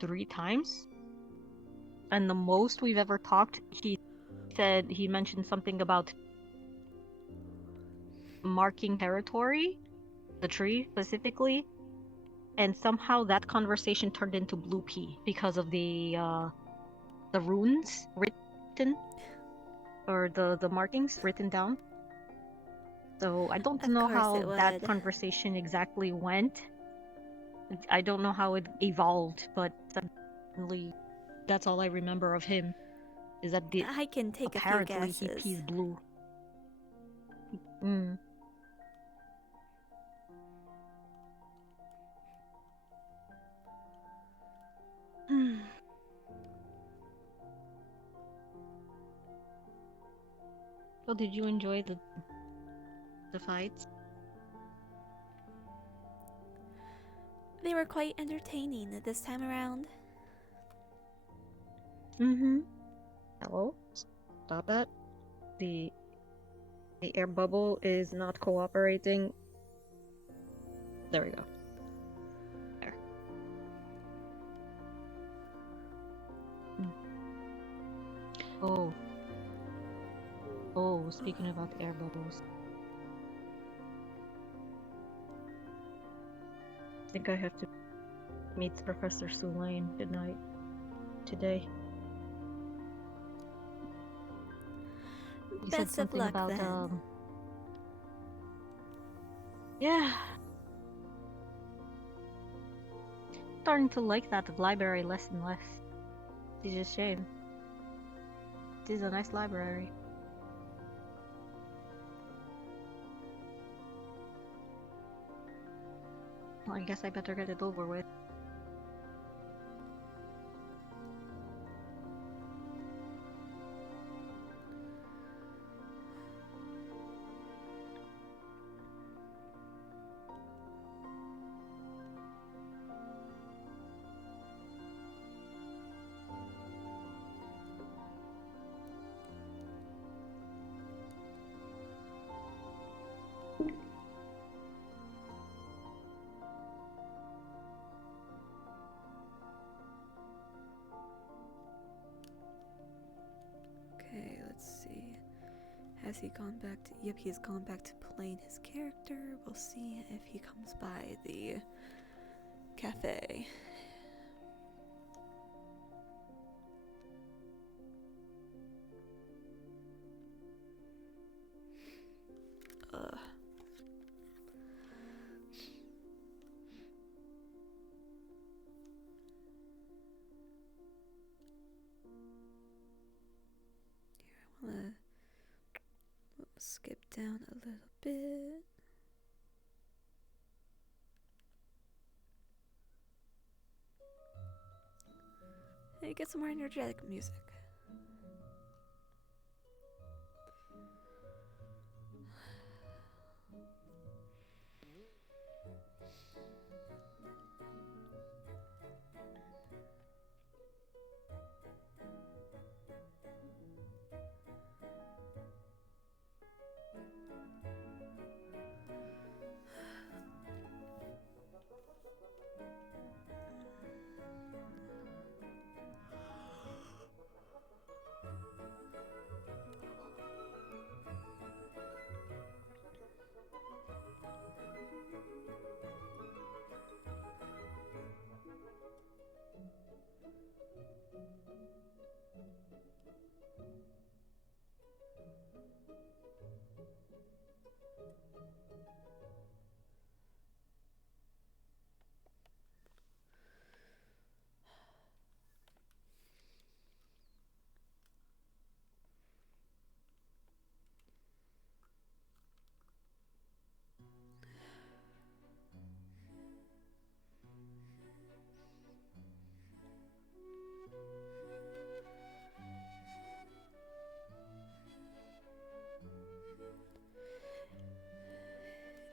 3 times. And the most we've ever talked, he mentioned something about marking territory, the tree specifically, and somehow that conversation turned into Blue Pea because of the runes written, or the markings written down. So I don't know how that conversation exactly went. I don't know how it evolved, but suddenly that's all I remember of him. Is that I can take apparently a few guesses. he pees blue. Well, did you enjoy the fights? They were quite entertaining this time around. Hello? Stop that. The air bubble is not cooperating. There we go. There. Oh, speaking about air bubbles. I think I have to meet Professor Sulain today. He said something about yeah. Starting to like that library less and less. It's just a shame. It is a nice library. Well, I guess I better get it over with. Okay, let's see. Has he gone back to... Yep, he's gone back to playing his character. We'll see if he comes by the cafe. Ugh. Here, I we'll skip down a little bit. Hey, get some more energetic music.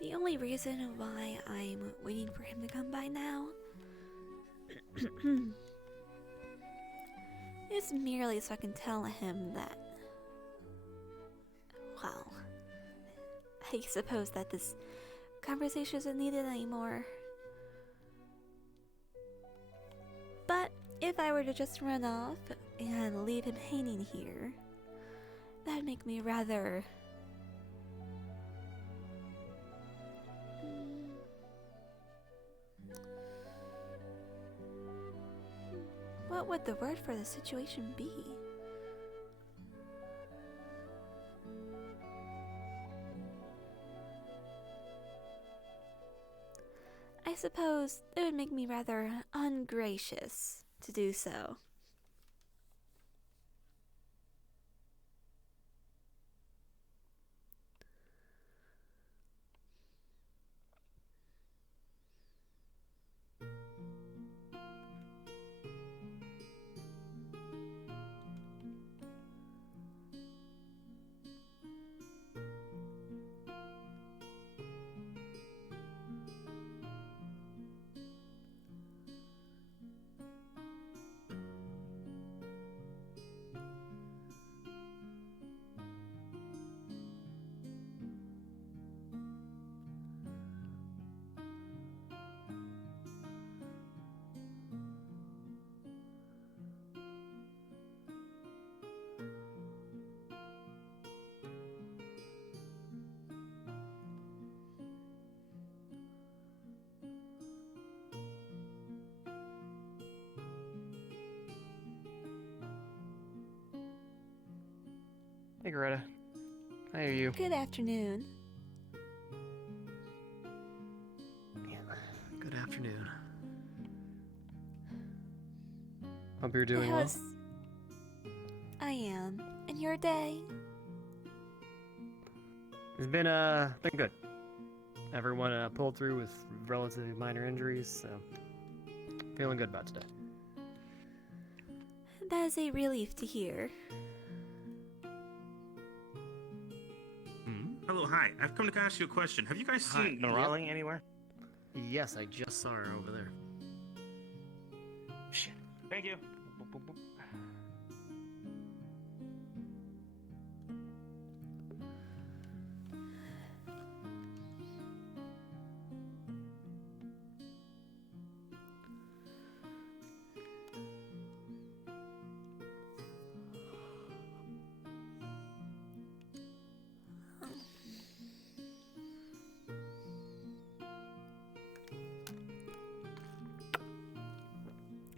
The only reason why I'm waiting for him to come by now is merely so I can tell him that, well, I suppose that this conversation isn't needed anymore. But if I were to just run off and leave him hanging here, that'd make me rather... What would the word for the situation be? I suppose it would make me rather ungracious to do so. Hey, Greta. How are you? Good afternoon. Good afternoon. Hope you're doing well. I am. And your day? It's been good. Everyone pulled through with relatively minor injuries, so feeling good about today. That is a relief to hear. Hello, hi. I've come to ask you a question. Have you guys seen Neurali anywhere? Yes, I just saw her over there. Shit. Thank you.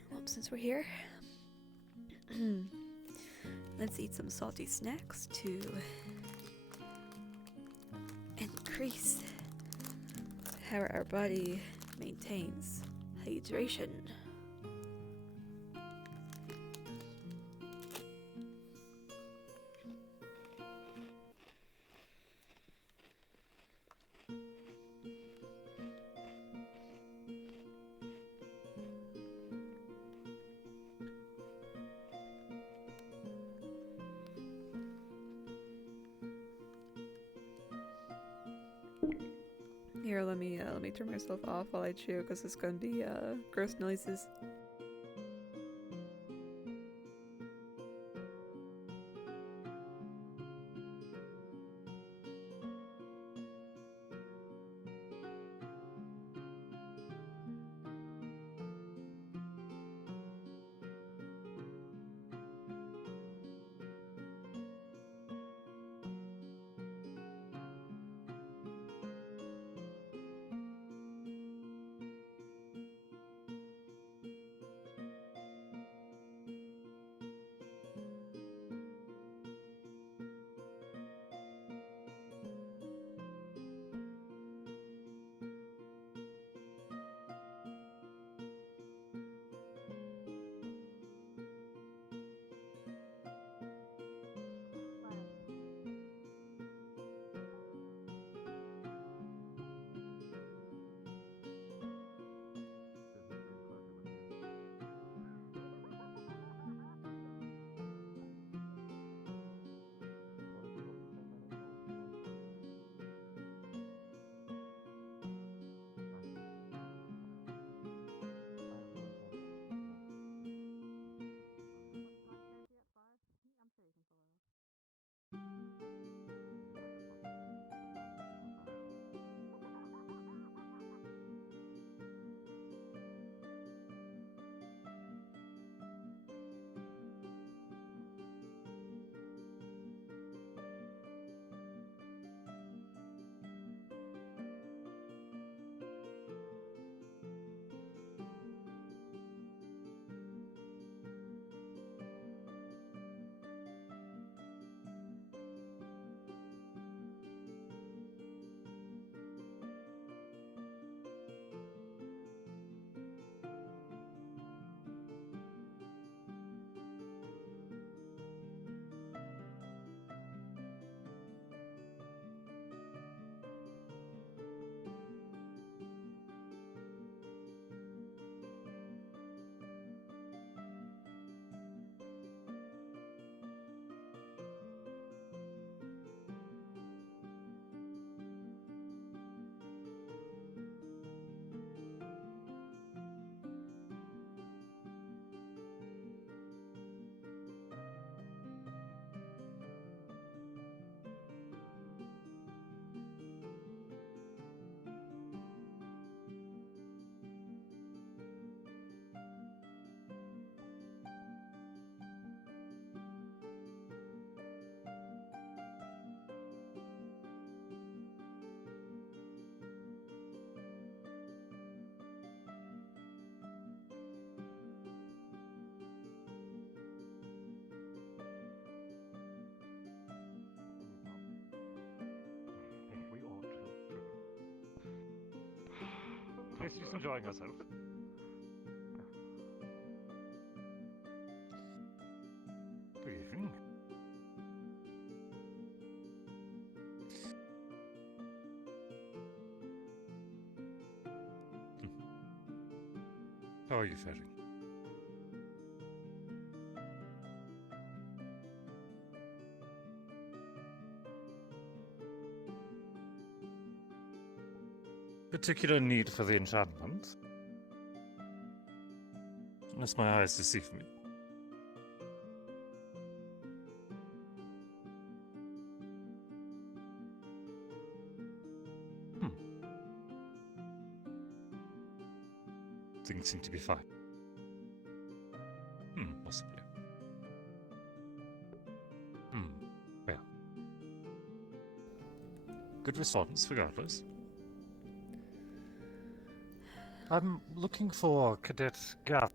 Well, since we're here, let's eat some salty snacks to increase how our body maintains hydration. Here, let me turn myself off while I chew, because it's gonna be gross noises. She's enjoying herself. Good evening. How are you faring? Particular need for the enchantment? Unless my eyes deceive me. Things seem to be fine. Possibly. Well. Good response, regardless. I'm looking for Cadet Gavin.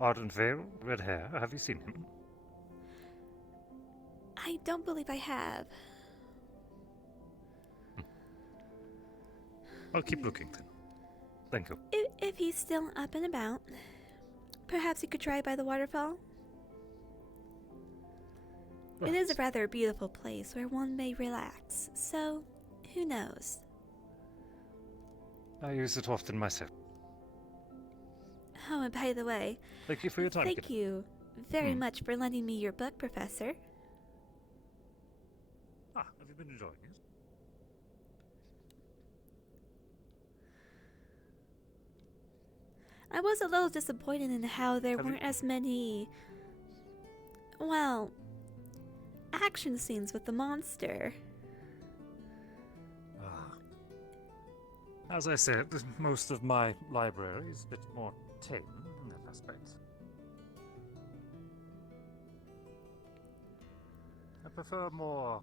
Ardent Veil, red hair. Have you seen him? I don't believe I have. I'll keep looking then. Thank you. If he's still up and about, perhaps you could try by the waterfall. It is a rather beautiful place where one may relax, so who knows? I use it often myself. Oh, and by the way, Thank you for your time. thank you very much for lending me your book, Professor. Have you been enjoying it? I was a little disappointed in how there weren't as many, well, action scenes with the monster. As I said, most of my library is a bit more tame in that aspect. I prefer more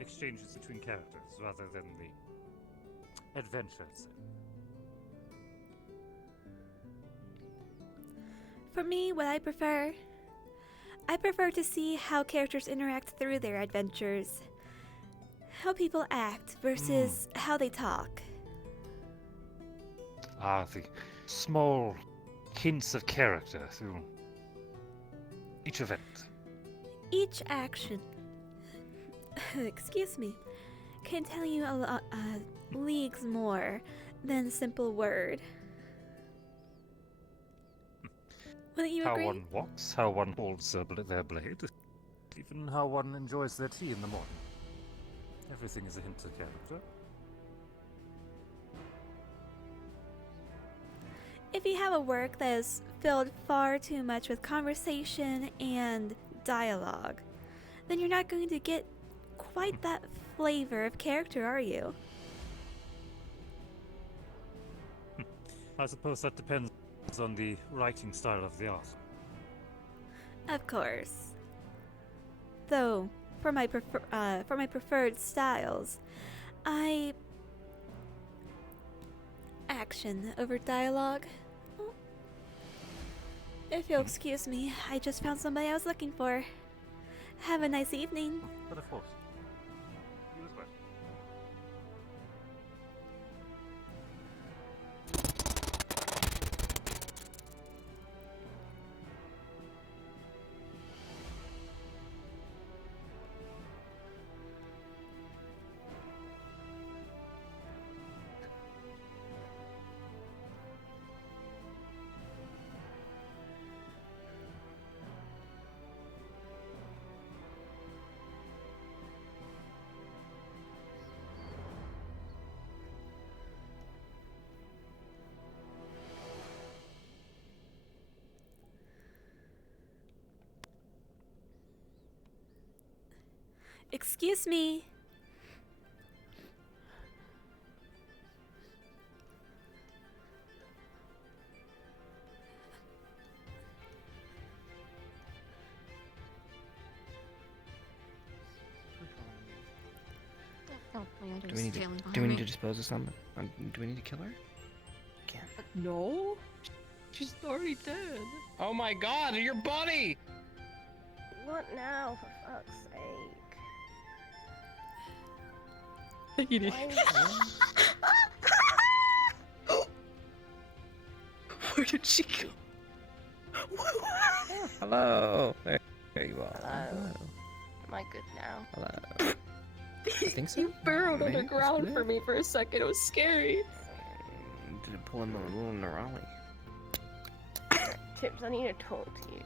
exchanges between characters rather than the adventures. For me, what I prefer to see how characters interact through their adventures. How people act versus how they talk. The small hints of character through each event. Each action, excuse me, can tell you a lot, leagues more than a simple word. Wouldn't you agree? How one walks, how one holds their blade, even how one enjoys their tea in the morning. Everything is a hint of character. If you have a work that is filled far too much with conversation and dialogue, then you're not going to get quite that flavor of character, are you? I suppose that depends on the writing style of the author. Of course. Though, for my preferred styles, action over dialogue. Oh. If you'll excuse me, I just found somebody I was looking for. Have a nice evening. But of course. You as well. Excuse me. Do we need to dispose of something? Do we need to kill her? Can't. No, she's already dead. Oh my God! Your buddy! What now, for fuck's sake? Where did she go? Hello. There you are. Hello. Am I good now? Hello. I think so. You burrowed Maybe. underground Yeah. for me for a second. It was scary. Did it pull in the little neurali? Tips, I need to talk to you.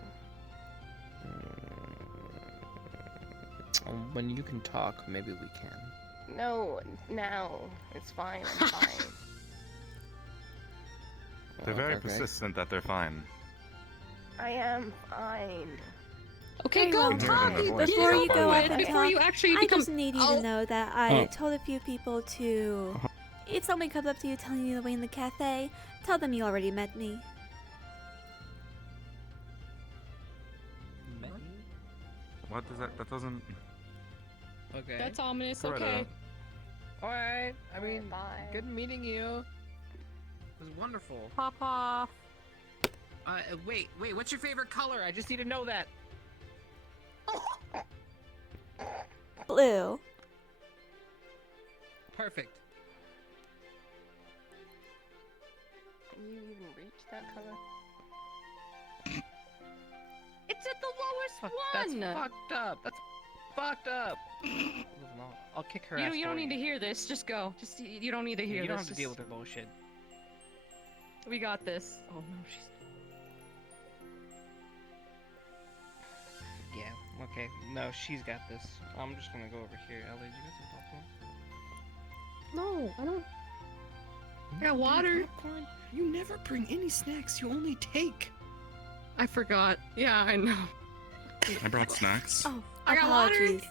When you can talk, maybe we can. No, now. It's fine, I'm fine. They're very Okay. persistent that they're fine. I am fine. Very Okay, go well. talk. Before you go up and Before talk, you actually I become. just need you to know that I told a few people to... If somebody comes up to you telling you the way in the cafe, tell them you already met me. What does that? That doesn't. Okay. That's ominous. Coretta. Okay. Alright, I mean, Bye. good meeting you. It was wonderful. Pop off. Wait, what's your favorite color? I just need to know that. Blue. Perfect. Can you even reach that color? It's at the lowest That's one. fucked up. That's fucked up. Listen, I'll kick her ass. You don't for need to hear this. Just go. Just you don't need to hear You this. don't have to deal with her bullshit. We got this. Oh no, she's. Yeah. Okay. No, she's got this. I'm just gonna go over here. Ellie, did you guys talk to him? No, I don't. I got water. You never bring any snacks. You only take. I forgot. Yeah, I know. I brought snacks. Oh, I got water. apologies.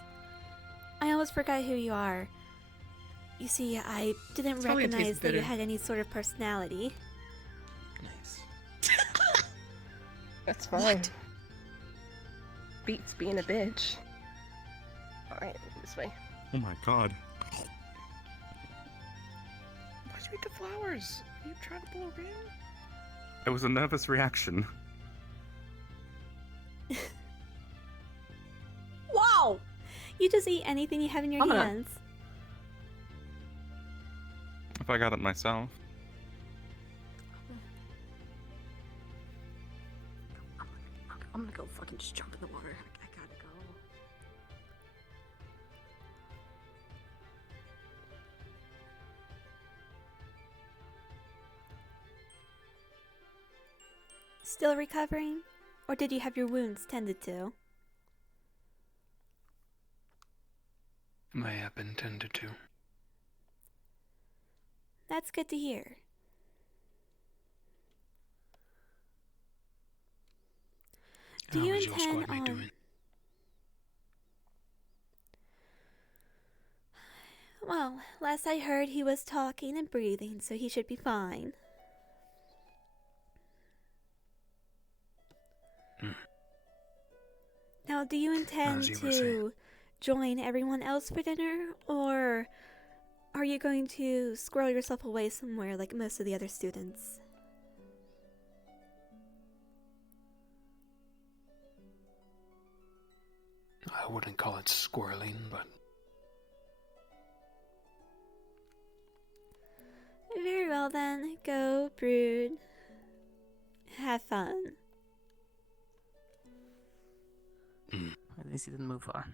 I almost forgot who you are. You see, I didn't It's probably gonna recognize taste that you bitter. had any sort of personality. Nice. That's fine. Beats being a bitch. Alright, this way. Oh my god. Why'd you eat the flowers? Are you trying to pull her in? It was a nervous reaction. Wow! You just eat anything you have in your I'm gonna- hands. If I got it myself. I'm gonna go fucking just jump in the water. I gotta go. Still recovering? Or did you have your wounds tended to? May have been tended to. That's good to hear. Do How you is your intend squad mate on... doing? Well, last I heard he was talking and breathing, so he should be fine. Now, do you intend As you were saying. to join everyone else for dinner, or are you going to squirrel yourself away somewhere like most of the other students? I wouldn't call it squirreling, but Very well then, go, brood. Have fun. At least he didn't move far.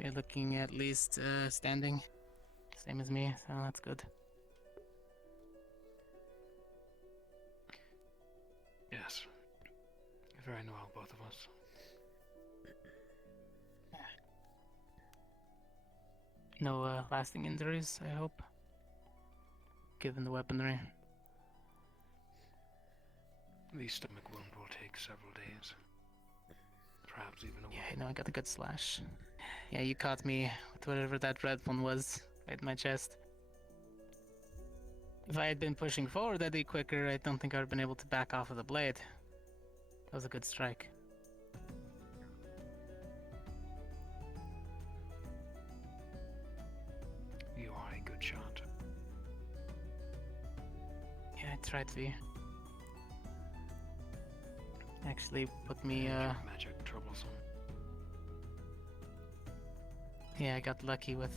You're looking at least standing. Same as me, so that's good. yes. Very well, both of us. No lasting injuries, I hope. Given the weaponry. The stomach wound will take several days. Perhaps even a week. Yeah, I got a good slash. Yeah, you caught me with whatever that red one was right in my chest. If I had been pushing forward any quicker, I don't think I would have been able to back off of the blade. That was a good strike. You are a good shot. Yeah, I tried to be. Actually put me, Magic troublesome. yeah, I got lucky with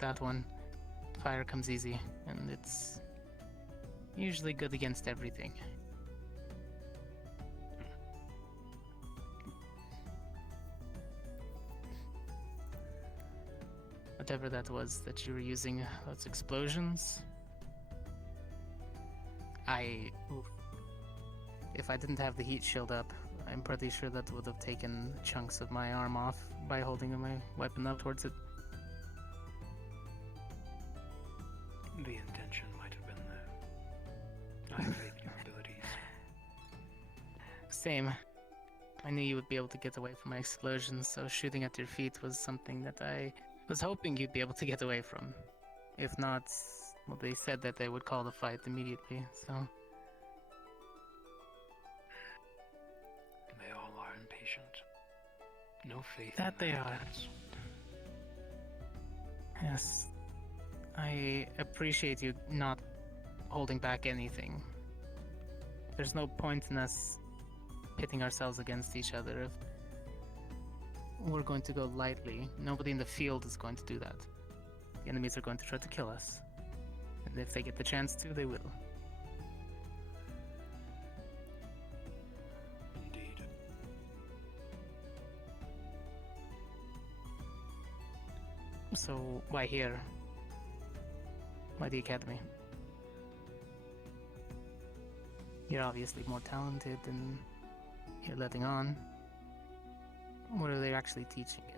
that one. Fire comes easy, and it's usually good against everything. But whatever that was that you were using, those explosions. If I didn't have the heat shield up, I'm pretty sure that would have taken chunks of my arm off by holding my weapon up towards it. The intention might have been there. I have faith in your abilities. Same. I knew you would be able to get away from my explosions, so shooting at your feet was something that I was hoping you'd be able to get away from. If not, well, they said that they would call the fight immediately, so... They all are impatient. No faith That in they their are. attempts. Yes. I appreciate you not holding back anything. There's no point in us pitting ourselves against each other if we're going to go lightly. Nobody in the field is going to do that. The enemies are going to try to kill us. And if they get the chance to, they will. Indeed. So, why here? Why the academy? You're obviously more talented than you're letting on. What are they actually teaching you?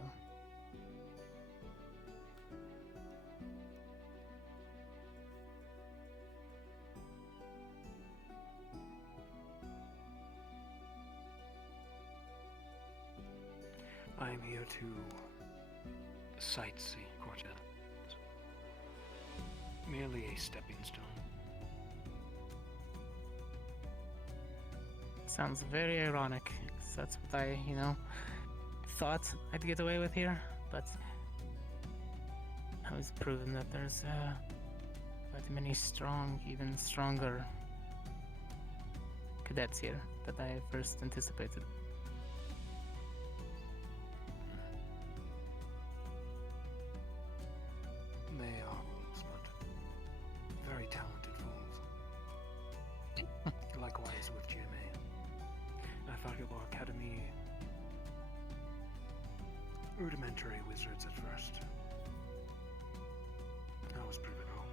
I am here to sightsee Quartet. Merely a stepping stone. Sounds very ironic, 'cause that's what I, thought I'd get away with here, but I was proven that there's quite many strong, even stronger cadets here that I first anticipated. They are wolves, but very talented fools. Likewise with GMA. I thought your academy rudimentary wizards at first. I was proven wrong.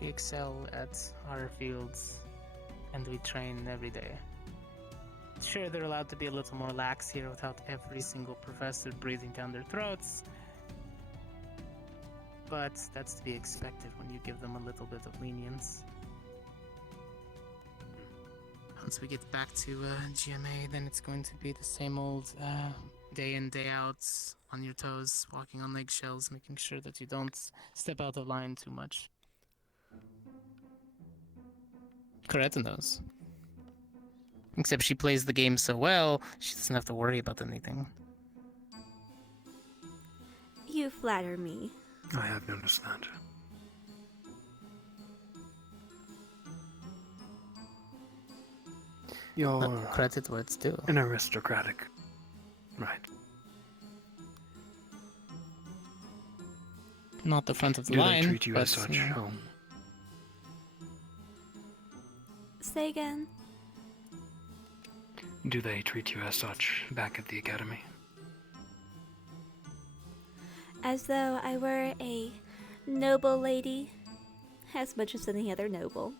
We excel at our fields, and we train every day. Sure, they're allowed to be a little more lax here without every single professor breathing down their throats, but that's to be expected when you give them a little bit of lenience. Once we get back to GMA, then it's going to be the same old day in, day out, on your toes, walking on eggshells, making sure that you don't step out of line too much. Coretta knows. Except she plays the game so well, she doesn't have to worry about anything. You flatter me. I have noticed that. You're credit where it's due. An aristocratic, right? Not the front of the Do line. they treat you as but, such? Home. Say again. Do they treat you as such back at the academy? As though I were a noble lady, as much as any other noble.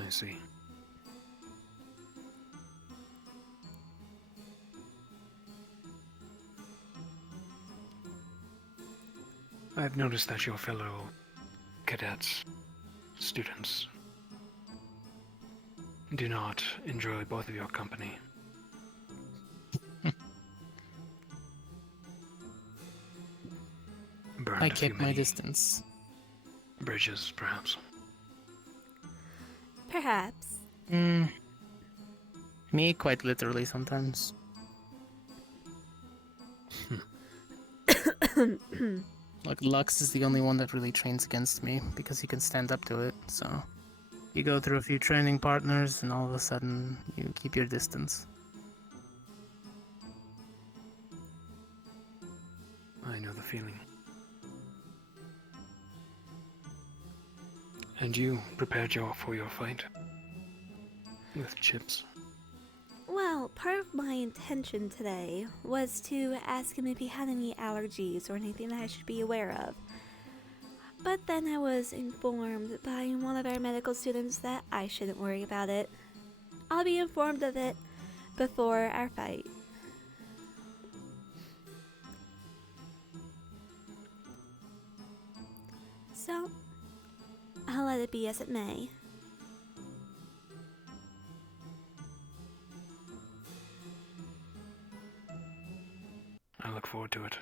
I see. I've noticed that your fellow cadets, students, do not enjoy both of your company. Burned I a few kept my many distance. bridges, perhaps. Perhaps. Me, quite literally, sometimes. Look, Lux is the only one that really trains against me, because he can stand up to it, so... You go through a few training partners, and all of a sudden, you keep your distance. I know the feeling. And you prepared for your fight? With chips? Well, part of my intention today was to ask him if he had any allergies or anything that I should be aware of. But then I was informed by one of our medical students that I shouldn't worry about it. I'll be informed of it before our fight. So, I'll let it be as it may. I look forward to it.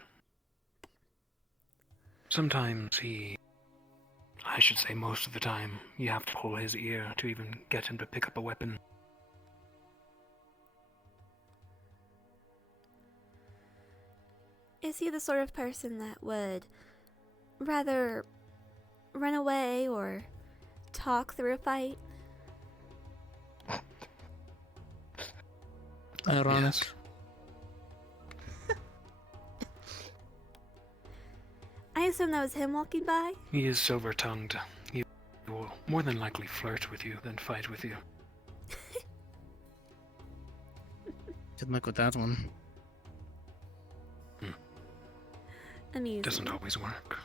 Sometimes I should say most of the time, you have to pull his ear to even get him to pick up a weapon. Is he the sort of person that would rather run away or talk through a fight? Ironic. Yes. I assume that was him walking by? He is silver-tongued. He will more than likely flirt with you than fight with you. Good luck with that one. Amusing. Doesn't always work.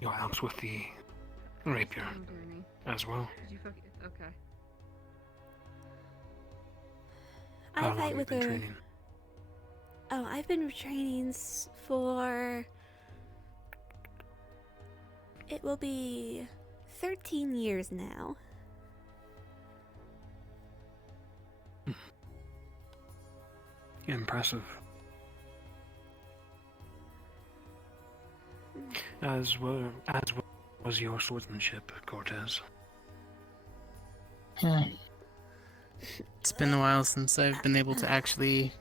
Your helps with the rapier as well. Did you fucking... Okay. I How long fight have with you been her. training? Oh, I've been training for... It will be 13 years now. Impressive. As was your swordsmanship, Cortez. Yeah. It's been a while since I've been able to actually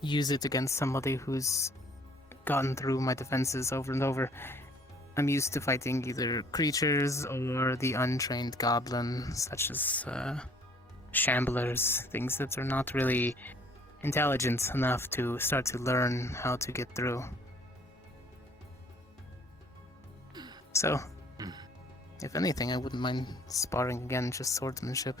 use it against somebody who's gotten through my defenses over and over. I'm used to fighting either creatures or the untrained goblin, such as shamblers, things that are not really intelligent enough to start to learn how to get through. So, if anything, I wouldn't mind sparring again, just swordsmanship.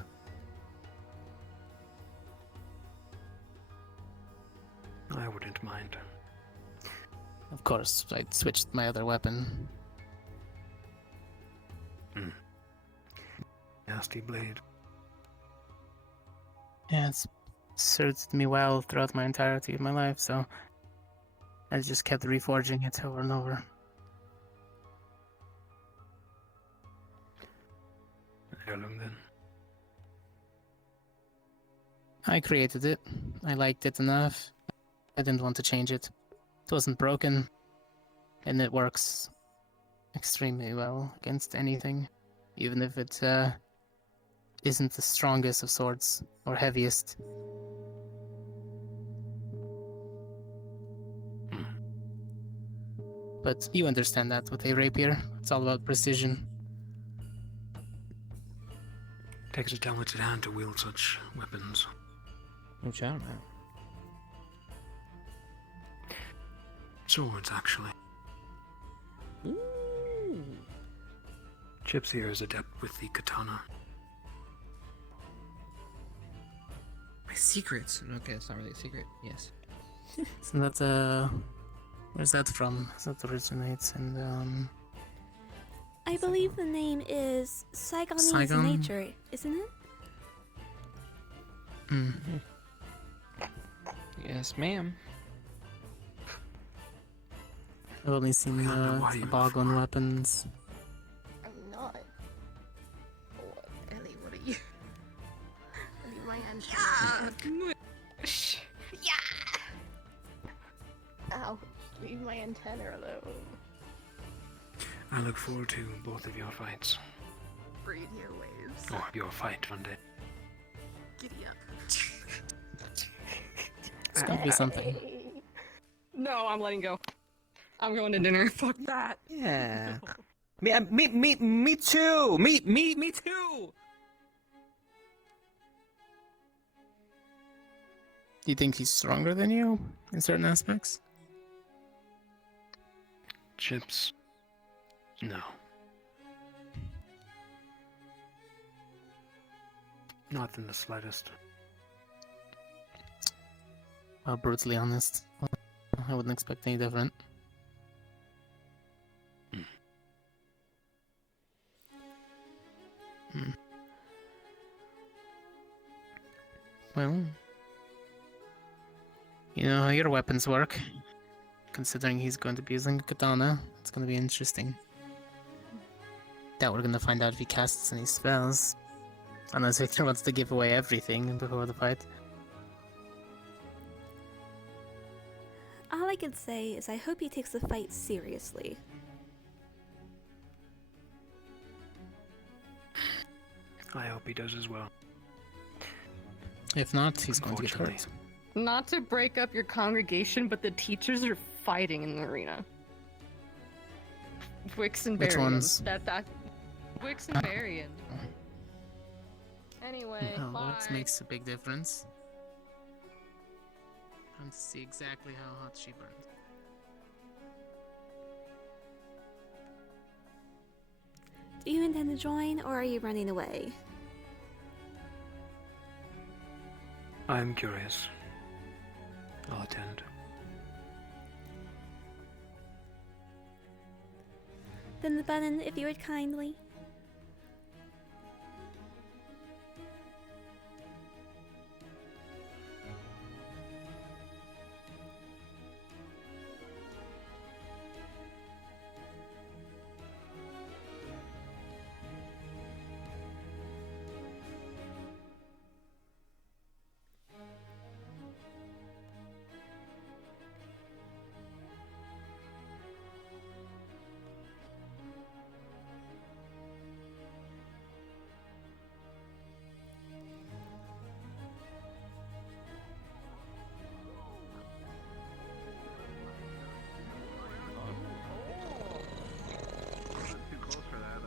I wouldn't mind. Of course, I switched my other weapon. Nasty blade. Yeah, it's served me well throughout my entirety of my life, so I just kept reforging it over and over. Heirloom then. I created it. I liked it enough. I didn't want to change it. It wasn't broken, and it works extremely well against anything, even if it isn't the strongest of swords or heaviest. But you understand that with a rapier, it's all about precision. Takes a talented hand to wield such weapons. Which I don't know. Swords, actually. Ooh. Chips here is adept with the katana. My secrets. Okay, it's not really a secret. Yes. So that, where's that from? That originates in, I believe the name is Saigonese Saigon? nature, isn't it? Mm-hmm. Yes, ma'am. I've only seen Bogon weapons. I'm not. What, Ellie, what are you? Leave my antenna. Ow. Leave my antenna alone. I look forward to both of your fights. Breathe your waves. Or your fight one day. Giddy up. It's gonna be something. No, I'm letting go. I'm going to dinner. Fuck that. Yeah. Me too. Me too. Do you think he's stronger than you in certain aspects? Chips? No. Not in the slightest. Well, brutally honest, I wouldn't expect any different. Well, you know how your weapons work. Considering he's going to be using a katana, it's going to be interesting. Doubt we're going to find out if he casts any spells. Unless Victor wants to give away everything before the fight. All I can say is I hope he takes the fight seriously. I hope he does as well. If not, he's going to get hurt. Not to break up your congregation, but the teachers are fighting in the arena. Wix and Which Varian. ones? That Wix and Varian. Anyway, Well, bye. that makes a big difference. Trying to see exactly how hot she burns. Do you intend to join, or are you running away? I'm curious. I'll attend. Then the button, if you would kindly. Too close for that,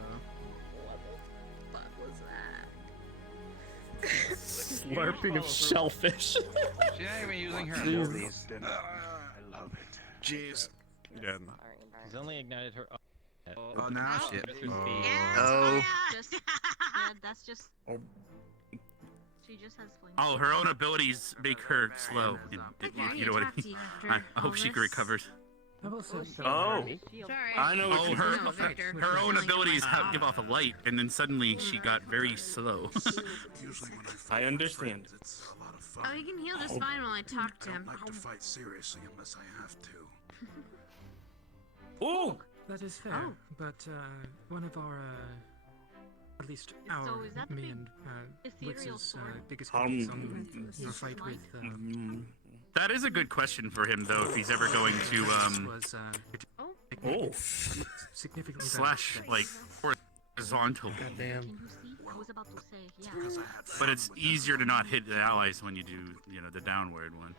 Slurping of shellfish. She's not even using her abilities. I love it. Jeez. Yeah. He's only ignited her. Oh, now shit. Oh. That's just. She just has flame. Oh, her own abilities make her slow. You know what I mean? I hope she recovers. Oh, Sorry. I know. Oh, her own abilities give off a light, and then suddenly she got very slow. I understand. Oh, he can heal just fine while I talk to him. I don't like to fight seriously unless I have to. Oh! That is fair, but one of our, at least So our, is that the me big and ethereal Wix's sword? biggest critiques on your fight with, That is a good question for him, though, if he's ever going to was, significantly slash like horizontal. Goddamn. I was about to say, yeah. But it's easier to not hit the allies when you do, the downward one.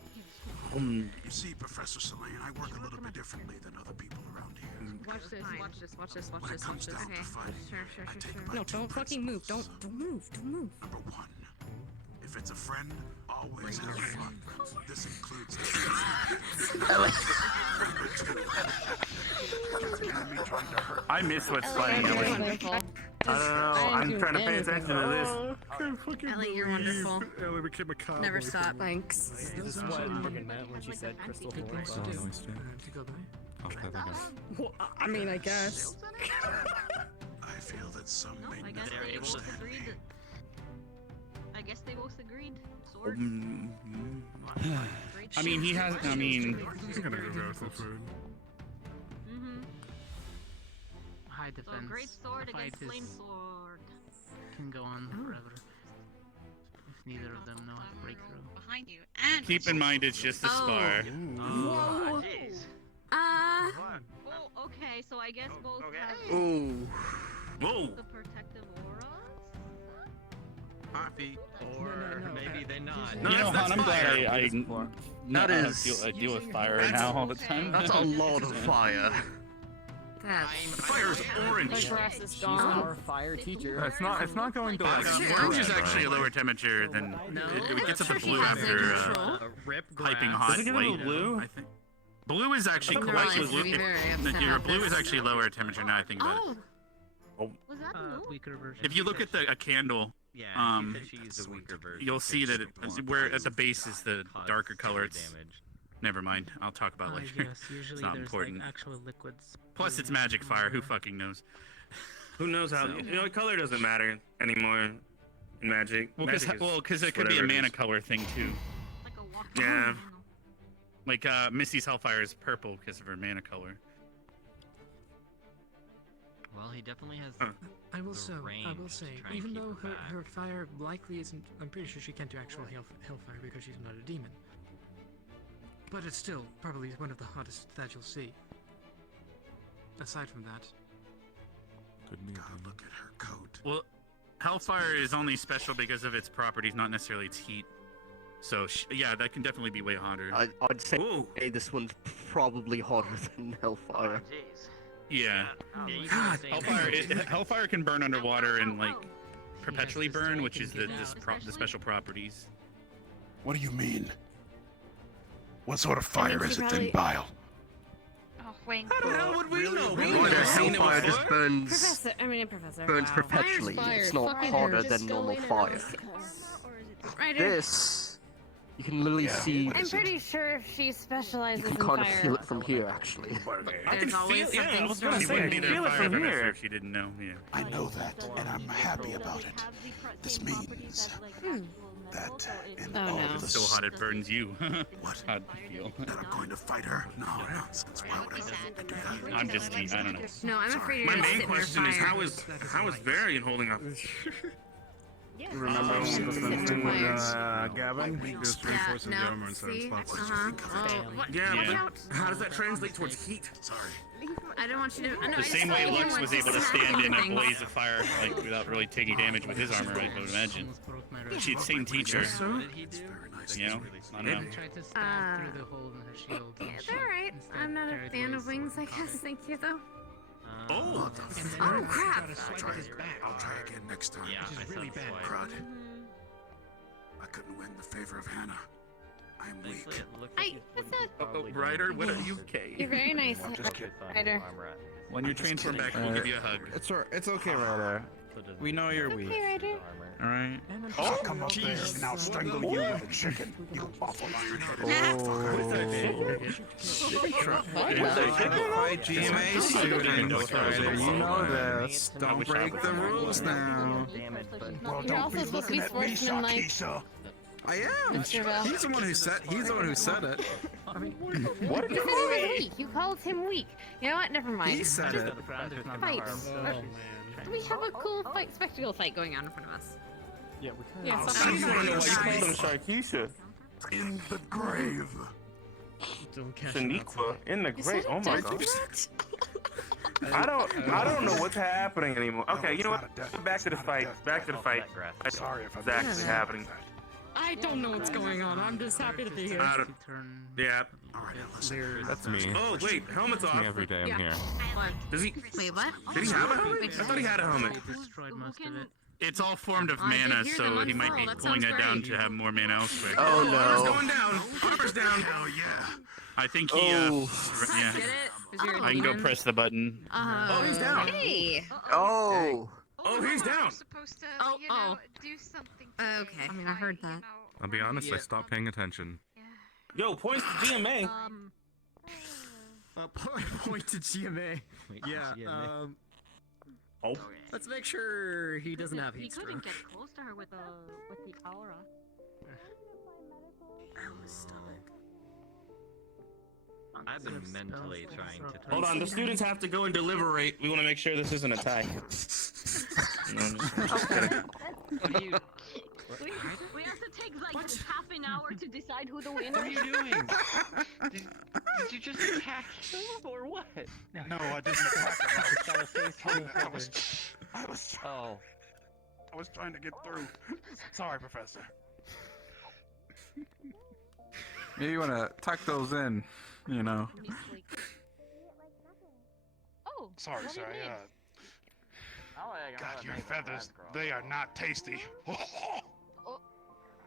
You see, Professor Selene, I work a little bit differently than other people around here. Watch this, watch this, watch this, watch When it this, comes watch this. down to fighting, Sure. No, don't fucking move. Don't move. Number one, if it's a friend, always have fun. This includes I miss what's funny, Ellie. I don't know. I'm trying to pay attention to this. Ellie, you're wonderful. Ellie became a cowboy. Never stop. Thanks. This is what Morgan meant when she said crystal Good horn things to boss. do. To go by. I'll play that guy. Well, I mean, I guess. I feel that some No, may I guess never they use both that. agreed. I guess they both agreed. Sword. I mean, he has. I mean, He's gonna go grab some food. Mm-hmm. High So defense. great sword The fight against flame sword. can go on forever. If neither of them know how to break through. Behind you. And keep in mind it's just a spar. Whoa. Oh, okay, so I guess both have Ooh. Whoa. the protective auras. Or maybe they're not. You know, Han, I'm glad I not That how is- to deal with fire now all the time. That's a lot of fire. Fire's orange. The grass is She's gone. our fire teacher. It's not going to like. Orange is actually a lower temperature than it gets up to blue after piping hot Does it get up to light. blue? I think. Blue is actually No, quite it's blue. gonna be very upset Your about blue this. is actually lower temperature now. I think about it. Was that new? Weaker version. If you look at a candle, Yeah, she said she used a weaker version. you'll see that where at the base is the darker color. It's damage. never mind. I'll talk about it later. Yes, usually It's not there's important. like actual liquids. Plus, it's magic fire. Who fucking knows? Who knows how? So- You know, color doesn't matter anymore in Magic. Well, because it could be a mana color thing too. Yeah. Like Missy's Hellfire is purple because of her mana color. Well, he definitely has. I will the say, range to try and even keep though her her back. fire likely isn't, I'm pretty sure she can't do actual hellfire because she's not a demon. But it's still probably one of the hottest that you'll see. Aside from that, God, look at her coat. Well, Hellfire is only special because of its properties, not necessarily its heat. So yeah, that can definitely be way hotter. I'd say this one's probably hotter than Hellfire. Yeah. God, Hellfire can burn underwater and like perpetually burn, which is the special properties. What do you mean? What sort of fire she is it then, probably- Bile? Oh, wait. How the hell would we know? We Well, never seen it Hellfire before. just burns, Professor. burns wow. perpetually. Fire's It's fire. not Fucking hotter just than go normal in and fire. Right. This, you can literally see. I'm pretty sure she You specializes can in kind fire. of feel it from here, actually. I can feel. Yeah, I was gonna You say, wouldn't I be can the feel it fire from professor here. if you didn't know. Yeah. I know that, and I'm happy about it. This means that in all If the it's so hot it burns you. What? How'd you feel? That I'm going to fight her? No, nonsense. Why would I do that? I'm just teasing. I don't know. No, I'm afraid you're My gonna main sit in her question is fire. how is Varian holding up? Remember when Sit this in her thing with fire. Gavin? Just reinforcing the armor in certain See? spots. Yeah, Watch but out. how does that translate towards heat? Sorry. I don't want you to. The same way Lux was able to stand in a blaze of fire like without really taking damage with his armor, I would imagine. She's the same teacher. You know? I don't know. Tried to stab through the hole in her shield. and It's she alright. instead I'm not a carried fan waves of wings, I fire. guess. Thank you, though. Oh! And then Oh, he crap. tried to swipe at his back. I'll try again next time. Yeah, Which I is saw really the bad. swipe. Crud. I couldn't win the favor of Hannah. I am weak. Thankfully, it looked like he's Oh, Ryder, what are you? Okay. You're very nice, Ryder. When you're transformed back, we'll give you a hug. It's okay, Ryder. We know you're weak. Okay, Ryder. All right. I'll come up there and I'll strangle you with a chicken. You awful Fight GMA students, Ryder. You know this. Don't break the rules now. Well, You're don't also be supposed to be looking at me, sportsmanlike. Shakisa. I am. Mr. Bell. He's the one who said. He's the one who said it. What? You said he was weak. You called him weak. You know what? Never mind. He said Just it. fight. We have a cool fight, spectacle fight going on in front of us. Yeah, we kind Yeah, I'll something see like you that. Sharkeisha. in the grave. Shaniqua in the grave. Oh my god. What? I don't know what's happening anymore. Okay, you know what? Back to the fight. Back to the fight. Sorry if What's actually happening? I don't know what's going on. I'm just happy to be here. Yeah. That's me. Oh wait, helmet's That's off. me every day I'm here. Does he? Wait, what? Did he have a helmet? I thought he had a helmet. Destroyed most of it. It's all formed of I did mana, hear so them he might be unfurl. That pulling sounds it down great. to have more mana elsewhere. Oh Armor's no. going down. Armor's down. Hell yeah. I think he. Oh. Yeah. Get it? Is your I can go demon? press the button. Oh, he's down. Hey! Oh. Oh, he's down. Supposed to, Oh, you know, oh. do something. Okay. I mean, I heard that. I'll be honest, I stopped paying attention. Yo, points to GMA. Point to GMA. Yeah. Oh. Let's make sure he doesn't have He heat couldn't stroke. get close to her with the aura. I've been mentally trying to. Hold on, the students have to go and deliberate. We want to make sure this isn't a tie. No, I'm just kidding. What are you? We have to take like half an hour to decide who the winner What are you doing? Did you just attack him or what? No, I didn't attack him. Oh. I was trying to get through. Sorry, Professor. Maybe you want to tuck those in, you know. Oh. Sorry, what sir. do you mean? God, your feathers, they are not tasty.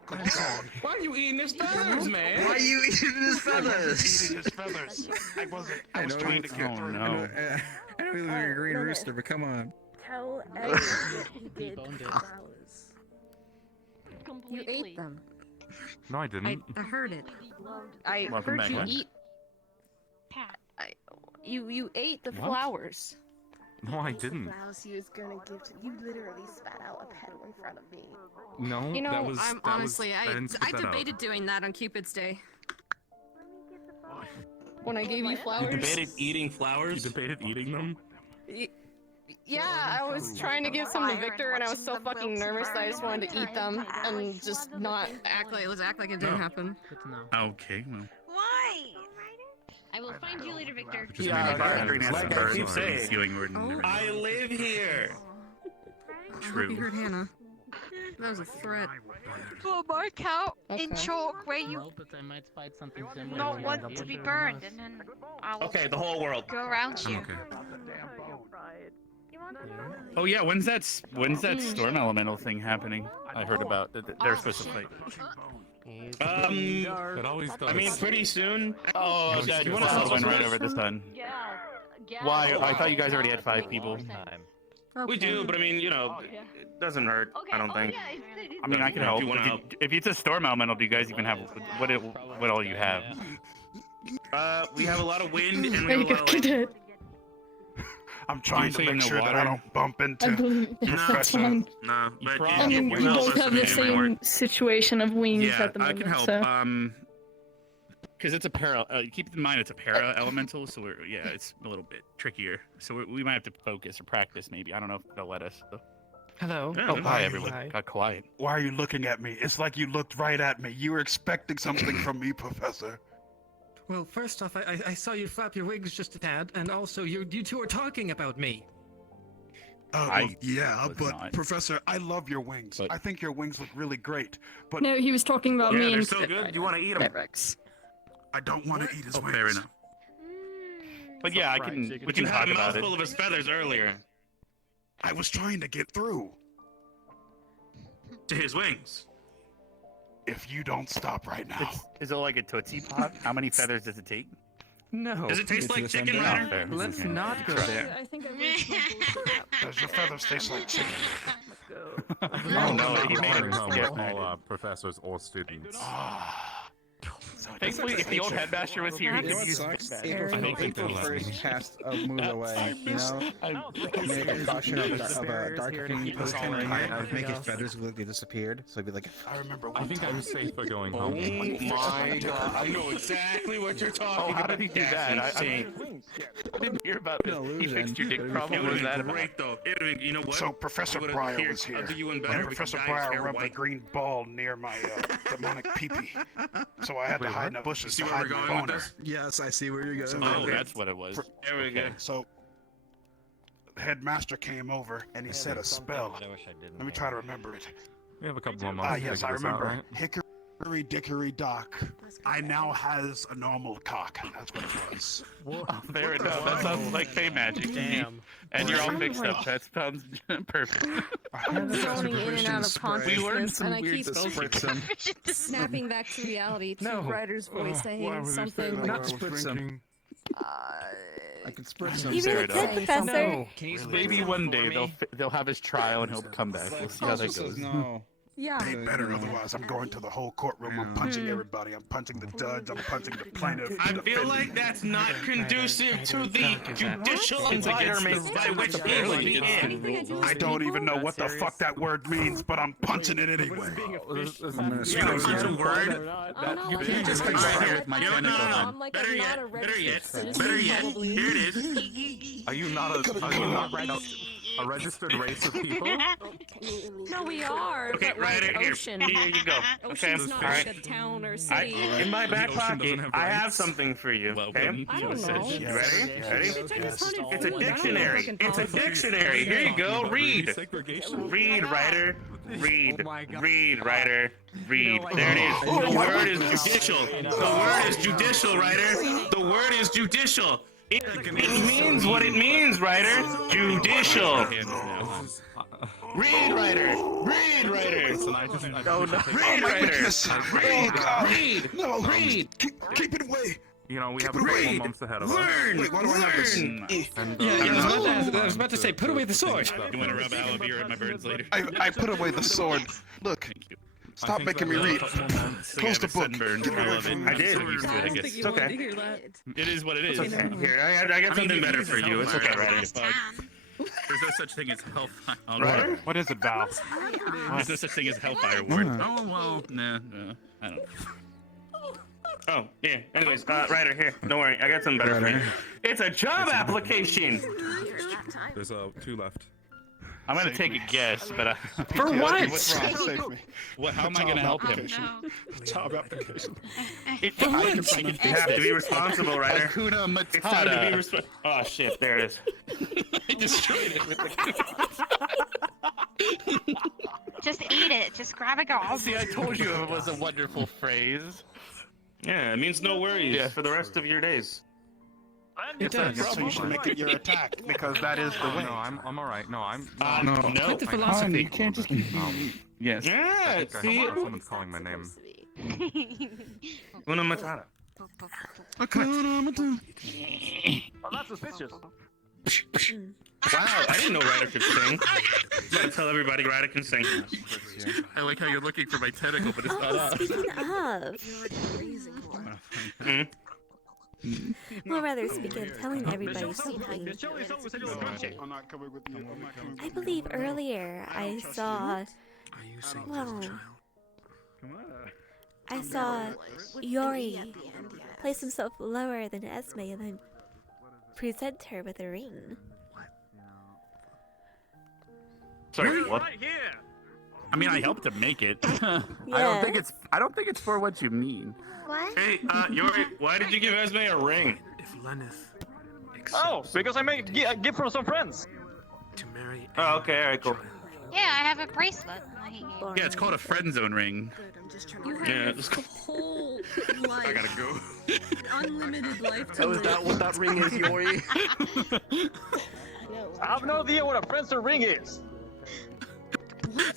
Why are you eating his feathers, man? Why are you eating his feathers? Eating his feathers. I wasn't. I was know trying he- to get through. I know he looks like a green no, no. rooster, but come on. Tell everyone what you did to Deboned the it. flowers. You ate them. No, I didn't. I heard it. I Welcome heard back, you Lynn. eat. You ate the What? flowers. No, I Those were didn't. flowers you was gonna give to. You literally spat out a petal in front of me. No, You know, that was. I'm that honestly, was, I didn't spit I that out. debated doing that on Cupid's Day. When I gave you You flowers. debated eating flowers? You debated eating them? Yeah, I was trying to give some to Victor, and I was so fucking nervous that I just wanted to eat them and just not act like it didn't happen. Good to know. Okay, well. Why? I will find you later, Victor. Just Yeah, maybe like I I keep saying. Feeling weird and everything. I live here. I hope True. you heard Hannah. That was a threat. We'll mark out in Okay. chalk where you No, but I might find something similar. not in want the to be winter burned, months. and then I will Okay, the whole world. go around you. Okay. Oh yeah, when's that storm elemental thing happening? I heard about that they're supposed to fight. It always does. I mean, pretty soon. Oh, Dad, you want to settle in right over this time? Why? I thought you guys already had 5 people. We do, but I mean, you know, it doesn't hurt. I don't think. I mean, I can help. If it's a storm elemental, do you guys even have what all you have? We have a lot of wind and we have a lot of like, I'm trying to make sure that I don't bump into That's Professor. No, but I you can help us if you want. situation of wings yeah, I can help. Because it's a para. Keep in mind, it's a para elemental, so it's a little bit trickier. So we might have to focus or practice, maybe. I don't know if they'll let us. So. Hello. Oh, hi everyone. Got quiet. Why are you looking at me? It's like you looked right at me. You were expecting something from me, Professor. Well, first off, I saw you flap your wings just a tad, and also you two were talking about me. Yeah, was but not. Professor, I love your wings. I think your wings look really great. But No, he was talking about Yeah, me they're and so good. You want to eat them? I don't want to eat his wings. Fair enough. But yeah, we can talk had a about it. mouthful of his feathers earlier. I was trying to get through. To his wings. If you don't stop right now. Is it like a Tootsie Pop? How many feathers does it take? No. Does it taste like chicken, Ryder? Let's not go there. I think I reached my bullshit. Does your feathers taste like chicken? Oh no, he made him get mad. all professors or students. Thankfully, if the old headmaster was here, he could use this. I don't think they'll first cast a move away, you know? Make a caution of a dark green potion right here. I would make his feathers look like they disappeared, so it'd be like. I remember I think I'm safer going home. My God, I know exactly what you're talking about. How did he do that? I didn't hear about this. He fixed your dick problem. What was that about? Great though. It would've been, you know what? So Professor Breyer was here. I'll do you one And better. Professor Breyer rubbed a green ball near my demonic peepee. So I had to hide in the bushes See to where hide we're my going with boner. this? Yes, I see where you're going. Oh, that's what it was. There we go. So the headmaster came over and he said a spell. Let me try to remember it. We have a couple more months. Ah, to yes, figure I this out, remember. right? Hickory dickory dock. I now has a normal cock. That's what it was. Oh, fair enough. That sounds like fey magic to me. Damn. And you're all mixed up. That sounds perfect. I'm zoning in and out of We learned consciousness, some and I weird keep spells. snapping back to reality to No. Ryder's voice saying something. Not spritz them. I can spritz them. You really could, Professor. No. Can you Maybe one day they'll have his trial and he'll come back. We'll see how that goes. No. Yeah. They better, otherwise I'm going to the whole courtroom. I'm punching everybody. I'm punching the judge. I'm punching the plaintiff. I feel like that's not conducive to the judicial environment by which he would be in. I don't even know what the fuck that word means, but I'm punching it anyway. You know such a word? You can't just compare it with my tentacle No. then. Better yet, here it is. Are you not a registered race of people? No, we are. Okay, but right like here. Ocean. Here you go. Okay. Ocean's not Alright. like a town or city. In my back The ocean pocket, doesn't have I have rights. something for you. Okay? I don't know. You ready? You ready? It's a food. dictionary. It's a dictionary. Here you go. Read. Read, writer. Read. Read, writer. Read. There it is. The word is judicial. The word is judicial, writer. The word is judicial. It means what it means, writer. Judicial. Read writer! Read writer! Listen, I just, No, no. Oh my goodness! Oh God! Read! No! Read! Keep it away! you know, we Keep have it a couple away. months ahead of us. Learn! Wait, why do I have this? Learn! And, Yeah, I I was about to say, put away the sword. You want to rub aloe vera at my birds later? I put away the sword. Look. Thank you. Stop making me read. Close the book. Sunburn. Get away from me. I did. Used to it, I guess. It's okay. It is what it is. It's okay. Here, I got something better for you. It's okay, Ryder. There's no such thing as hellfire. Ryder? What is it, Val? There's no such thing as hellfire ward. Oh well, no. I don't know. Oh, yeah. Anyways, Ryder, here. Don't worry. I got something better for you. It's a job application! There's 2 left. I'm gonna take a guess, but For what? Save me. What? How am I gonna help him? Job application. You have to be responsible, Ryder. Hakuna It's time to be Matata. responsible. Oh shit! There it is. I destroyed it with the. Just eat it. Just grab a go. See, I told you it was a wonderful phrase. Yeah, it means no worries for the rest of your days. It does. So you should make it your attack because that is the way. No, I'm all right. No, I'm. No. Quit the philosophy. You can't just keep. Yes. Yeah. See. Someone's calling my name. Una Matata. Hakuna Matata. I'm not suspicious. Wow, I didn't know Ryder could sing. Gotta tell everybody Ryder can sing. I like how you're looking for my tentacle, but it's not us. Speaking of, well, rather speaking, telling everybody something. I'm not coming with you. I'm not coming with I believe earlier I saw, well, I saw Yori place himself lower than Esme and then present her with a ring. Sorry, what? I mean, I helped him make it. Yeah. I don't think it's for what you mean. What? Hey, Yori, why did you give Esme a ring? If Lenneth Oh, because I made a gift for some friends. to marry. Oh, okay, alright, cool. Yeah, I have a bracelet. Yeah, it's called a friend zone ring. Yeah, it's cool. Whole life. I gotta go. Unlimited life to Oh, is live. that what that ring is, Yori? I have no idea what a friend's ring is.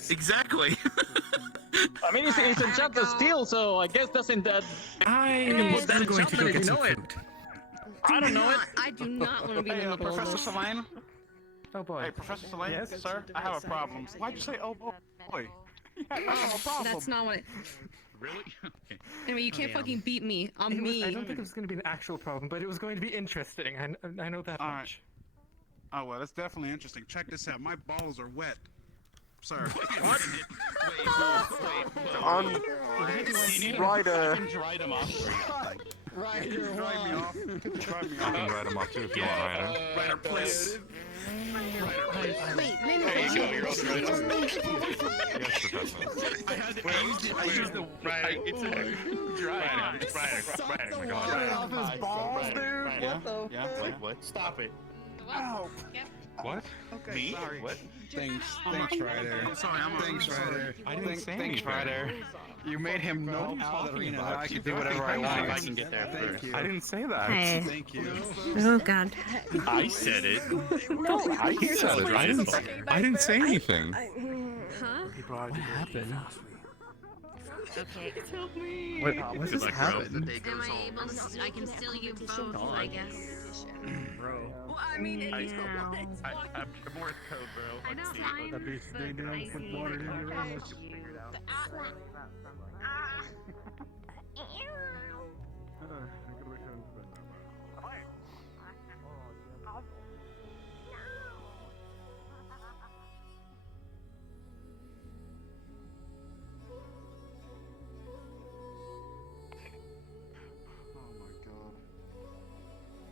Exactly. I mean, it's enchanted steel, so I guess that's in that. I'm going to go get some food. I don't know it. I do not want to be in the middle of Professor this. Selene? Oh boy. Hey, Professor Selene? Yes, sir? I have a problem. Why'd you say, oh boy? I have a problem. That's not what it. Really? Okay. Anyway, you can't fucking beat me. I'm me. I don't think it was going to be an actual problem, but it was going to be interesting. I know that All much. Oh, well, that's definitely interesting. Check this out. My balls are wet. Sir. What? On Ryder. Dry them off. Ryder, dry me off. Dry me I can off. write them off too if you want, Ryder. Ryder, please. Wait, There you go, you're all dried off. Yes, Professor. I used the Ryder, it's a Ryder, Ryder off his balls, dude. Yeah, wait, what? Stop it. Ow. What? Okay, Me? sorry. What? Thanks, Ryder. Sorry, Thanks, Ryder. I didn't say Thanks, anything. Ryder. You made him know out of the arena that I could do whatever I If want. I can get there Thank first. you. I didn't say that. Hey. Thank you. Oh god. I said it. No, I said it. I didn't say anything. Huh? What happened? Okay. What just happened? Am I able to? I can steal you both, I guess. Bro. Well, I mean, I'm it's Morse code, bro. I don't mind. Put water in your ass.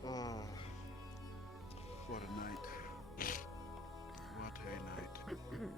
Oh, what a night. What a night. Man.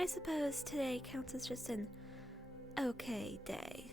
I suppose today counts as just an okay day.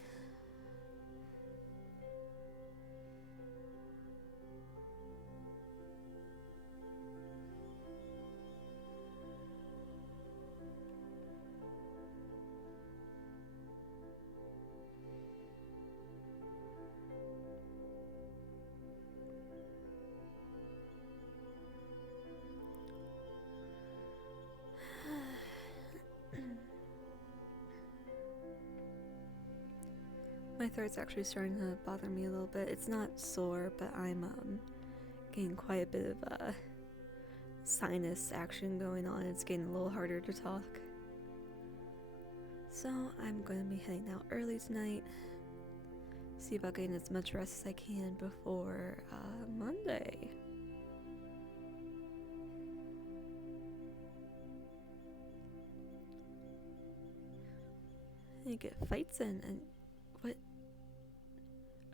My throat's actually starting to bother me a little bit. It's not sore, but I'm getting quite a bit of sinus action going on. It's getting a little harder to talk. So I'm going to be heading out early tonight. See about getting as much rest as I can before Monday. And get fights in and what?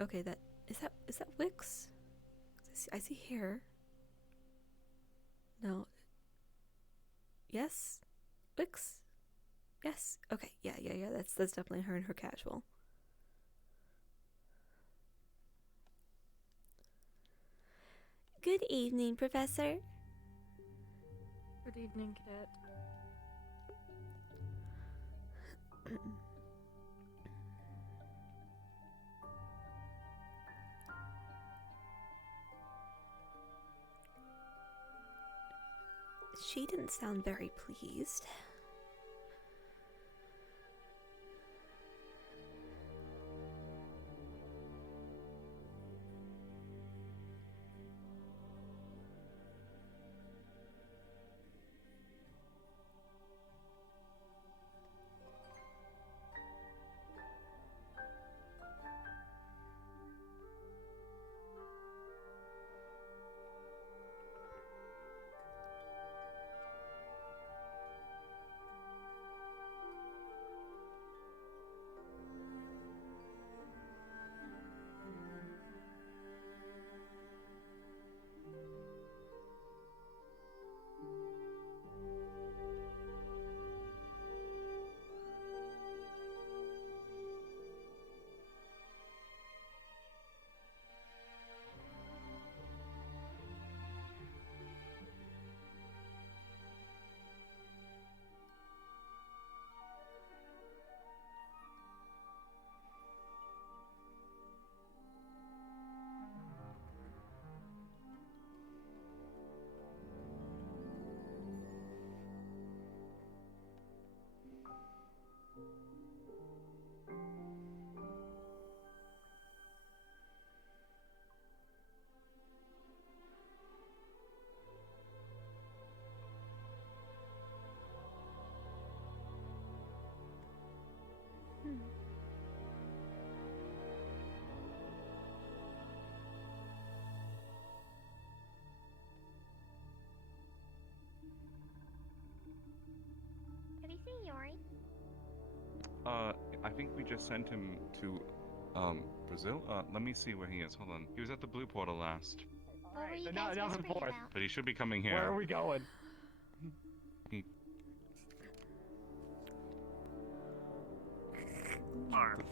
Okay, is that Wix? I see hair. No. Yes? Wix? Yes. Okay. Yeah. That's definitely her and her casual. Good evening, Professor. Good evening, Cadet. She didn't sound very pleased. Have you seen Yori? I think we just sent him to, Brazil? Let me see where he is. Hold on. He was at the blue portal last. What were you Now, guys now the whispering fourth. about? But he should be coming here. Where are we going? He...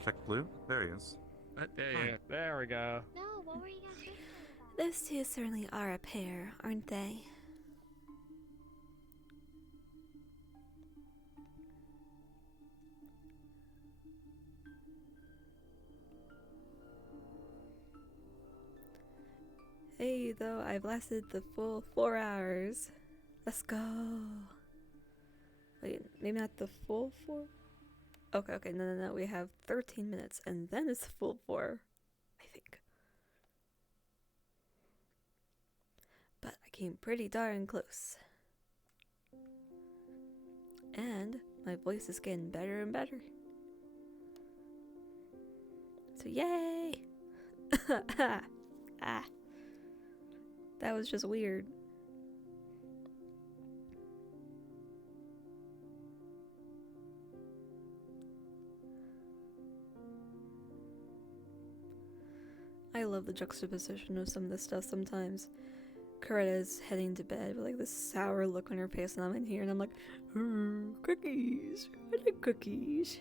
Check blue? There he is. There we go. No, what were you guys whispering about? Those two certainly are a pair, aren't they? Hey, though, I've lasted the full 4 hours. Let's go. Wait, maybe not the full 4? Okay, no, we have 13 minutes, and then it's the full 4, I think. But I came pretty darn close. And my voice is getting better and better. So yay! Ah. That was just weird. I love the juxtaposition of some of this stuff sometimes. Coretta's heading to bed with like this sour look on her face, and I'm in here and I'm like, cookies. I like cookies.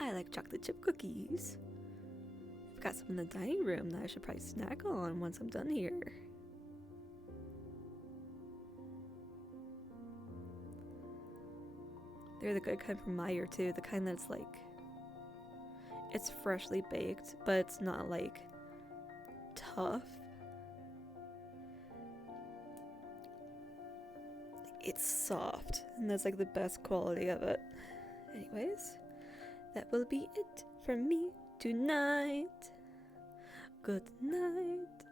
I like chocolate chip cookies. I've got some in the dining room that I should probably snack on once I'm done here. They're the good kind from Meyer too, the kind that's like, it's freshly baked, but it's not like tough. It's soft, and that's like the best quality of it. Anyways, that will be it from me tonight. Good night.